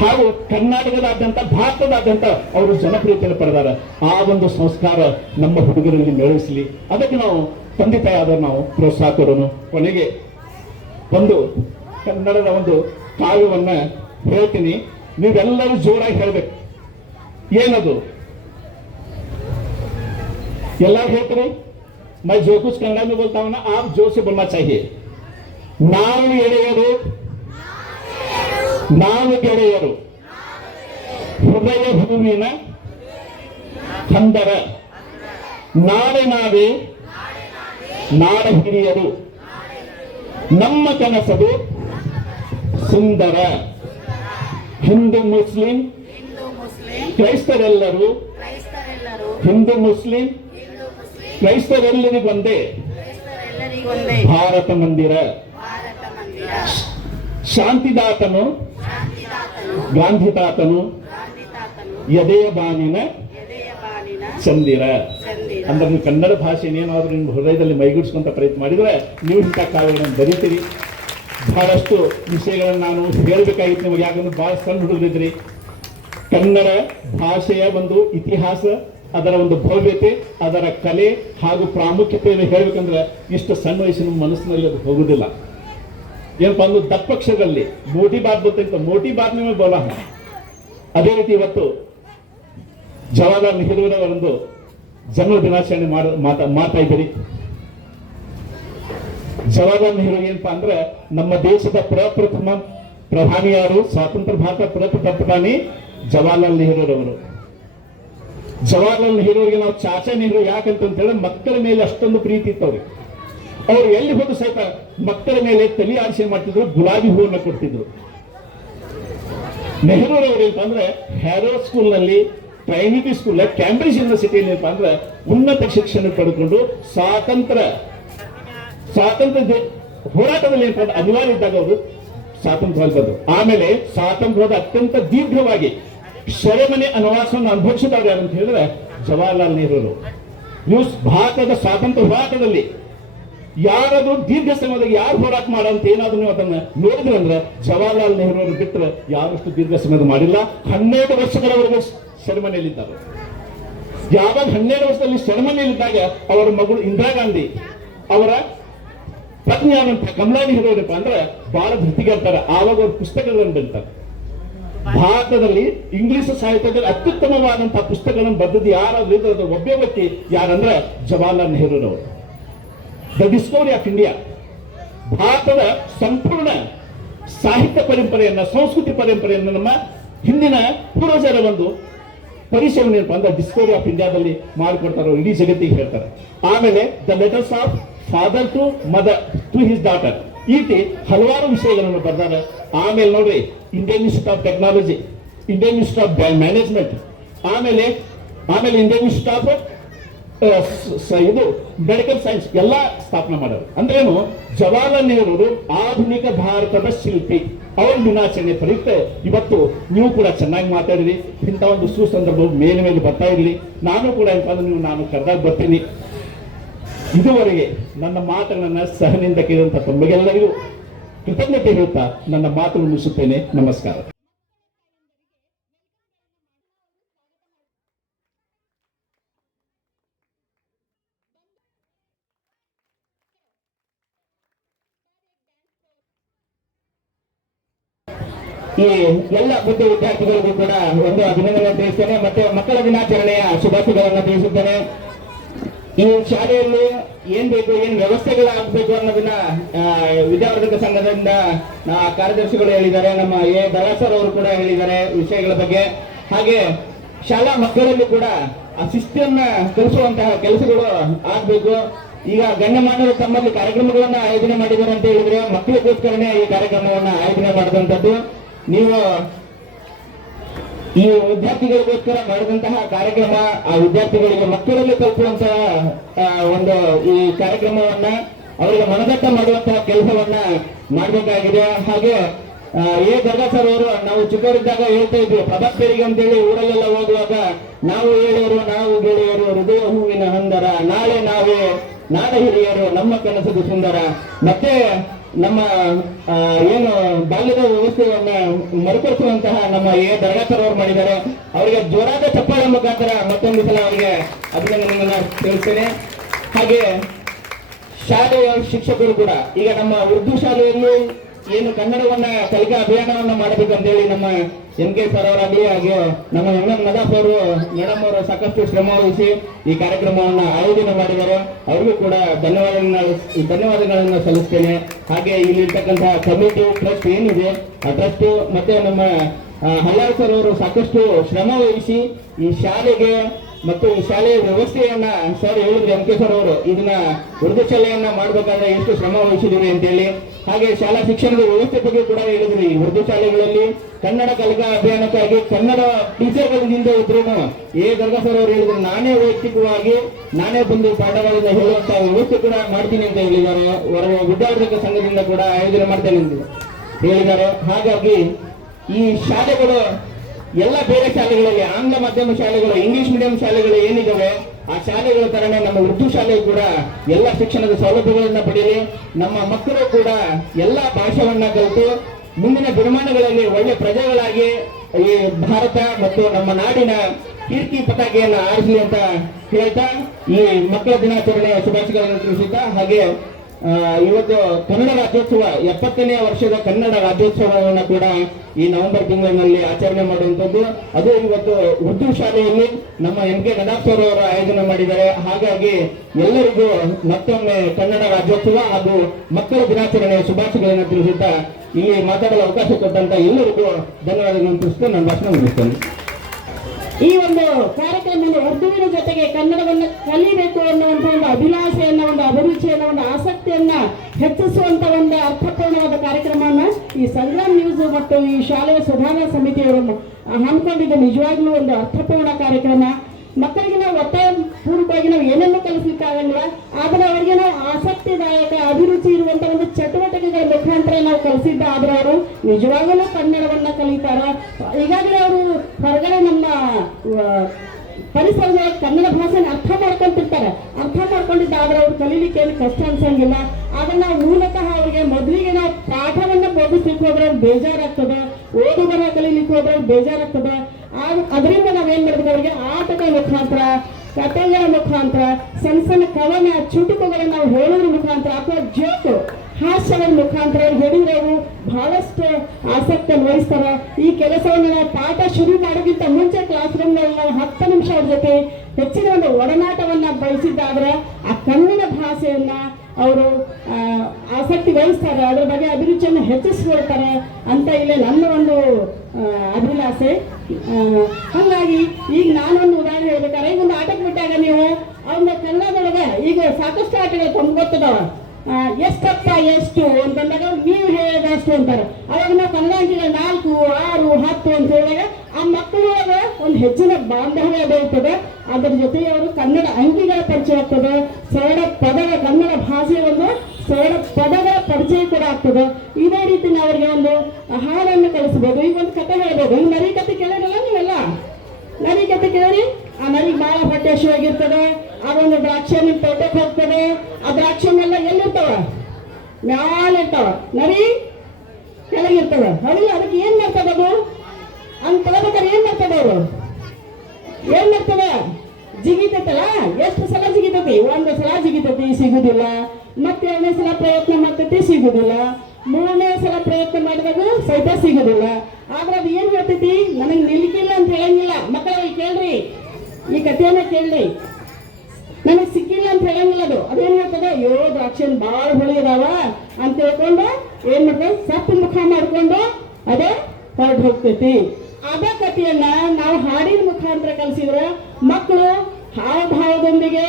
ಹಾಗೂ ಕರ್ನಾಟಕದಾದ್ಯಂತ ಭಾರತದಾದ್ಯಂತ ಅವರು ಜನಪ್ರಿಯತೆಯನ್ನು ಪಡೆದಾರ. ಆ ಒಂದು ಸಂಸ್ಕಾರ ನಮ್ಮ ಹುಡುಗರಲ್ಲಿ ಮೇಳಿಸಲಿ, ಅದಕ್ಕೆ ನಾವು ತಂದೆ ತಾಯಿಯಾದ ನಾವು ಪ್ರೋತ್ಸಾಹ ಕೊಡೋಣ. ಕೊನೆಗೆ ಒಂದು ಕನ್ನಡದ ಒಂದು ಕಾವ್ಯವನ್ನ ಹೇಳ್ತೀನಿ, ನೀವೆಲ್ಲರೂ ಜೋರಾಗಿ ಹೇಳ್ಬೇಕು. ಏನದು ಎಲ್ಲರೂ ಹೇಳ್ತೀರಿ? मैं जो कुछ कन्नड़ में बोलता हूं ना, आप जोर से बोलना चाहिए. ನಾವು ಎಳೆಯರು, ನಾವು ಗೆಳೆಯರು, ಹೃದಯ ಹೂವಿನ ಕಂದರ, ನಾಳೆ ನಾವೇ ನಾಡ ಹಿರಿಯರು, ನಮ್ಮ ಕನಸದು ಸುಂದರ. ಹಿಂದೂ ಮುಸ್ಲಿಂ ಕ್ರೈಸ್ತರೆಲ್ಲರೂ, ಹಿಂದೂ ಮುಸ್ಲಿಂ ಕ್ರೈಸ್ತರೆಲ್ಲರಿಗೂ ಒಂದೇ ಭಾರತ ಮಂದಿರ. ಶಾಂತಿದಾತನು ಗಾಂಧಿದಾತನು ಎದೆಯ ಬಾನಿನ ಚಂದಿರ. ಅಂದ್ರೆ ನೀವು ಕನ್ನಡ ಭಾಷೆ ಏನಾದರೂ ನಿಮ್ಮ ಹೃದಯದಲ್ಲಿ ಮೈಗೂಡಿಸ್ಕೊಂತ ಪ್ರಯತ್ನ ಮಾಡಿದ್ರೆ ನೀವು ಇಂಥ ಕಾವ್ಯಗಳನ್ನು ಬರೀತೀರಿ. ಬಹಳಷ್ಟು ವಿಷಯಗಳನ್ನು ನಾನು ಹೇಳಬೇಕಾಗಿತ್ತು ನಿಮಗೆ, ಯಾಕಂದ್ರೆ ಬಹಳ ಸಣ್ಣ ಹುಡುಗರಿದ್ರಿ. ಕನ್ನಡ ಭಾಷೆಯ ಒಂದು ಇತಿಹಾಸ, ಅದರ ಒಂದು ಭವ್ಯತೆ, ಅದರ ಕಲೆ ಹಾಗೂ ಪ್ರಾಮುಖ್ಯತೆಯನ್ನು ಹೇಳ್ಬೇಕಂದ್ರೆ ಇಷ್ಟು ಸಣ್ಣ ವಯಸ್ಸಿನ ಮನಸ್ಸಿನಲ್ಲಿ ಅದು ಹೋಗುದಿಲ್ಲ. ಏನಪ್ಪ ಅಂದ್ರೆ ದಪ್ಪಕ್ಷರದಲ್ಲಿ ಮೋಟಿ ಬಾತ್ ಬರ್ತೈತೆ, ಮೋಟಿ ಬಾತ್ ನಿಮಗೆ ಬೋಲ. ಅದೇ ರೀತಿ ಇವತ್ತು ಜವಾಹರ್ಲಾಲ್ ನೆಹರೂರವರ ಒಂದು ಜನ್ಮ ದಿನಾಚರಣೆ ಮಾಡ್ತಾ ಇದ್ದೀರಿ. ಜವಾಹರ್ಲಾಲ್ ನೆಹರು ಏನಪ್ಪಾ ಅಂದ್ರೆ ನಮ್ಮ ದೇಶದ ಪ್ರಪ್ರಥಮ ಪ್ರಧಾನಿ ಯಾರು? ಸ್ವಾತಂತ್ರ್ಯ ಭಾರತ ಪ್ರಪ್ರಥಮ ಪ್ರಧಾನಿ ಜವಾಹರ್ಲಾಲ್ ನೆಹರೂರವರು. ಜವಾಹರ್ಲಾಲ್ ನೆಹರೂರಿಗೆ ನಾವು ಚಾಚಾ ನೆಹರು ಯಾಕಂತ ಹೇಳಿದ್ರೆ ಮಕ್ಕಳ ಮೇಲೆ ಅಷ್ಟೊಂದು ಪ್ರೀತಿ ಇತ್ತು ಅವ್ರಿಗೆ. ಅವ್ರು ಎಲ್ಲಿ ಹೋದ್ರು ಸಹಿತ ಮಕ್ಕಳ ಮೇಲೆ ತಲೆ ಆರಿಸಿ ಮಾಡ್ತಿದ್ರು, ಗುಲಾಬಿ ಹೂವನ್ನು ಕೊಡ್ತಿದ್ರು. ನೆಹರೂರವರು ಏನಪ್ಪ ಅಂದ್ರೆ ಹ್ಯಾರೋ ಸ್ಕೂಲ್ ನಲ್ಲಿ, ಟ್ರೈನಿಟಿ ಸ್ಕೂಲ್, ಕ್ಯಾಂಬ್ರಿಡ್ಜ್ ಯೂನಿವರ್ಸಿಟಿಯಲ್ಲಿ ಏನಪ್ಪ ಅಂದ್ರೆ ಉನ್ನತ ಶಿಕ್ಷಣ ಪಡೆದುಕೊಂಡು ಸ್ವಾತಂತ್ರ್ಯ ಹೋರಾಟದಲ್ಲಿ ಏನಪ್ಪ ಅನಿವಾರ್ಯ ಇದ್ದಾಗ ಅವರು ಸ್ವಾತಂತ್ರ್ಯ ಬಂದರು. ಆಮೇಲೆ ಸ್ವಾತಂತ್ರ್ಯದ ಅತ್ಯಂತ ದೀರ್ಘವಾಗಿ ಸೆರೆಮನೆ ಅನವಾಸವನ್ನು ಅನುಭವಿಸಿದವರು ಯಾರು ಅಂತ ಹೇಳಿದ್ರೆ ಜವಾಹರ್ಲಾಲ್ ನೆಹರು. ನೀವು ಭಾರತದ ಸ್ವಾತಂತ್ರ್ಯ ಹೋರಾಟದಲ್ಲಿ ಯಾರಾದ್ರೂ ದೀರ್ಘ ಸಮಯದಾಗ ಯಾರು ಹೋರಾಟ ಮಾಡಂತ ಏನಾದ್ರು ನೀವು ಅದನ್ನ ನೋಡಿದ್ರೆ ಅಂದ್ರೆ ಜವಾಹರ್ಲಾಲ್ ನೆಹರು ಅವರು ಬಿಟ್ಟರೆ ಯಾರಷ್ಟು ದೀರ್ಘ ಸಮಯದ ಮಾಡಿಲ್ಲ. 12 ವರ್ಷಗಳವರೆಗೂ ಸೆರೆಮನೆಯಲ್ಲಿದ್ದಾರೆ. ಯಾವಾಗ 12 ವರ್ಷದಲ್ಲಿ ಸೆರೆಮನೆಯಲ್ಲಿದ್ದಾಗ ಅವರ ಮಗಳು ಇಂದಿರಾ ಗಾಂಧಿ ಅವರ ಪತ್ನಿ ಆದಂತ ಕಮಲಾ ನೆಹರು ಏನಪ್ಪ ಅಂದ್ರೆ ಬಹಳ ಧೃತಿಗೆಡ್ತಾರೆ. ಆವಾಗ ಅವ್ರ ಪುಸ್ತಕಗಳನ್ನು ಬರೀತಾರೆ. ಭಾರತದಲ್ಲಿ ಇಂಗ್ಲಿಷ್ ಸಾಹಿತ್ಯದಲ್ಲಿ ಅತ್ಯುತ್ತಮವಾದಂತಹ ಪುಸ್ತಕಗಳನ್ನು ಬರೆದಿದ್ದು ಯಾರಾದ್ರೂ ಒಬ್ಬ ವ್ಯಕ್ತಿ ಯಾರಂದ್ರೆ ಜವಾಹರ್ಲಾಲ್ ನೆಹರೂರವರು. ದ ಡಿಸ್ಕವರಿ ಆಫ್ ಇಂಡಿಯಾ, ಭಾರತದ ಸಂಪೂರ್ಣ ಸಾಹಿತ್ಯ ಪರಂಪರೆಯನ್ನ, ಸಂಸ್ಕೃತಿ ಪರಂಪರೆಯನ್ನು ನಮ್ಮ ಹಿಂದಿನ ಪೂರ್ವಜರ ಒಂದು ಪರಿಚಯವನ್ನು ಏನಪ್ಪ ಅಂದ್ರೆ ಡಿಸ್ಕವರಿ ಆಫ್ ಇಂಡಿಯಾದಲ್ಲಿ ಮಾಡಿಕೊಡ್ತಾರೆ, ಇಡೀ ಜಗತ್ತಿಗೆ ಹೇಳ್ತಾರೆ. ಆಮೇಲೆ the letters of father to mother to his daughter, ಈ ರೀತಿ ಹಲವಾರು ವಿಷಯಗಳನ್ನು ಬರ್ತಾರೆ. ಆಮೇಲೆ ನೋಡ್ರಿ Indian institute of technology, Indian institute of management, ಆಮೇಲೆ ಇಂಡಿಯನ್ ಇನ್ಸ್ಟಿಟ್ಯೂಟ್ ಆಫ್ ಇದು ಮೆಡಿಕಲ್ ಸೈನ್ಸ್ ಎಲ್ಲ ಸ್ಥಾಪನೆ ಮಾಡೋರು. ಅಂದ್ರೇನು, ಜವಾಹರ್ಲಾಲ್ ನೆಹರು ಆಧುನಿಕ ಭಾರತದ ಶಿಲ್ಪಿ. ಅವ್ರ ದಿನಾಚರಣೆ ಪ್ರಯುಕ್ತ ಇವತ್ತು ನೀವು ಕೂಡ ಚೆನ್ನಾಗಿ ಮಾತಾಡಿರಿ. ಇಂಥ ಒಂದು ಸುಸಂದರ್ಭ ಮೇಲೆ ಮೇಲೆ ಬರ್ತಾ ಇರಲಿ. ನಾನು ಕೂಡ ನಾನು ಕರೆದಾಗ ಬರ್ತೀನಿ. ಇದುವರೆಗೆ ನನ್ನ ಮಾತುಗಳನ್ನ ಸಹನೆಯಿಂದ ಕೇಳಿದಂತ ತಮಗೆಲ್ಲರಿಗೂ ಕೃತಜ್ಞತೆ ಹೇಳುತ್ತಾ ನನ್ನ ಮಾತನ್ನು ಮುಗಿಸುತ್ತೇನೆ. ನಮಸ್ಕಾರ. ಈ ಎಲ್ಲ ಬುದ್ಧಿ ವಿದ್ಯಾರ್ಥಿಗಳಿಗೂ ಕೂಡ ಒಂದು ಅಭಿನಂದನೆ ತಿಳಿಸ್ತೇನೆ. ಮತ್ತೆ ಮಕ್ಕಳ ದಿನಾಚರಣೆಯ ಶುಭಾಶಯಗಳನ್ನು ತಿಳಿಸುತ್ತೇನೆ. ಈ ಶಾಲೆಯಲ್ಲಿ ಏನ್ ಬೇಕು, ಏನ್ ವ್ಯವಸ್ಥೆಗಳಾಗಬೇಕು ಅನ್ನೋದನ್ನ ವಿದ್ಯಾವರ್ಧಕ ಸಂಘದಿಂದ ಕಾರ್ಯದರ್ಶಿಗಳು ಹೇಳಿದ್ದಾರೆ. ನಮ್ಮ ಎ ದರಾಸರ್ ಅವರು ಕೂಡ ಹೇಳಿದ್ದಾರೆ ವಿಷಯಗಳ ಬಗ್ಗೆ. ಹಾಗೆ ಶಾಲಾ ಮಕ್ಕಳಲ್ಲಿ ಕೂಡ ಆ ಶಿಸ್ತನ್ನ ಕಲಿಸುವಂತಹ ಕೆಲಸಗಳು ಆಗ್ಬೇಕು. ಈಗ ಗಣ್ಯಮಾನ್ಯರು ತಮ್ಮಲ್ಲಿ ಕಾರ್ಯಕ್ರಮಗಳನ್ನ ಆಯೋಜನೆ ಮಾಡಿದ್ದಾರೆ ಅಂತ ಹೇಳಿದ್ರೆ ಮಕ್ಕಳಿಗೋಸ್ಕರನೇ ಈ ಕಾರ್ಯಕ್ರಮವನ್ನ ಆಯೋಜನೆ ಮಾಡಿದಂಥದ್ದು. ನೀವು ಈ ವಿದ್ಯಾರ್ಥಿಗಳಿಗೋಸ್ಕರ ಮಾಡಿದಂತಹ ಕಾರ್ಯಕ್ರಮ ಆ ವಿದ್ಯಾರ್ಥಿಗಳಿಗೆ ಮಕ್ಕಳಲ್ಲಿ ತಲುಪುವಂತಹ ಒಂದು ಈ ಕಾರ್ಯಕ್ರಮವನ್ನ ಅವರಿಗೆ ಮನದಟ್ಟ ಮಾಡುವಂತಹ ಕೆಲಸವನ್ನ ಮಾಡಬೇಕಾಗಿದೆ. ಹಾಗೆ ಎ ದರ್ಗಾ ಸರ್ ಅವರು ನಾವು ಚಿಕ್ಕವರಿದ್ದಾಗ ಹೇಳ್ತಾ ಇದ್ವಿ, ಪ್ರಭಾತ್ ಬೇರಿಗೆ ಅಂತೇಳಿ ಊರಲ್ಲೆಲ್ಲ ಹೋಗುವಾಗ ನಾವು ಹೇಳಿಯರು ನಾವು ಗೆಳೆಯರು ಹೃದಯ ಹೂವಿನ ಹಂದರ, ನಾಳೆ ನಾವೇ ನಾಡ ಹಿರಿಯರು ನಮ್ಮ ಕನಸದು ಸುಂದರ. ಮತ್ತೆ ನಮ್ಮ ಏನು ಬಾಲ್ಯದ ವ್ಯವಸ್ಥೆಯನ್ನ ಮರುಕಳಿಸುವಂತಹ ನಮ್ಮ ಎ ದರ್ಗಾ ಸರ್ ಅವರು ಮಾಡಿದ್ದಾರೆ. ಅವರಿಗೆ ಜೋರಾದ ಚಪ್ಪಾಳೆ ಮುಖಾಂತರ ಮತ್ತೊಂದು ಸಲ ಅವರಿಗೆ ಅಭಿನಂದನೆಯನ್ನ ತಿಳಿಸ್ತೇನೆ. ಹಾಗೆ ಶಾಲೆಯ ಶಿಕ್ಷಕರು ಕೂಡ ಈಗ ನಮ್ಮ ಉರ್ದು ಶಾಲೆಯಲ್ಲಿ ಏನು ಕನ್ನಡವನ್ನ ಕಲಿಕಾ ಅಭಿಯಾನವನ್ನ ಮಾಡಬೇಕಂತೇಳಿ ನಮ್ಮ MK ಸರ್ ಅವರಾಗಲಿ ಹಾಗೆ ನಮ್ಮ MM ನದಾಫ್ ಅವರು ಮೇಡಮ್ ಅವರು ಸಾಕಷ್ಟು ಶ್ರಮ ವಹಿಸಿ ಈ ಕಾರ್ಯಕ್ರಮವನ್ನ ಆಯೋಜನೆ ಮಾಡಿದ್ದಾರೆ. ಅವರಿಗೂ ಕೂಡ ಧನ್ಯವಾದಗಳನ್ನ ಸಲ್ಲಿಸ್ತೇನೆ. ಹಾಗೆ ಇಲ್ಲಿರ್ತಕ್ಕಂತಹ ಕಮಿಟಿ ಟ್ರಸ್ಟ್ ಏನಿದೆ ಆ ಟ್ರಸ್ಟ್ ಮತ್ತೆ ನಮ್ಮ ಹಲ್ಲಾರ್ ಸರ್ ಅವರು ಸಾಕಷ್ಟು ಶ್ರಮ ವಹಿಸಿ ಈ ಶಾಲೆಗೆ ಮತ್ತು ಈ ಶಾಲೆಯ ವ್ಯವಸ್ಥೆಯನ್ನ ಸರ್ ಹೇಳಿದ್ರು MK ಸರ್ ಅವರು ಇದನ್ನ ಉರ್ದು ಶಾಲೆಯನ್ನ ಮಾಡ್ಬೇಕಾದ್ರೆ ಎಷ್ಟು ಶ್ರಮ ವಹಿಸಿದ್ರಿ ಅಂತೇಳಿ. ಹಾಗೆ ಶಾಲಾ ಶಿಕ್ಷಣದ ವ್ಯವಸ್ಥೆ ಬಗ್ಗೆ ಕೂಡ ಹೇಳಿದ್ರು. ಈ ಉರ್ದು ಶಾಲೆಗಳಲ್ಲಿ ಕನ್ನಡ ಕಲಿಕಾ ಅಭಿಯಾನಕ್ಕಾಗಿ ಕನ್ನಡ ಟೀಚರ್ಗಳಿಂದ ಇದ್ರು ಎ ದರ್ಗಾ ಸರ್ ಅವರು ಹೇಳಿದ್ರು, ನಾನೇ ವೈಯಕ್ತಿಕವಾಗಿ ನಾನೇ ಬಂದು ಪಾಠಗಳನ್ನ ಹೇಳುವಂತ ವ್ಯವಸ್ಥೆ ಕೂಡ ಮಾಡ್ತೀನಿ ಅಂತ ಹೇಳಿದ್ದಾರೆ. ವಿದ್ಯಾವರ್ಧಕ ಸಂಘದಿಂದ ಕೂಡ ಆಯೋಜನೆ ಮಾಡ್ತೇನೆ ಅಂತ ಹೇಳಿದ್ದಾರೆ. ಹಾಗಾಗಿ ಈ ಶಾಲೆಗಳು ಎಲ್ಲ ಬೇರೆ ಶಾಲೆಗಳಲ್ಲಿ ಆಂಗ್ಲ ಮಾಧ್ಯಮ ಶಾಲೆಗಳು, ಇಂಗ್ಲಿಷ್ ಮೀಡಿಯಂ ಶಾಲೆಗಳು ಏನಿದಾವೆ ಆ ಶಾಲೆಗಳ ತರನೇ ನಮ್ಮ ಉರ್ದು ಶಾಲೆ ಕೂಡ ಎಲ್ಲ ಶಿಕ್ಷಣದ ಸೌಲಭ್ಯಗಳನ್ನ ಪಡೆಯಲಿ. ನಮ್ಮ ಮಕ್ಕಳು ಕೂಡ ಎಲ್ಲ ಭಾಷೆಯನ್ನ ಕಲಿತು ಮುಂದಿನ ದಿನಮಾನಗಳಲ್ಲಿ ಒಳ್ಳೆ ಪ್ರಜೆಗಳಾಗಿ ಈ ಭಾರತ ಮತ್ತು ನಮ್ಮ ನಾಡಿನ ಕೀರ್ತಿ ಪತಾಕೆಯನ್ನು ಆರಿಸಲಿ ಅಂತ ಹೇಳ್ತಾ ಈ ಮಕ್ಕಳ ದಿನಾಚರಣೆಯ ಶುಭಾಶಯಗಳನ್ನು ತಿಳಿಸುತ್ತಾ, ಹಾಗೆ ಇವತ್ತು ಕನ್ನಡ ರಾಜ್ಯೋತ್ಸವ 70ನೇ ವರ್ಷದ ಕನ್ನಡ ರಾಜ್ಯೋತ್ಸವವನ್ನು ಕೂಡ ಈ ನವೆಂಬರ್ ತಿಂಗಳಿನಲ್ಲಿ ಆಚರಣೆ ಮಾಡುವಂಥದ್ದು. ಅದು ಇವತ್ತು ಉರ್ದು ಶಾಲೆಯಲ್ಲಿ ನಮ್ಮ MK ನದಾಫ್ ಸರ್ ಅವರು ಆಯೋಜನೆ ಮಾಡಿದ್ದಾರೆ. ಹಾಗಾಗಿ ಎಲ್ಲರಿಗೂ ಮತ್ತೊಮ್ಮೆ ಕನ್ನಡ ರಾಜ್ಯೋತ್ಸವ ಹಾಗೂ ಮಕ್ಕಳ ದಿನಾಚರಣೆಯ ಶುಭಾಶಯಗಳನ್ನು ತಿಳಿಸುತ್ತಾ ಇಲ್ಲಿ ಮಾತಾಡಲು ಅವಕಾಶ ಕೊಟ್ಟಂತ ಎಲ್ಲರಿಗೂ ಧನ್ಯವಾದಗಳನ್ನು ತಿಳಿಸುತ್ತಾ ನನ್ನ ಭಾಷಣ ಮುಗಿಸ್ತೇನೆ. ಈ ಒಂದು ಕಾರ್ಯಕ್ರಮವನ್ನು ಉರ್ದುವಿನ ಜೊತೆಗೆ ಕನ್ನಡವನ್ನು ಕಲಿಬೇಕು ಅನ್ನುವಂಥ ಒಂದು ಅಭಿಲಾಷೆಯನ್ನ, ಒಂದು ಅಭಿರುಚಿಯನ್ನ, ಒಂದು ಆಸಕ್ತಿಯನ್ನ ಹೆಚ್ಚಿಸುವಂತ ಒಂದು ಅರ್ಥಪೂರ್ಣವಾದ ಕಾರ್ಯಕ್ರಮವನ್ನು ಈ ಸಂಗ್ರಾಮ್ ನ್ಯೂಸ್ ಮತ್ತು ಈ ಶಾಲೆಯ ಸುಧಾರಣಾ ಸಮಿತಿಯವರು ಹಮ್ಮಿಕೊಂಡಿದ್ದು ನಿಜವಾಗ್ಲೂ ಒಂದು ಅರ್ಥಪೂರ್ಣ ಕಾರ್ಯಕ್ರಮ. ಮಕ್ಕಳಿಗೆ ನಾವು ಒತ್ತಾಯ ಪೂರ್ವಕವಾಗಿ ನಾವು ಏನನ್ನು ಕಲಿಸ್ಲಿಕ್ಕಾಗಲ್ಲ, ಆದರೆ ಅವರಿಗೆ ನಾವು ಆಸಕ್ತಿದಾಯಕ ಅಭಿರುಚಿ ಇರುವಂತ ಒಂದು ಚಟುವಟಿಕೆಗಳ ಮುಖಾಂತರ ನಾವು ಕಲಿಸಿದ್ದಾದ್ರೆ ಅವರು ನಿಜವಾಗಲೂ ಕನ್ನಡವನ್ನ ಕಲಿತಾರ. ಈಗಾಗಲೇ ಅವರು ಹೊರಗಡೆ ನಮ್ಮ ಪರಿಸರದ ಕನ್ನಡ ಭಾಷೆನ ಅರ್ಥ ಮಾಡ್ಕೊಂತಿರ್ತಾರೆ. ಅರ್ಥ ಮಾಡ್ಕೊಂಡಿದ್ದಾದ್ರೆ ಅವ್ರು ಕಲೀಲಿಕ್ಕೆ ಏನು ಕಷ್ಟ ಅನ್ಸಂಗಿಲ್ಲ. ಆದ್ರೆ ನಾವು ಮೂಲತಃ ಅವರಿಗೆ ಮೊದಲಿಗೆ ನಾವು ಪಾಠವನ್ನ ಬೋಧಿಸ್ಲಿಕ್ಕೆ ಹೋದ್ರೆ ಅವ್ರು ಬೇಜಾರಾಗ್ತದೆ, ಓದು ಬರಹ ಕಲೀಲಿಕ್ಕೆ ಹೋದ್ರೆ ಅವ್ರು ಬೇಜಾರಾಗ್ತದೆ. ಅದರಿಂದ ನಾವೇನ್ ಮಾಡ್ಬೇಕು, ಅವರಿಗೆ ಆಟದ ಮುಖಾಂತರ, ಕಥೆಗಳ ಮುಖಾಂತರ, ಸಣ್ಣ ಸಣ್ಣ ಕವನ ಚುಟುಕುಗಳನ್ನ ನಾವು ಹೇಳೋದ್ರ ಮುಖಾಂತರ ಅಥವಾ ಜೋಕು ಹಾಸ್ಯಗಳ ಮುಖಾಂತರ ಹೇಳಿದ್ರೆ ಅವರು ಬಹಳಷ್ಟು ಆಸಕ್ತಿ ವಹಿಸ್ತಾರ. ಈ ಕೆಲಸವನ್ನು ನಾವು ಪಾಠ ಶುರು ಮಾಡೋಕ್ಕಿಂತ ಮುಂಚೆ ಕ್ಲಾಸ್ ರೂಮ್ನಲ್ಲಿ ನಾವು 10 ನಿಮಿಷ ಅವ್ರ ಜೊತೆ ಹೆಚ್ಚಿನ ಒಂದು ಒಡನಾಟವನ್ನ ಬಯಸಿದ್ದಾದ್ರೆ ಆ ಕನ್ನಡ ಭಾಷೆಯನ್ನ ಅವರು ಆಸಕ್ತಿ ವಹಿಸ್ತಾರೆ, ಅದರ ಬಗ್ಗೆ ಅಭಿರುಚಿಯನ್ನು ಹೆಚ್ಚಿಸ್ಕೊಳ್ತಾರೆ ಅಂತ ಇಲ್ಲೇ ನನ್ನ ಒಂದು ಅಭಿಲಾಷೆ. ಹಾಗಾಗಿ ಈಗ ನಾನೊಂದು ಉದಾಹರಣೆ ಹೇಳ್ಬೇಕಾದ್ರೆ, ಈಗ ಒಂದು ಆಟಕ್ಕೆ ಬಿಟ್ಟಾಗ ನೀವು ಅವನ್ನ ಕನ್ನಡದೊಳಗೆ ಈಗ ಸಾಕಷ್ಟು ಆಟಗಳು ತಮ್ಗೆ ಗೊತ್ತದವ. ಎಷ್ಟಪ್ಪ ಎಷ್ಟು ಅಂತಂದಾಗ ನೀವು ಹೇಳಿದಷ್ಟು ಅಂತಾರೆ. ಅವಾಗ ನಾವು ಕನ್ನಡ ಅಂಕಿಗಳು 4, 6, 10 ಅಂತ ಹೇಳಿದಾಗ ಆ ಮಕ್ಕಳೊಳಗೆ ಒಂದು ಹೆಚ್ಚಿನ ಬಾಂಧವ್ಯ ಬೆಳೀತದೆ. ಅದರ ಜೊತೆಗೆ ಅವರು ಕನ್ನಡ ಅಂಕಿಗಳ ಪರಿಚಯ ಆಗ್ತದೆ, ಸರಳ ಪದಗಳ, ಕನ್ನಡ ಭಾಷೆಯ ಒಂದು ಸರಳ ಪದಗಳ ಪರಿಚಯ ಕೂಡ ಆಗ್ತದೆ. ಇದೇ ರೀತಿ ನಾವು ಅವರಿಗೆ ಒಂದು ಹಾಡನ್ನು ಕಲಿಸ್ಬೋದು. ಈಗ ಒಂದು ಕತೆ ಹೇಳ್ಬೋದು. ಈಗ ನರಿ ಕತೆ ಕೇಳಿರಲ್ಲ ನೀವೆಲ್ಲ? ನರಿ ಕತೆ ಕೇಳಿ, ಆ ನರಿ ಬಹಳ ಹೊಟ್ಟೆ ಹಸಿವಾಗಿರ್ತದೆ, ಅದೊಂದು ದ್ರಾಕ್ಷಿ ತೋಟಕ್ಕೆ ಹೋಗ್ತದೆ. ಆ ದ್ರಾಕ್ಷಿನೆಲ್ಲ ಎಲ್ಲಿರ್ತಾವ? ಮ್ಯಾಲಿರ್ತಾವ. ನರಿ ಕೆಳಗಿರ್ತದ. ಹೌದಿಲ್ಲ? ಅದಕ್ಕೆ ಏನ್ ಮಾಡ್ತದ ಅದು ಅಂತ ತಗೋಬೇಕಾದ್ರೆ ಏನ್ ಮಾಡ್ತದೆ ಅವರು? ಏನ್ ಮಾಡ್ತದೆ? ಜಿಗಿತೈತಲ್ಲ, ಎಷ್ಟು ಸಲ ಜಿಗಿತೈತಿ? 1 ಸಲ ಜಿಗಿತೈತಿ, ಸಿಗುದಿಲ್ಲ. ಮತ್ತೆ 2ನೇ ಸಲ ಪ್ರಯತ್ನ ಮಾಡ್ತೈತಿ, ಸಿಗುದಿಲ್ಲ. 3ನೇ ಸಲ ಪ್ರಯತ್ನ ಮಾಡಿದಾಗ ಸಹಿತ ಸಿಗುದಿಲ್ಲ. ಏನ್ ಮಾಡ್ತದೆ, ಸತ್ತು ಮುಖ ಮಾಡ್ಕೊಂಡು ಅದೇ ಹೊರಟು ಹೋಗ್ತೈತಿ. ಅದೇ ಕಥೆಯನ್ನ ನಾವು ಹಾಡಿನ ಮುಖಾಂತರ ಕಲಿಸಿದ್ರೆ ಮಕ್ಕಳು ಹಾವಭಾವದೊಂದಿಗೆ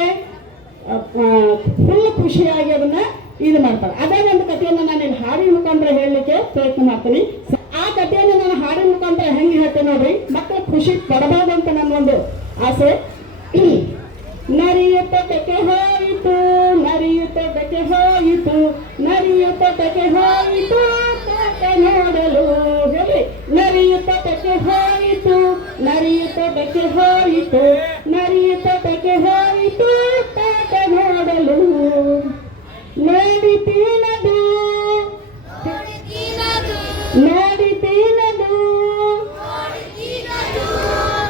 ಫುಲ್ ಖುಷಿಯಾಗಿ ಅದನ್ನ ಇದು ಮಾಡ್ತಾರೆ. ಅದೇ ಒಂದು ಕಥೆಯನ್ನು ನಾನು ಇಲ್ಲಿ ಹಾಡಿನ ಮುಖಾಂತರ ಹೇಳಲಿಕ್ಕೆ ಪ್ರಯತ್ನ ಮಾಡ್ತೀನಿ. ಆ ಕಥೆಯನ್ನು ನಾನು ಹಾಡಿನ ಮುಖಾಂತರ ಹೆಂಗೆ ಹೇಳ್ತೇನೆ ನೋಡ್ರಿ, ಮಕ್ಕಳು ಖುಷಿ ಪಡಬಾರ್ದಂತ ನನ್ನೊಂದು ಆಸೆ. ನರಿಯ ತೋಟಕ್ಕೆ ಹೋಯಿತು, ನರಿಯ ತೋಟಕ್ಕೆ ಹೋಯಿತು, ನರಿಯ ತೋಟಕ್ಕೆ ಹೋಯಿತು ತೋಟ ನೋಡಲು. ಹೇಳಿ, ನರಿಯ ತೋಟಕ್ಕೆ ಹೋಯಿತು, ನರಿಯ ತೋಟಕ್ಕೆ ಹೋಯಿತು, ನರಿಯ ತೋಟಕ್ಕೆ ಹೋಯಿತು ತೋಟ ನೋಡಲು. ನೋಡಿತೀನದು, ನೋಡಿತೀನದು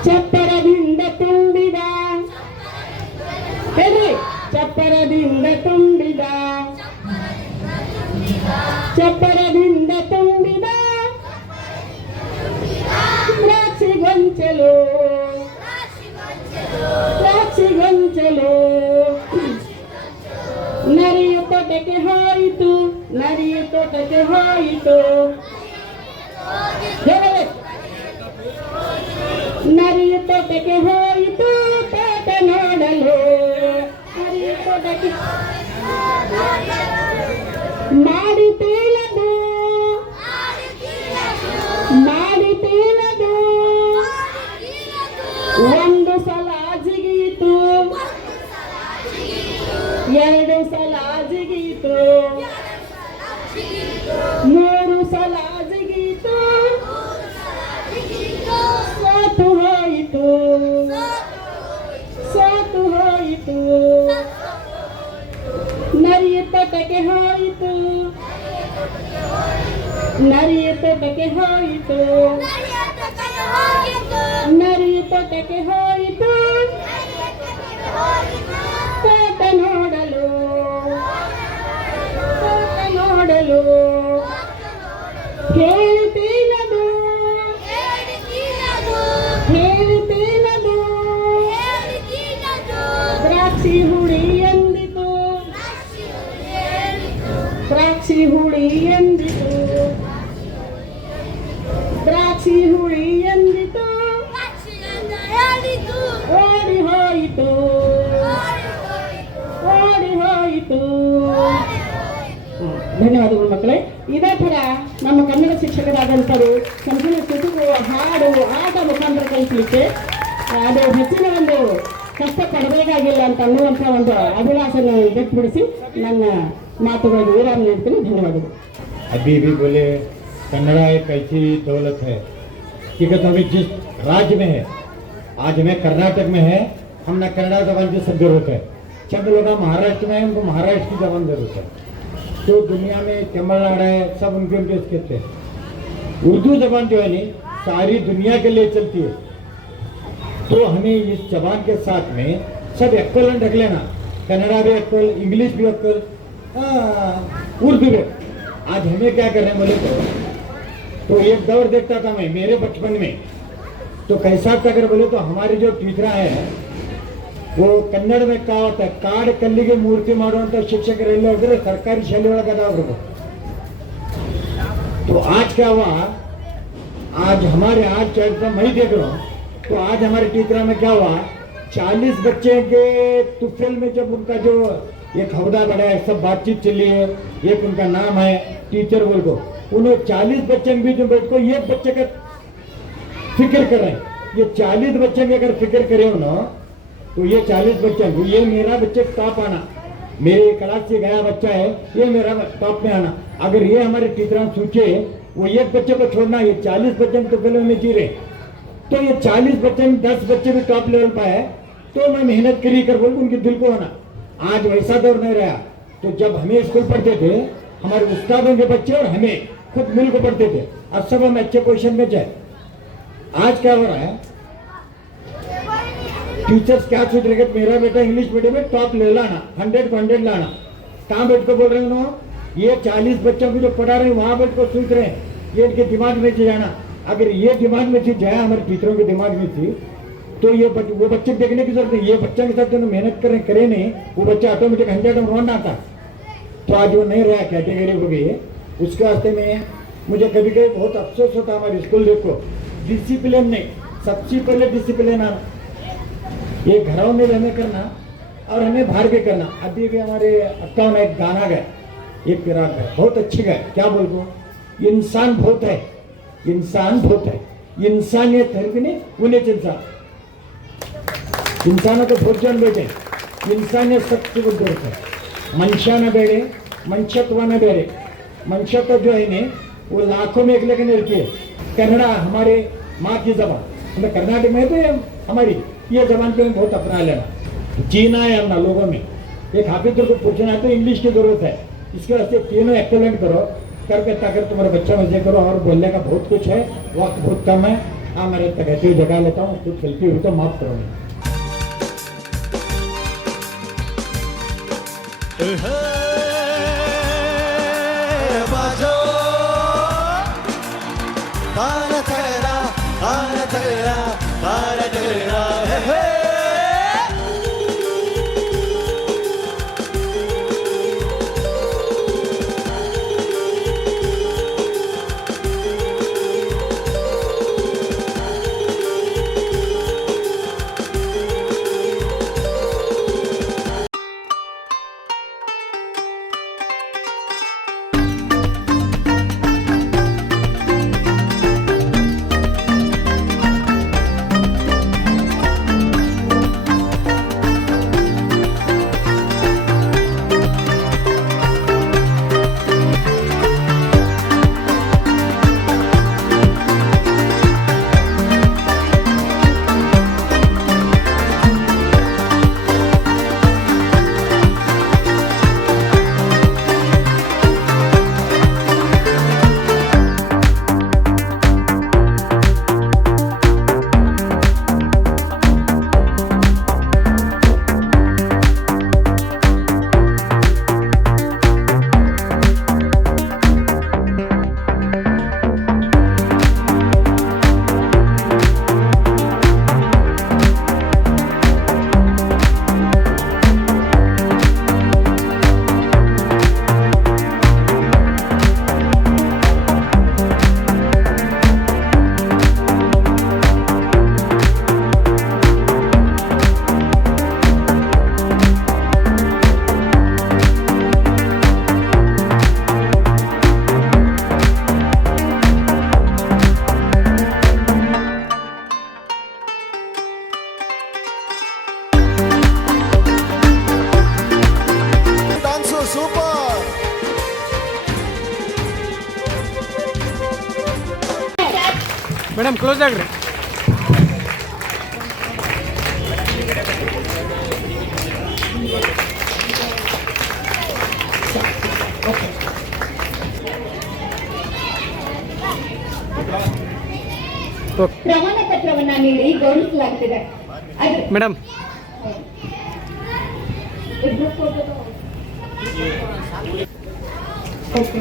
ಚಪ್ಪರದಿಂದ ತುಂಬಿದ, ಹೇಳಿ, ಚಪ್ಪರದಿಂದ ತುಂಬಿದ, ಚಪ್ಪರದಿಂದ ತುಂಬಿದ ದ್ರಾಕ್ಷಿ ಗೊಂಚಲು, ದ್ರಾಕ್ಷಿ ಗೊಂಚಲು. ನರಿಯ ತೋಟಕ್ಕೆ ಹೋಯಿತು, ನರಿಯ ತೋಟಕ್ಕೆ ಹೋಯಿತು, ನರಿಯ ತೋಟಕ್ಕೆ ಹೋಯಿತು ತೋಟ ನೋಡಲು. ನರಿಯ ತೋಟಕ್ಕೆ ಮಾಡಿತೀನದು, ಮಾಡಿತೀನದು ಒಂದು ಸಲ ಜಿಗಿಯಿತು, ಎರಡು ಸಲ ಜಿಗಿಯಿತು, ಮೂರು ಸಲ ಜಿಗಿಯಿತು, ಸೋತು ಹೋಯಿತು, ಸೋತು ಹೋಯಿತು. ನರಿಯ ತೋಟಕ್ಕೆ ಹೋಯಿತು, ನರಿಯ ತೋಟಕ್ಕೆ ಹೋಯಿತು, ನರಿಯ ತೋಟಕ್ಕೆ ಹೋಯಿತು ತೋಟ ನೋಡಲು, ತೋಟ ನೋಡಲು. ಹೇಳ್ತೀನದು, ಹೇಳ್ತೀನದು ದ್ರಾಕ್ಷಿ ಹುಳಿ ಎಂದಿತು, ದ್ರಾಕ್ಷಿ ಹುಳಿ ಎಂದಿತು, ದ್ರಾಕ್ಷಿ ಹುಳಿ ಎಂದಿತು ಓಡಿ ಹೋಯಿತು, ಓಡಿ ಹೋಯಿತು. ಧನ್ಯವಾದಗಳು ಮಕ್ಕಳೇ. ಇದೇ ಥರ ನಮ್ಮ ಕನ್ನಡ ಶಿಕ್ಷಕರಾದಂಥವರು ಸಂಪೂರ್ಣ ಕುಟುಂಬ ಹಾಡು ಆಟ ಮುಖಾಂತರ ಕಲಿಸಲಿಕ್ಕೆ ಅದು ಹೆಚ್ಚಿನ ಒಂದು ಕಷ್ಟ ಪಡಬೇಕಾಗಿಲ್ಲ ಅಂತ ಅನ್ನುವಂಥ ಒಂದು ಅಭಿಲಾಷೆಯನ್ನು ವ್ಯಕ್ತಪಡಿಸಿ ನನ್ನ ಮಾತುಗಳಿಗೆ ವಿರಾಮ ನೀಡ್ತೀನಿ. ಧನ್ಯವಾದಗಳು. अभी भी बोले कन्नड़ा एक ऐसी दौलत है कि अभी जिस राज्य में है, आज हमें कर्नाटक में है, हम ना कन्नड़ा जबान की सब जरूरत है. चंद लोग महाराष्ट्र में है, उनको महाराष्ट्र की जबान जरूरत है. तो दुनिया में तमिलनाडु है, सब उनके उनके कहते हैं. उर्दू जबान जो है नहीं सारी दुनिया के लिए चलती है. तो हमें इस जबान के साथ में सब एक्वल रख लेना. कन्नड़ा भी एक्वल, इंग्लिश भी एक्वल, उर्दू भी. आज हमें क्या कर रहे हैं बोले तो एक दौर देखता था मैं मेरे बचपन में, तो कैसा था अगर बोले तो हमारे जो टीचर है वो कन्नड़ में क्या होता है, काड़ कಲ್ಲಿಗೆ ಮೂರ್ತಿ ಮಾಡುವಂತ ಶಿಕ್ಷಕರೆಲ್ಲ ಹೋದ್ರೆ ಸರ್ಕಾರಿ ಶಾಲೆ ಒಳಗದ ಅವರು. तो आज क्या हुआ, आज हमारे आज चैप्टर मैं देख रहा हूँ, तो आज हमारे टीचर में क्या हुआ, 40 बच्चे के तुफेल में जब उनका जो एक हौदा बढ़ा है, सब बातचीत चली है, एक उनका नाम है टीचर बोल को, उन्होंने 40 बच्चे के बीच में बैठ को एक बच्चे का फिक्र कर रहे हैं. ये 40 बच्चे में अगर फिक्र करे हो ना, तो ये 40 बच्चे को ये मेरा बच्चे टॉप आना, मेरे क्लास से गया बच्चा है ये मेरा टॉप में आना. अगर ये हमारे टीचर सोचे वो एक बच्चे को छोड़ना, ये 40 बच्चे तो फिल्म में जी रहे, तो ये 40 बच्चे में 10 बच्चे भी टॉप लेवल पर है, तो मैं मेहनत करी कर बोल उनके दिल को आना. आज वैसा दौर नहीं रहा. तो जब हमें स्कूल पढ़ते थे, हमारे उस्तादों के बच्चे और हमें खुद मिल को पढ़ते थे, अब सब हम अच्छे पोजीशन में जाए. आज क्या हो रहा है, टीचर्स क्या सोच रहे हैं, मेरा बेटा इंग्लिश मीडियम में टॉप ले लाना, 100 को 100 लाना. कहाँ बैठ कर बोल रहे हैं ना, ये 40 बच्चों को जो पढ़ा रहे हैं वहाँ बैठ कर सोच रहे हैं, ये इनके दिमाग में से जाना. अगर ये दिमाग में चीज जाए हमारे टीचरों के दिमाग में थी, तो ये वो बच्चे देखने की जरूरत नहीं. ये बच्चा के साथ जो मेहनत करे नहीं, वो बच्चा ऑटोमेटिक 100 में रन आता. तो आज वो नहीं रहा, कैटेगरी हो गई है. उसके वास्ते में मुझे कभी कभी बहुत अफसोस होता हमारे स्कूल देखो, डिसिप्लिन नहीं, सबसे पहले डिसिप्लिन आना, ये घरों में रहने करना और हमें बाहर भी करना। अभी भी हमारे अक्का में एक गाना गया, एक पिराग है, बहुत अच्छी गए, क्या बोल इंसान बहुत है, इंसान बहुत है, इंसानियत है कि नहीं, उन्हें इंसान इंसानों को बहुत जन बैठे, इंसानियत सबसे बड़ी है, मनुष्यನ ಬೇರೆ मनुष्यत्वನ ಬೇರೆ, मनुष्यत्व जो है ने वो लाखों में एक लेकिन रहती है। कन्नड़ा हमारे माँ की जबान, मतलब कर्नाटक में तो हमारी ये जबान पे बहुत अपना लेना, जीना है हमने लोगों में। एक हाफिज को पूछना है तो इंग्लिश की जरूरत है, इसके वास्ते तीनों एक्सेलेंट करो, करके ताकि तुम्हारे बच्चा मजे करो। और बोलने का बहुत कुछ है, वक्त बहुत कम है। हाँ मेरे कहती हुई जगह लेता हूँ, कुछ गलती हुई तो माफ करो। बाजो तारा तेरा तारा तेरा तारा तेरा हे ಸೂಪರ್ ಮೇಡಮ್ ಕ್ಲೋಸ್ ಆಗ್ರಿ. ಪ್ರಮಾಣ ಪತ್ರವನ್ನ ನೀಡಿ ಗೌರವಿಸಲಾಗುತ್ತಿದೆ. Madam okay